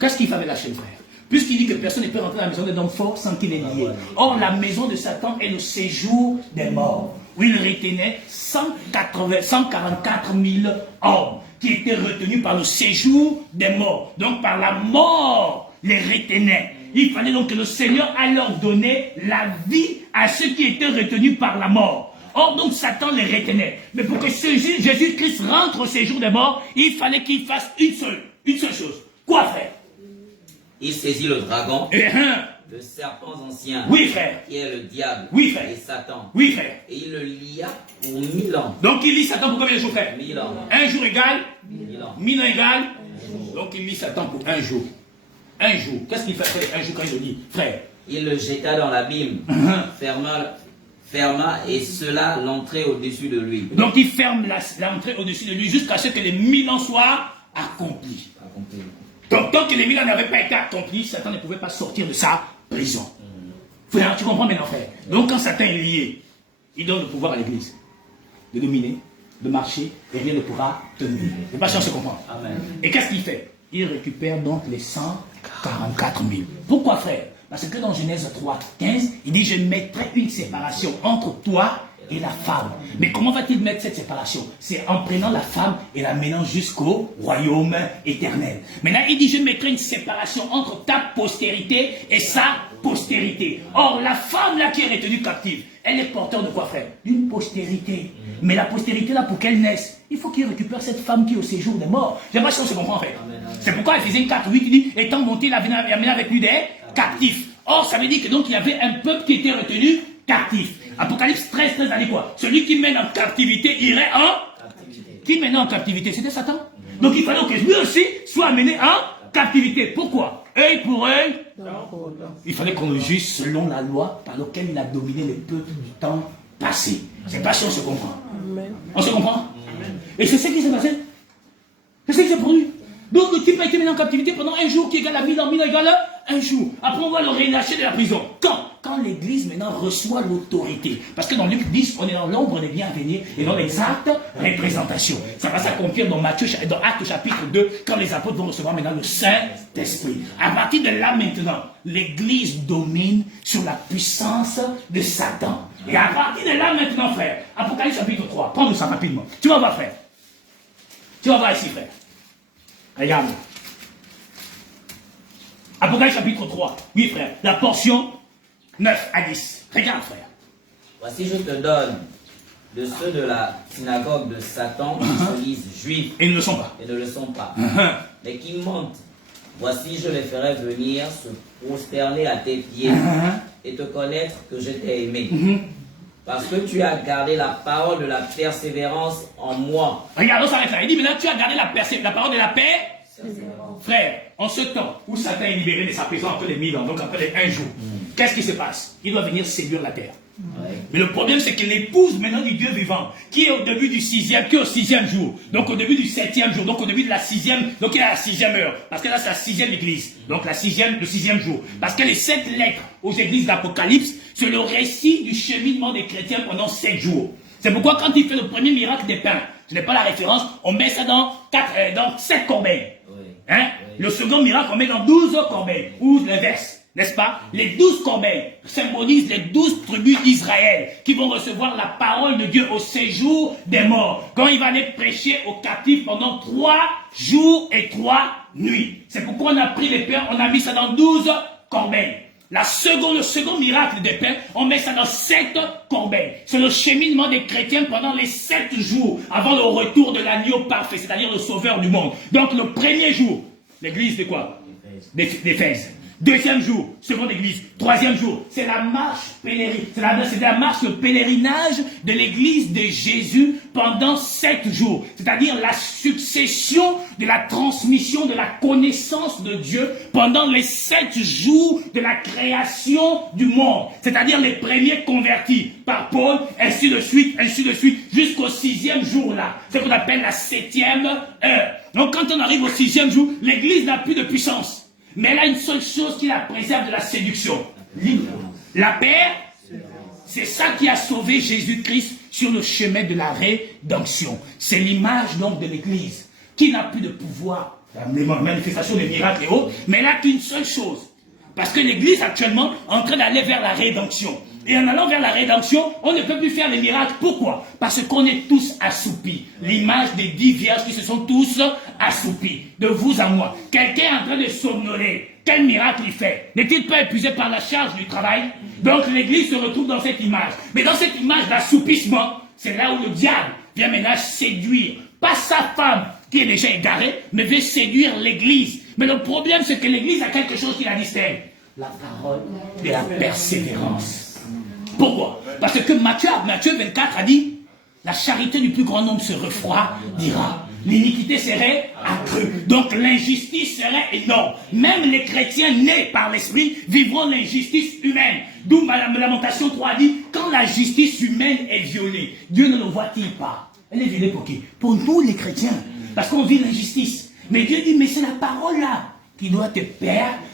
Qu'est-ce qu'il fait avec la chaîne, frère? Puisqu'il dit que personne ne peut rentrer dans la maison d'un homme fort sans qu'il ait lié. Or, la maison de Satan est le séjour des morts, où il retenait 144 000 hommes qui étaient retenus par le séjour des morts. Donc, par la mort, les retenait. Il fallait donc que le Seigneur aille leur donner la vie à ceux qui étaient retenus par la mort. Or, donc, Satan les retenait. Mais pour que Jésus-Christ rentre au séjour des morts, il fallait qu'il fasse une seule chose. Quoi faire? Il saisit le dragon, le serpent ancien, oui, frère, qui est le diable, oui, frère, et Satan. Oui, frère. Et il le lia pour 1000 ans. Donc il lie Satan pour combien de jours, frère? 1000 ans. Un jour égale 1000 ans. 1000 ans égale. Donc il lie Satan pour un jour. Un jour. Qu'est-ce qu'il fait, frère, un jour quand il le lit, frère? Il le jeta dans l'abîme, ferma et cela l'entrée au-dessus de lui. Donc il ferme l'entrée au-dessus de lui jusqu'à ce que les 1000 ans soient accomplis. Donc tant que les 1000 ans n'avaient pas été accomplis, Satan ne pouvait pas sortir de sa prison. Frère, tu comprends maintenant, frère? Donc quand Satan est lié, il donne le pouvoir à l'église de dominer, de marcher, et rien ne pourra tenir. C'est pas ça, on se comprend. Amen. Et qu'est-ce qu'il fait? Il récupère donc les 144 000. Pourquoi, frère? Parce que dans Genèse 3, 15, il dit, je mettrai une séparation entre toi et la femme. Mais comment va-t-il mettre cette séparation? C'est en prenant la femme et la menant jusqu'au royaume éternel. Maintenant, il dit, je mettrai une séparation entre ta postérité et sa postérité. Or, la femme là qui est retenue captive, elle est porteur de quoi, frère? D'une postérité. Mais la postérité là, pour qu'elle naisse, il faut qu'il récupère cette femme qui est au séjour des morts. Je ne sais pas si on se comprend, frère. C'est pourquoi Ephésiens 4, 8, il dit, étant monté, il a amené avec lui des captifs. Or, ça veut dire que donc il y avait un peuple qui était retenu captif. Apocalypse 13, 13 a dit quoi? Celui qui mène en captivité irait en captivité. Qui mène en captivité? C'était Satan. Donc il fallait que lui aussi soit amené en captivité. Pourquoi? Œil pour œil. Il fallait qu'on le juge selon la loi par laquelle il a dominé les peuples du temps passé. C'est pas si on se comprend. On se comprend? Et c'est ce qui s'est passé. C'est ce qui s'est produit. Donc le type a été mis en captivité pendant un jour qui égale la 1000 ans, 1000 égale un jour. Après on va le relâcher de la prison. Quand l'église maintenant reçoit l'autorité. Parce que dans Luc 10, on est dans l'ombre des biens à venir et dans l'exacte représentation. Ça va s'accomplir dans dans Actes chapitre 2, quand les apôtres vont recevoir maintenant le Saint-Esprit. À partir de là maintenant, l'église domine sur la puissance de Satan. Et à partir de là maintenant, frère, Apocalypse chapitre 3, prends-nous ça rapidement. Tu vas voir, frère. Tu vas voir ici, frère. Regarde. Apocalypse chapitre 3. Oui, frère. La portion 9 à 10. Regarde, frère. Voici, je te donne de ceux de la synagogue de Satan qui se disent juifs. Et ne le sont pas. Et ne le sont pas. Mais qui mentent. Voici, je les ferai venir se prosterner à tes pieds et te connaître que je t'ai aimé. Parce que tu as gardé la parole de la persévérance en moi. Regarde, on s'arrête là. Il dit, maintenant tu as gardé la parole de la paix. Frère, en ce temps où Satan est libéré de sa prison après les 1000 ans, donc après les 1 jour, qu'est-ce qui se passe? Il doit venir séduire la terre. Mais le problème, c'est que l'épouse maintenant du Dieu vivant, qui est au début du 6e, qui est au 6e jour, donc au début du 7e jour, donc au début de la 6e, donc il est à la 6e heure, parce que là c'est la 6e église, donc le 6e jour. Parce que les 7 lettres aux églises d'Apocalypse, c'est le récit du cheminement des chrétiens pendant 7 jours. C'est pourquoi quand il fait le premier miracle des pains, ce n'est pas la référence, on met ça dans 7 corbeilles. Hein? Le second miracle, on met dans 12 corbeilles, ou l'inverse, n'est-ce pas? Les 12 corbeilles symbolisent les 12 tribus d'Israël qui vont recevoir la parole de Dieu au séjour des morts, quand il va aller prêcher aux captifs pendant 3 jours et 3 nuits. C'est pourquoi on a pris les pains, on a mis ça dans 12 corbeilles. Le second miracle des pains, on met ça dans 7 corbeilles. C'est le cheminement des chrétiens pendant les 7 jours avant le retour de l'agneau parfait, c'est-à-dire le sauveur du monde. Donc le premier jour, l'église de quoi? D'Éphèse. Deuxième jour, seconde église. Troisième jour, c'est la marche pèlerinage. C'est la marche, le pèlerinage de l'église de Jésus pendant 7 jours. C'est-à-dire la succession de la transmission de la connaissance de Dieu pendant les 7 jours de la création du monde. C'est-à-dire les premiers convertis par Paul, ainsi de suite, jusqu'au 6e jour là. C'est ce qu'on appelle la 7e heure. Donc quand on arrive au 6e jour, l'église n'a plus de puissance. Mais elle a une seule chose qui la préserve de la séduction. La paix, c'est ça qui a sauvé Jésus-Christ sur le chemin de la rédemption. C'est l'image donc de l'Église, qui n'a plus de pouvoir, les manifestations des miracles et autres, mais elle n'a qu'une seule chose. Parce que l'Église actuellement est en train d'aller vers la rédemption. Et en allant vers la rédemption, on ne peut plus faire les miracles. Pourquoi? Parce qu'on est tous assoupis. L'image des 10 vierges qui se sont tous assoupis. De vous à moi. Quelqu'un est en train de somnoler. Quel miracle il fait? N'est-il pas épuisé par la charge du travail? Donc l'Église se retrouve dans cette image. Mais dans cette image d'assoupissement, c'est là où le diable vient maintenant séduire. Pas sa femme qui est déjà égarée, mais veut séduire l'Église. Mais le problème, c'est que l'Église a quelque chose qui la distingue. La parole de la persévérance. Pourquoi? Parce que Matthieu 24 a dit, la charité du plus grand nombre se refroidira. L'iniquité serait accrue. Donc l'injustice serait énorme. Même les chrétiens nés par l'esprit vivront l'injustice humaine. D'où Lamentation 3 dit, quand la justice humaine est violée, Dieu ne le voit-il pas? Elle est violée pour qui? Pour nous les chrétiens. Parce qu'on vit l'injustice. Mais Dieu dit, mais c'est la parole là qui doit te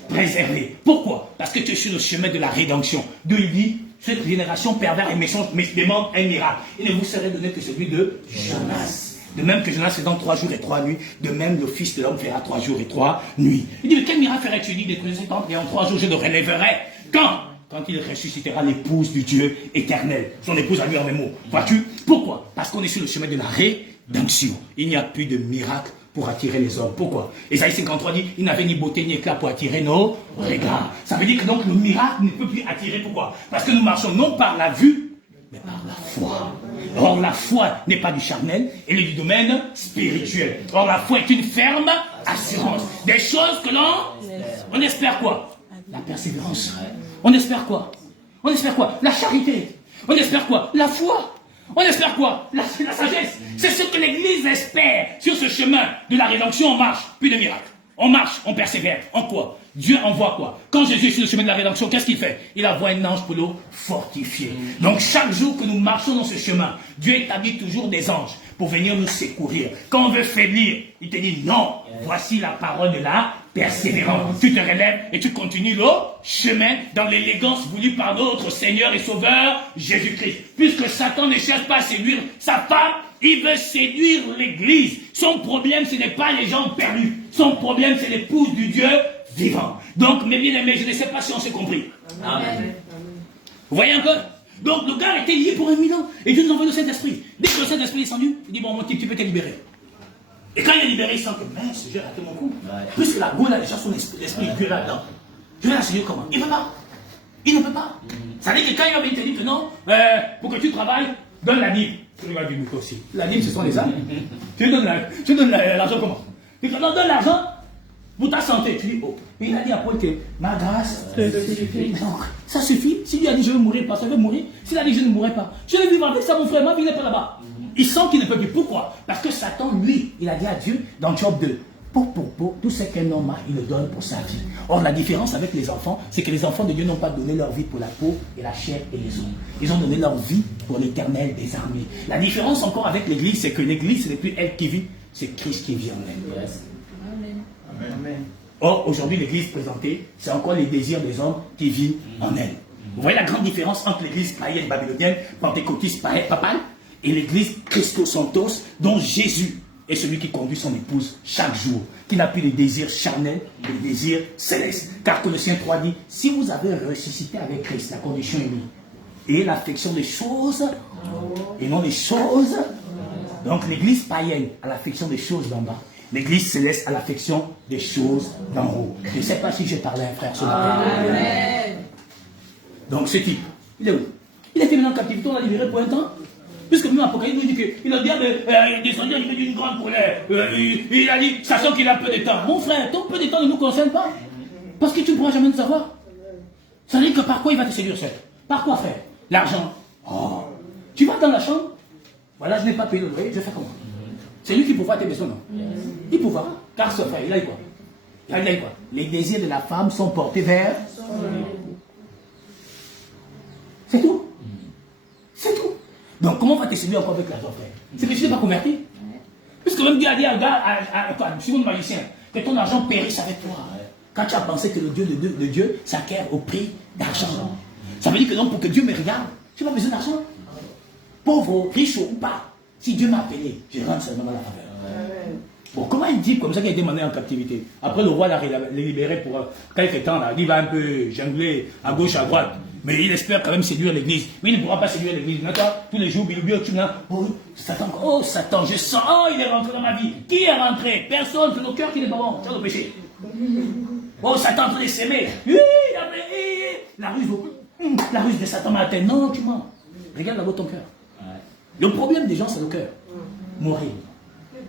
préserver. Pourquoi? Parce que tu es sur le chemin de la rédemption. D'où il dit, cette génération perverse et méchante demande un miracle. Il ne vous serait donné que celui de Jonas. De même que Jonas est dans 3 jours et 3 nuits, de même le Fils de l'homme fera 3 jours et 3 nuits. Il dit, mais quel miracle ferais-tu? Il dit, détruisez cet temple et en 3 jours je le relèverai. Quand il ressuscitera l'épouse du Dieu éternel, son épouse a lui en même mot. Vois-tu? Pourquoi? Parce qu'on est sur le chemin de la rédemption. Il n'y a plus de miracle pour attirer les hommes. Pourquoi? Esaïe 53 dit, il n'avait ni beauté ni éclat pour attirer nos regards. Ça veut dire que donc le miracle ne peut plus attirer. Pourquoi? Parce que nous marchons non par la vue, mais par la foi. Or la foi n'est pas du charnel, elle est du domaine spirituel. Or la foi est une ferme assurance. Des choses que on espère quoi? La persévérance. On espère quoi? On espère quoi? La charité. On espère quoi? La foi. On espère quoi? La sagesse. C'est ce que l'Église espère. Sur ce chemin de la rédemption, on marche. Plus de miracles. On marche, on persévère. En quoi? Dieu envoie quoi? Quand Jésus est sur le chemin de la rédemption, qu'est-ce qu'il fait? Il envoie un ange pour nous fortifier. Donc chaque jour que nous marchons dans ce chemin, Dieu établit toujours des anges pour venir nous secourir. Quand on veut faiblir, il te dit non, voici la parole de la persévérance. Tu te relèves et tu continues le chemin dans l'élégance voulue par notre Seigneur et Sauveur Jésus-Christ. Puisque Satan ne cherche pas à séduire sa femme, il veut séduire l'Église. Son problème, ce n'est pas les gens perdus. Son problème, c'est l'épouse du Dieu vivant. Donc, mes bien-aimés, je ne sais pas si on s'est compris. Amen. Vous voyez encore? Donc, le gars était lié pour 1000 ans. Et Dieu nous envoie le Saint-Esprit. Dès que le Saint-Esprit est descendu, il dit, bon, mon type, tu peux te libérer. Et quand il est libéré, il sent que, mince, j'ai raté mon coup. Puisque la goule a déjà son l'esprit de Dieu là-dedans. Je vais l'enseigner comment? Il ne peut pas. Il ne peut pas. Ça veut dire que quand il va venir te dire que non, pour que tu travailles, donne la Bible. Tu regardes du micro aussi. La Bible, ce sont les âmes. Tu donnes l'argent comment? Tu donnes l'argent pour ta santé. Tu dis, oh. Et il a dit à Paul que ma grâce suffit. Donc, ça suffit. Si lui a dit je vais mourir, parce qu'il veut mourir. S'il a dit je ne mourrai pas, je vais vivre avec ça, mon frère. Ma vie n'est pas là-bas. Il sent qu'il ne peut plus. Pourquoi? Parce que Satan, lui, il a dit à Dieu dans Job 2, pour, tout ce qu'un homme a, il le donne pour sa vie. Or, la différence avec les enfants, c'est que les enfants de Dieu n'ont pas donné leur vie pour la peau et la chair et les os. Ils ont donné leur vie pour l'Éternel des armées. La différence encore avec l'Église, c'est que l'Église, ce n'est plus elle qui vit, c'est Christ qui vit en elle. Amen. Amen. Or, aujourd'hui, l'Église présentée, c'est encore les désirs des hommes qui vivent en elle. Vous voyez la grande différence entre l'Église païenne babylonienne, pentecôtiste papale, et l'Église Christo-Santos, dont Jésus est celui qui conduit son épouse chaque jour, qui n'a plus les désirs charnels, les désirs célestes. Car Colossiens 3 dit, si vous avez ressuscité avec Christ, la condition est mise, et l'affection des choses, et non des choses. Donc l'Église païenne a l'affection des choses d'en bas. L'Église céleste a l'affection des choses d'en haut. Je ne sais pas si j'ai parlé à un frère ce matin. Donc ce type, il est où? Il a été mis en captivité, on l'a libéré pour un temps. Puisque même Apocalypse nous dit qu'il a dit, il est descendu, il fait d'une grande colère. Il a dit, sachant qu'il a peu de temps. Mon frère, ton peu de temps ne nous concerne pas. Parce que tu ne pourras jamais nous savoir. Ça veut dire que par quoi il va te séduire, chef? Par quoi faire? L'argent. Oh. Tu vas dans la chambre. Voilà, je n'ai pas payé le loyer, je fais comment? C'est lui qui pourra tes besoins, non? Il pourra. Car ce frère, il a eu quoi? Il a eu quoi? Les désirs de la femme sont portés vers. C'est tout. C'est tout. Donc, comment va te séduire encore avec l'argent, frère? C'est que tu n'es pas converti. Puisque même Dieu a dit à un gars, second magicien, que ton argent périsse avec toi. Quand tu as pensé que le Dieu de Dieu s'acquiert au prix d'argent. Ça veut dire que donc, pour que Dieu me regarde, tu n'as pas besoin d'argent. Pauvre, riche ou pas. Si Dieu m'a appelé, je rentre seulement dans la faveur. Bon, comment il dit comme ça qu'il a été demandé en captivité? Après, le roi l'a libéré pour quelques temps. Là. Il va un peu jongler à gauche, à droite. Mais il espère quand même séduire l'Église. Mais il ne pourra pas séduire l'Église. Maintenant, tous les jours, tu m'as oh, Satan, je sens, oh, il est rentré dans ma vie. Qui est rentré? Personne, c'est nos cœurs qui est bon. C'est le péché. Oh, Satan est en train de s'aimer. La ruse de Satan m'a atteint. Non, tu mens. Regarde là-bas ton cœur. Le problème des gens, c'est le cœur. Mourir.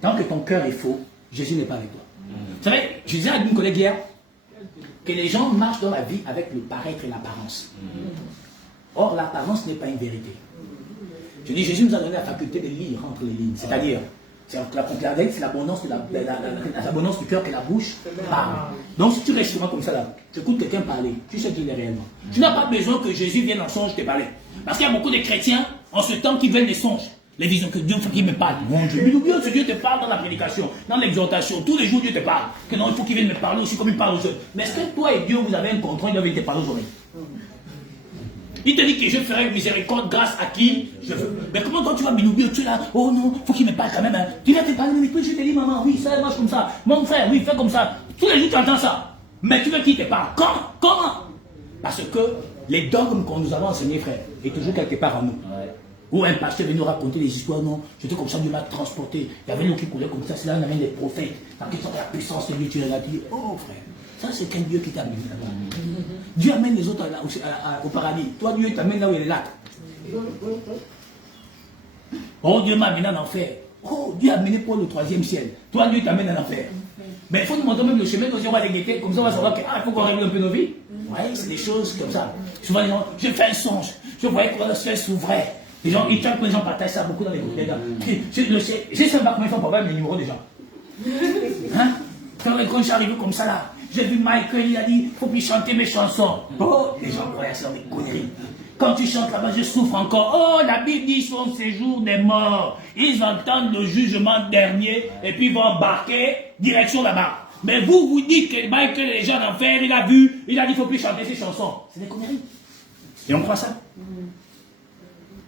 Tant que ton cœur est faux, Jésus n'est pas avec toi. Vous savez, je disais à une collègue hier que les gens marchent dans la vie avec le paraître et l'apparence. Or, l'apparence n'est pas une vérité. Je dis, Jésus nous a donné la faculté de lire entre les lignes. C'est-à-dire, c'est l'abondance du cœur que la bouche parle. Donc, si tu restes souvent comme ça, là, tu écoutes quelqu'un parler, tu sais qu'il est réellement. Tu n'as pas besoin que Jésus vienne en songe te parler. Parce qu'il y a beaucoup de chrétiens, en ce temps, qui veulent des songes. Les visions que Dieu me parle. Mon Dieu. Mais Dieu te parle dans la prédication, dans l'exhortation. Tous les jours, Dieu te parle. Que non, il faut qu'il vienne me parler aussi comme il parle aux autres. Mais est-ce que toi et Dieu, vous avez un contrat, il doit venir te parler aujourd'hui? Il te dit que je ferai miséricorde grâce à qui je veux. Mais comment quand tu vas binoubi, tu es là, oh non, faut qu'il me parle quand même. Hein. Tu viens te parler, mais puis je te dis, maman, oui, ça marche comme ça. Mon frère, oui, fais comme ça. Tous les jours, tu entends ça. Mais tu veux qu'il te parle. Comment? Parce que les dogmes qu'on nous avons enseignés, frère, est toujours quelque part en nous. Ouais. Ou un pasteur vient nous raconter des histoires, non, j'étais comme ça, Dieu m'a transporté. Il y avait l'eau qui coulait comme ça, c'est là, on avait les prophètes. Parce qu'ils ont la puissance de Dieu, tu l'as dit. Oh, frère, ça c'est qu'un Dieu qui t'a amené là-bas. Dieu amène les autres au paradis. Toi, Dieu t'amène là où il est là. Oh, Dieu m'a amené en enfer. Oh, Dieu a amené Paul au 3e ciel. Toi, Dieu t'amène en enfer. Mais il faut nous montrer même le chemin, aussi on va les guetter, comme ça on va savoir qu'il faut qu'on règle un peu nos vies. Ouais, c'est des choses comme ça. Souvent les gens, j'ai fait un songe, je voyais que le ciel s'ouvrait. Les gens, ils trouvent que les gens partagent ça beaucoup dans les groupes. J'ai sais pas combien de fois pour voir les numéros des gens. Hein? Quand je suis arrivé comme ça là, j'ai vu Michael, il a dit, faut plus chanter mes chansons. Oh, les gens croyaient ça, des conneries. Quand tu chantes là-bas, je souffre encore. Oh, la Bible dit, ils sont au séjour des morts. Ils entendent le jugement dernier et puis ils vont embarquer direction là-bas. Mais vous, vous dites que Michael est les gens d'enfer, il a dit, il faut plus chanter ses chansons. C'est des conneries. Et on croit ça.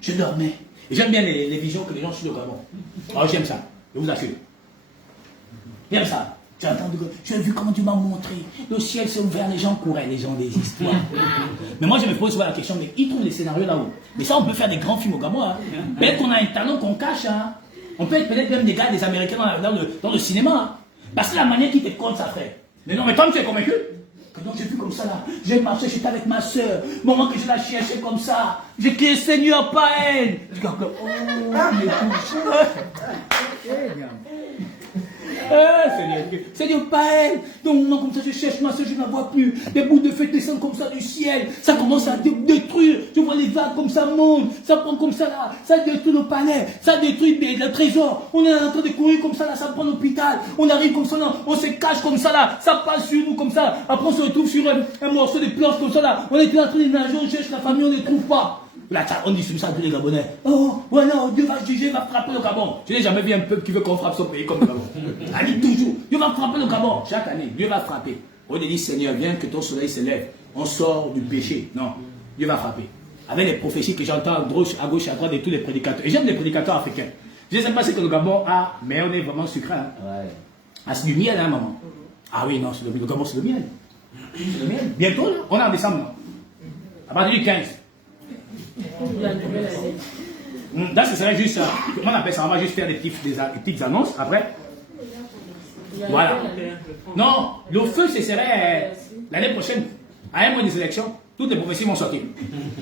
Je dormais. Et j'aime bien les visions que les gens suivent au Gabon. Oh, j'aime ça. Je vous assure. J'aime ça. J'ai vu comment tu m'as montré. Le ciel s'est ouvert, les gens couraient, les gens des histoires. Mais moi, je me pose souvent la question, mais ils trouvent les scénarios là-haut. Mais ça, on peut faire des grands films au Gabon. Hein. Peut-être qu'on a un talent qu'on cache. Hein. On peut être peut-être même des gars, des Américains dans le cinéma. Hein. Parce que la manière qui te compte ça, frère. Mais non, mais toi, tu es convaincu? Que donc, j'ai vu comme ça là. J'ai marché, j'étais avec ma soeur. Moment que je la cherchais comme ça. J'ai crié Seigneur, pas elle. Je dis encore, oh, mais Seigneur, pas elle. Donc, moment comme ça, je cherche ma soeur, je ne la vois plus. Des bouts de feu descendent comme ça du ciel. Ça commence à détruire. Tu vois les vagues comme ça montent. Ça prend comme ça là. Ça détruit le palais. Ça détruit le trésor. On est en train de courir comme ça là. Ça prend l'hôpital. On arrive comme ça là. On se cache comme ça là. Ça passe sur nous comme ça. Après, on se retrouve sur un morceau de planche comme ça là. On est en train de nager. On cherche la famille. On ne les trouve pas. Là, on dit sur ça à tous les Gabonais. Oh, voilà, Dieu va juger, va frapper le Gabon. Je n'ai jamais vu un peuple qui veut qu'on frappe son pays comme le Gabon. Elle dit toujours, Dieu va frapper le Gabon. Chaque année, Dieu va frapper. On dit, Seigneur, viens que ton soleil se lève. On sort du péché. Non, Dieu va frapper. Avec les prophéties que j'entends à gauche, à droite de tous les prédicateurs. Et j'aime les prédicateurs africains. Je ne sais pas ce que le Gabon a, mais on est vraiment sucré. Hein. Ouais. Ah, c'est du miel, hein, maman. Ah oui, non, le Gabon, c'est le miel. C'est le miel. Bientôt, là, on est en décembre, non. À partir du 15. Là, ce serait juste, comment on appelle ça? On va juste faire des petites annonces après. Voilà. Non, le feu, ce serait l'année prochaine, à un mois des élections, toutes les prophéties vont sortir.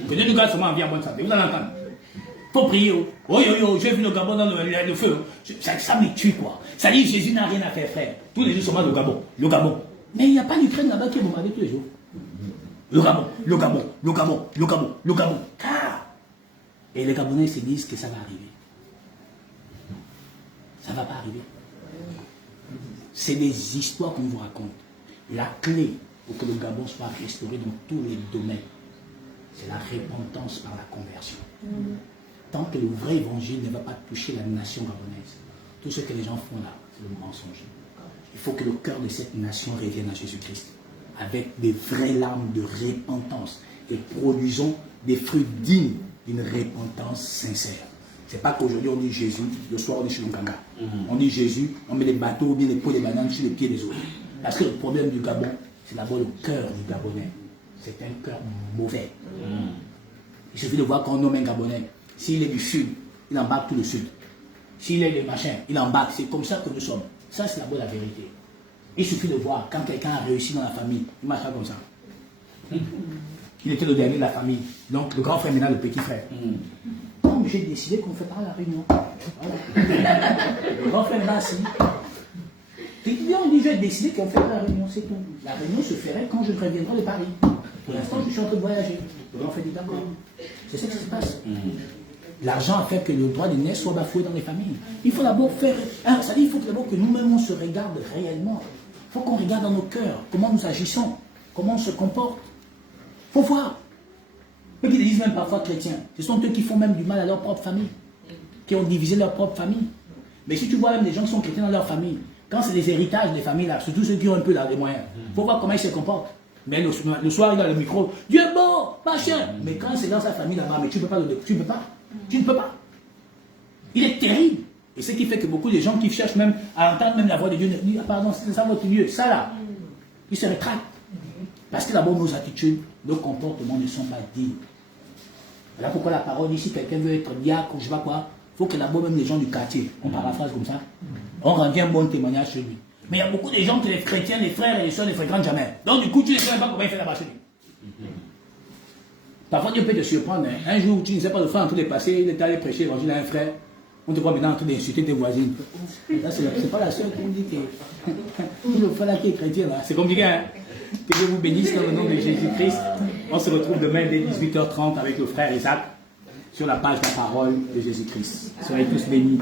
Que Dieu nous garde seulement en vie en bonne santé. Vous allez entendre. Il faut prier. Oh, j'ai vu le Gabon dans le feu. Ça me tue, quoi. Ça dit, Jésus n'a rien à faire, frère. Tous les jours, seulement le Gabon. Le Gabon. Mais il n'y a pas d'Ukraine là-bas qui est bombardée tous les jours. Le Gabon, le Gabon, le Gabon, le Gabon, le Gabon. Car. Et les Gabonais se disent que ça va arriver. Ça ne va pas arriver. C'est des histoires qu'on vous raconte. La clé pour que le Gabon soit restauré dans tous les domaines, c'est la repentance par la conversion. Tant que le vrai évangile ne va pas toucher la nation gabonaise, tout ce que les gens font là, c'est le mensonge. Il faut que le cœur de cette nation revienne à Jésus-Christ, avec des vraies larmes de repentance, et produisons des fruits dignes d'une repentance sincère. C'est pas qu'aujourd'hui on dit Jésus, le soir on dit Chilonganga. On dit Jésus, on met les bateaux ou bien les pots de bananes sur les pieds des autres. Parce que le problème du Gabon, c'est d'abord le cœur du Gabonais. C'est un cœur mauvais. Il suffit de voir qu'on nomme un Gabonais. S'il est du sud, il embarque tout le sud. S'il est des machins, il embarque. C'est comme ça que nous sommes. Ça, c'est d'abord la vérité. Il suffit de voir quand quelqu'un a réussi dans la famille, il marche comme ça. Il était le dernier de la famille. Donc, le grand frère maintenant le petit frère. Non, mais j'ai décidé qu'on ne fait pas la réunion. Voilà. Le grand frère là, assis. On dit, j'ai décidé qu'on fait la réunion, c'est tout. La réunion se ferait quand je reviendrai de Paris. Pour l'instant, je suis en train de voyager. Le grand frère dit d'accord. C'est ce qui se passe. L'argent a fait que le droit d'aînesse soit bafoué dans les familles. Il faut d'abord faire... ça dit, il faut d'abord que nous-mêmes, on se regarde réellement. Il faut qu'on regarde dans nos cœurs comment nous agissons, comment on se comporte. Il faut voir. Eux qui disent même parfois chrétiens, ce sont eux qui font même du mal à leur propre famille, qui ont divisé leur propre famille. Mais si tu vois même des gens qui sont chrétiens dans leur famille, quand c'est des héritages des familles là, surtout ceux qui ont un peu là, les moyens, il faut voir comment ils se comportent. Mais le soir, il a le micro, Dieu est bon, machin. Mais quand c'est dans sa famille là-bas, mais tu ne peux pas le dire, tu ne peux pas. Tu ne peux pas. Il est terrible. Et ce qui fait que beaucoup de gens qui cherchent même à entendre même la voix de Dieu disent, ah pardon, c'est ça votre Dieu, ça là. Ils se rétractent. Parce que d'abord, nos attitudes, nos comportements ne sont pas dignes. Voilà pourquoi la parole dit, si quelqu'un veut être diacre, je ne sais pas quoi, il faut que d'abord même les gens du quartier, on paraphrase comme ça, on rend un bon témoignage sur lui. Mais il y a beaucoup de gens que les chrétiens, les frères et les soeurs ne fréquentent jamais. Donc du coup, tu ne sais même pas comment il fait là-bas chez lui. Parfois, Dieu peut te surprendre. Hein. Un jour, tu ne sais pas, le frère en train de passer, il est allé prêcher l'évangile à un frère. On te voit maintenant en train d'insulter tes voisines. Là, c'est pas la soeur qui me dit que le frère là qui est chrétien. C'est compliqué. Hein? Que Dieu vous bénisse dans le nom de Jésus-Christ. On se retrouve demain dès 18h30 avec le frère Isaac sur la page de la parole de Jésus-Christ. Soyez tous bénis.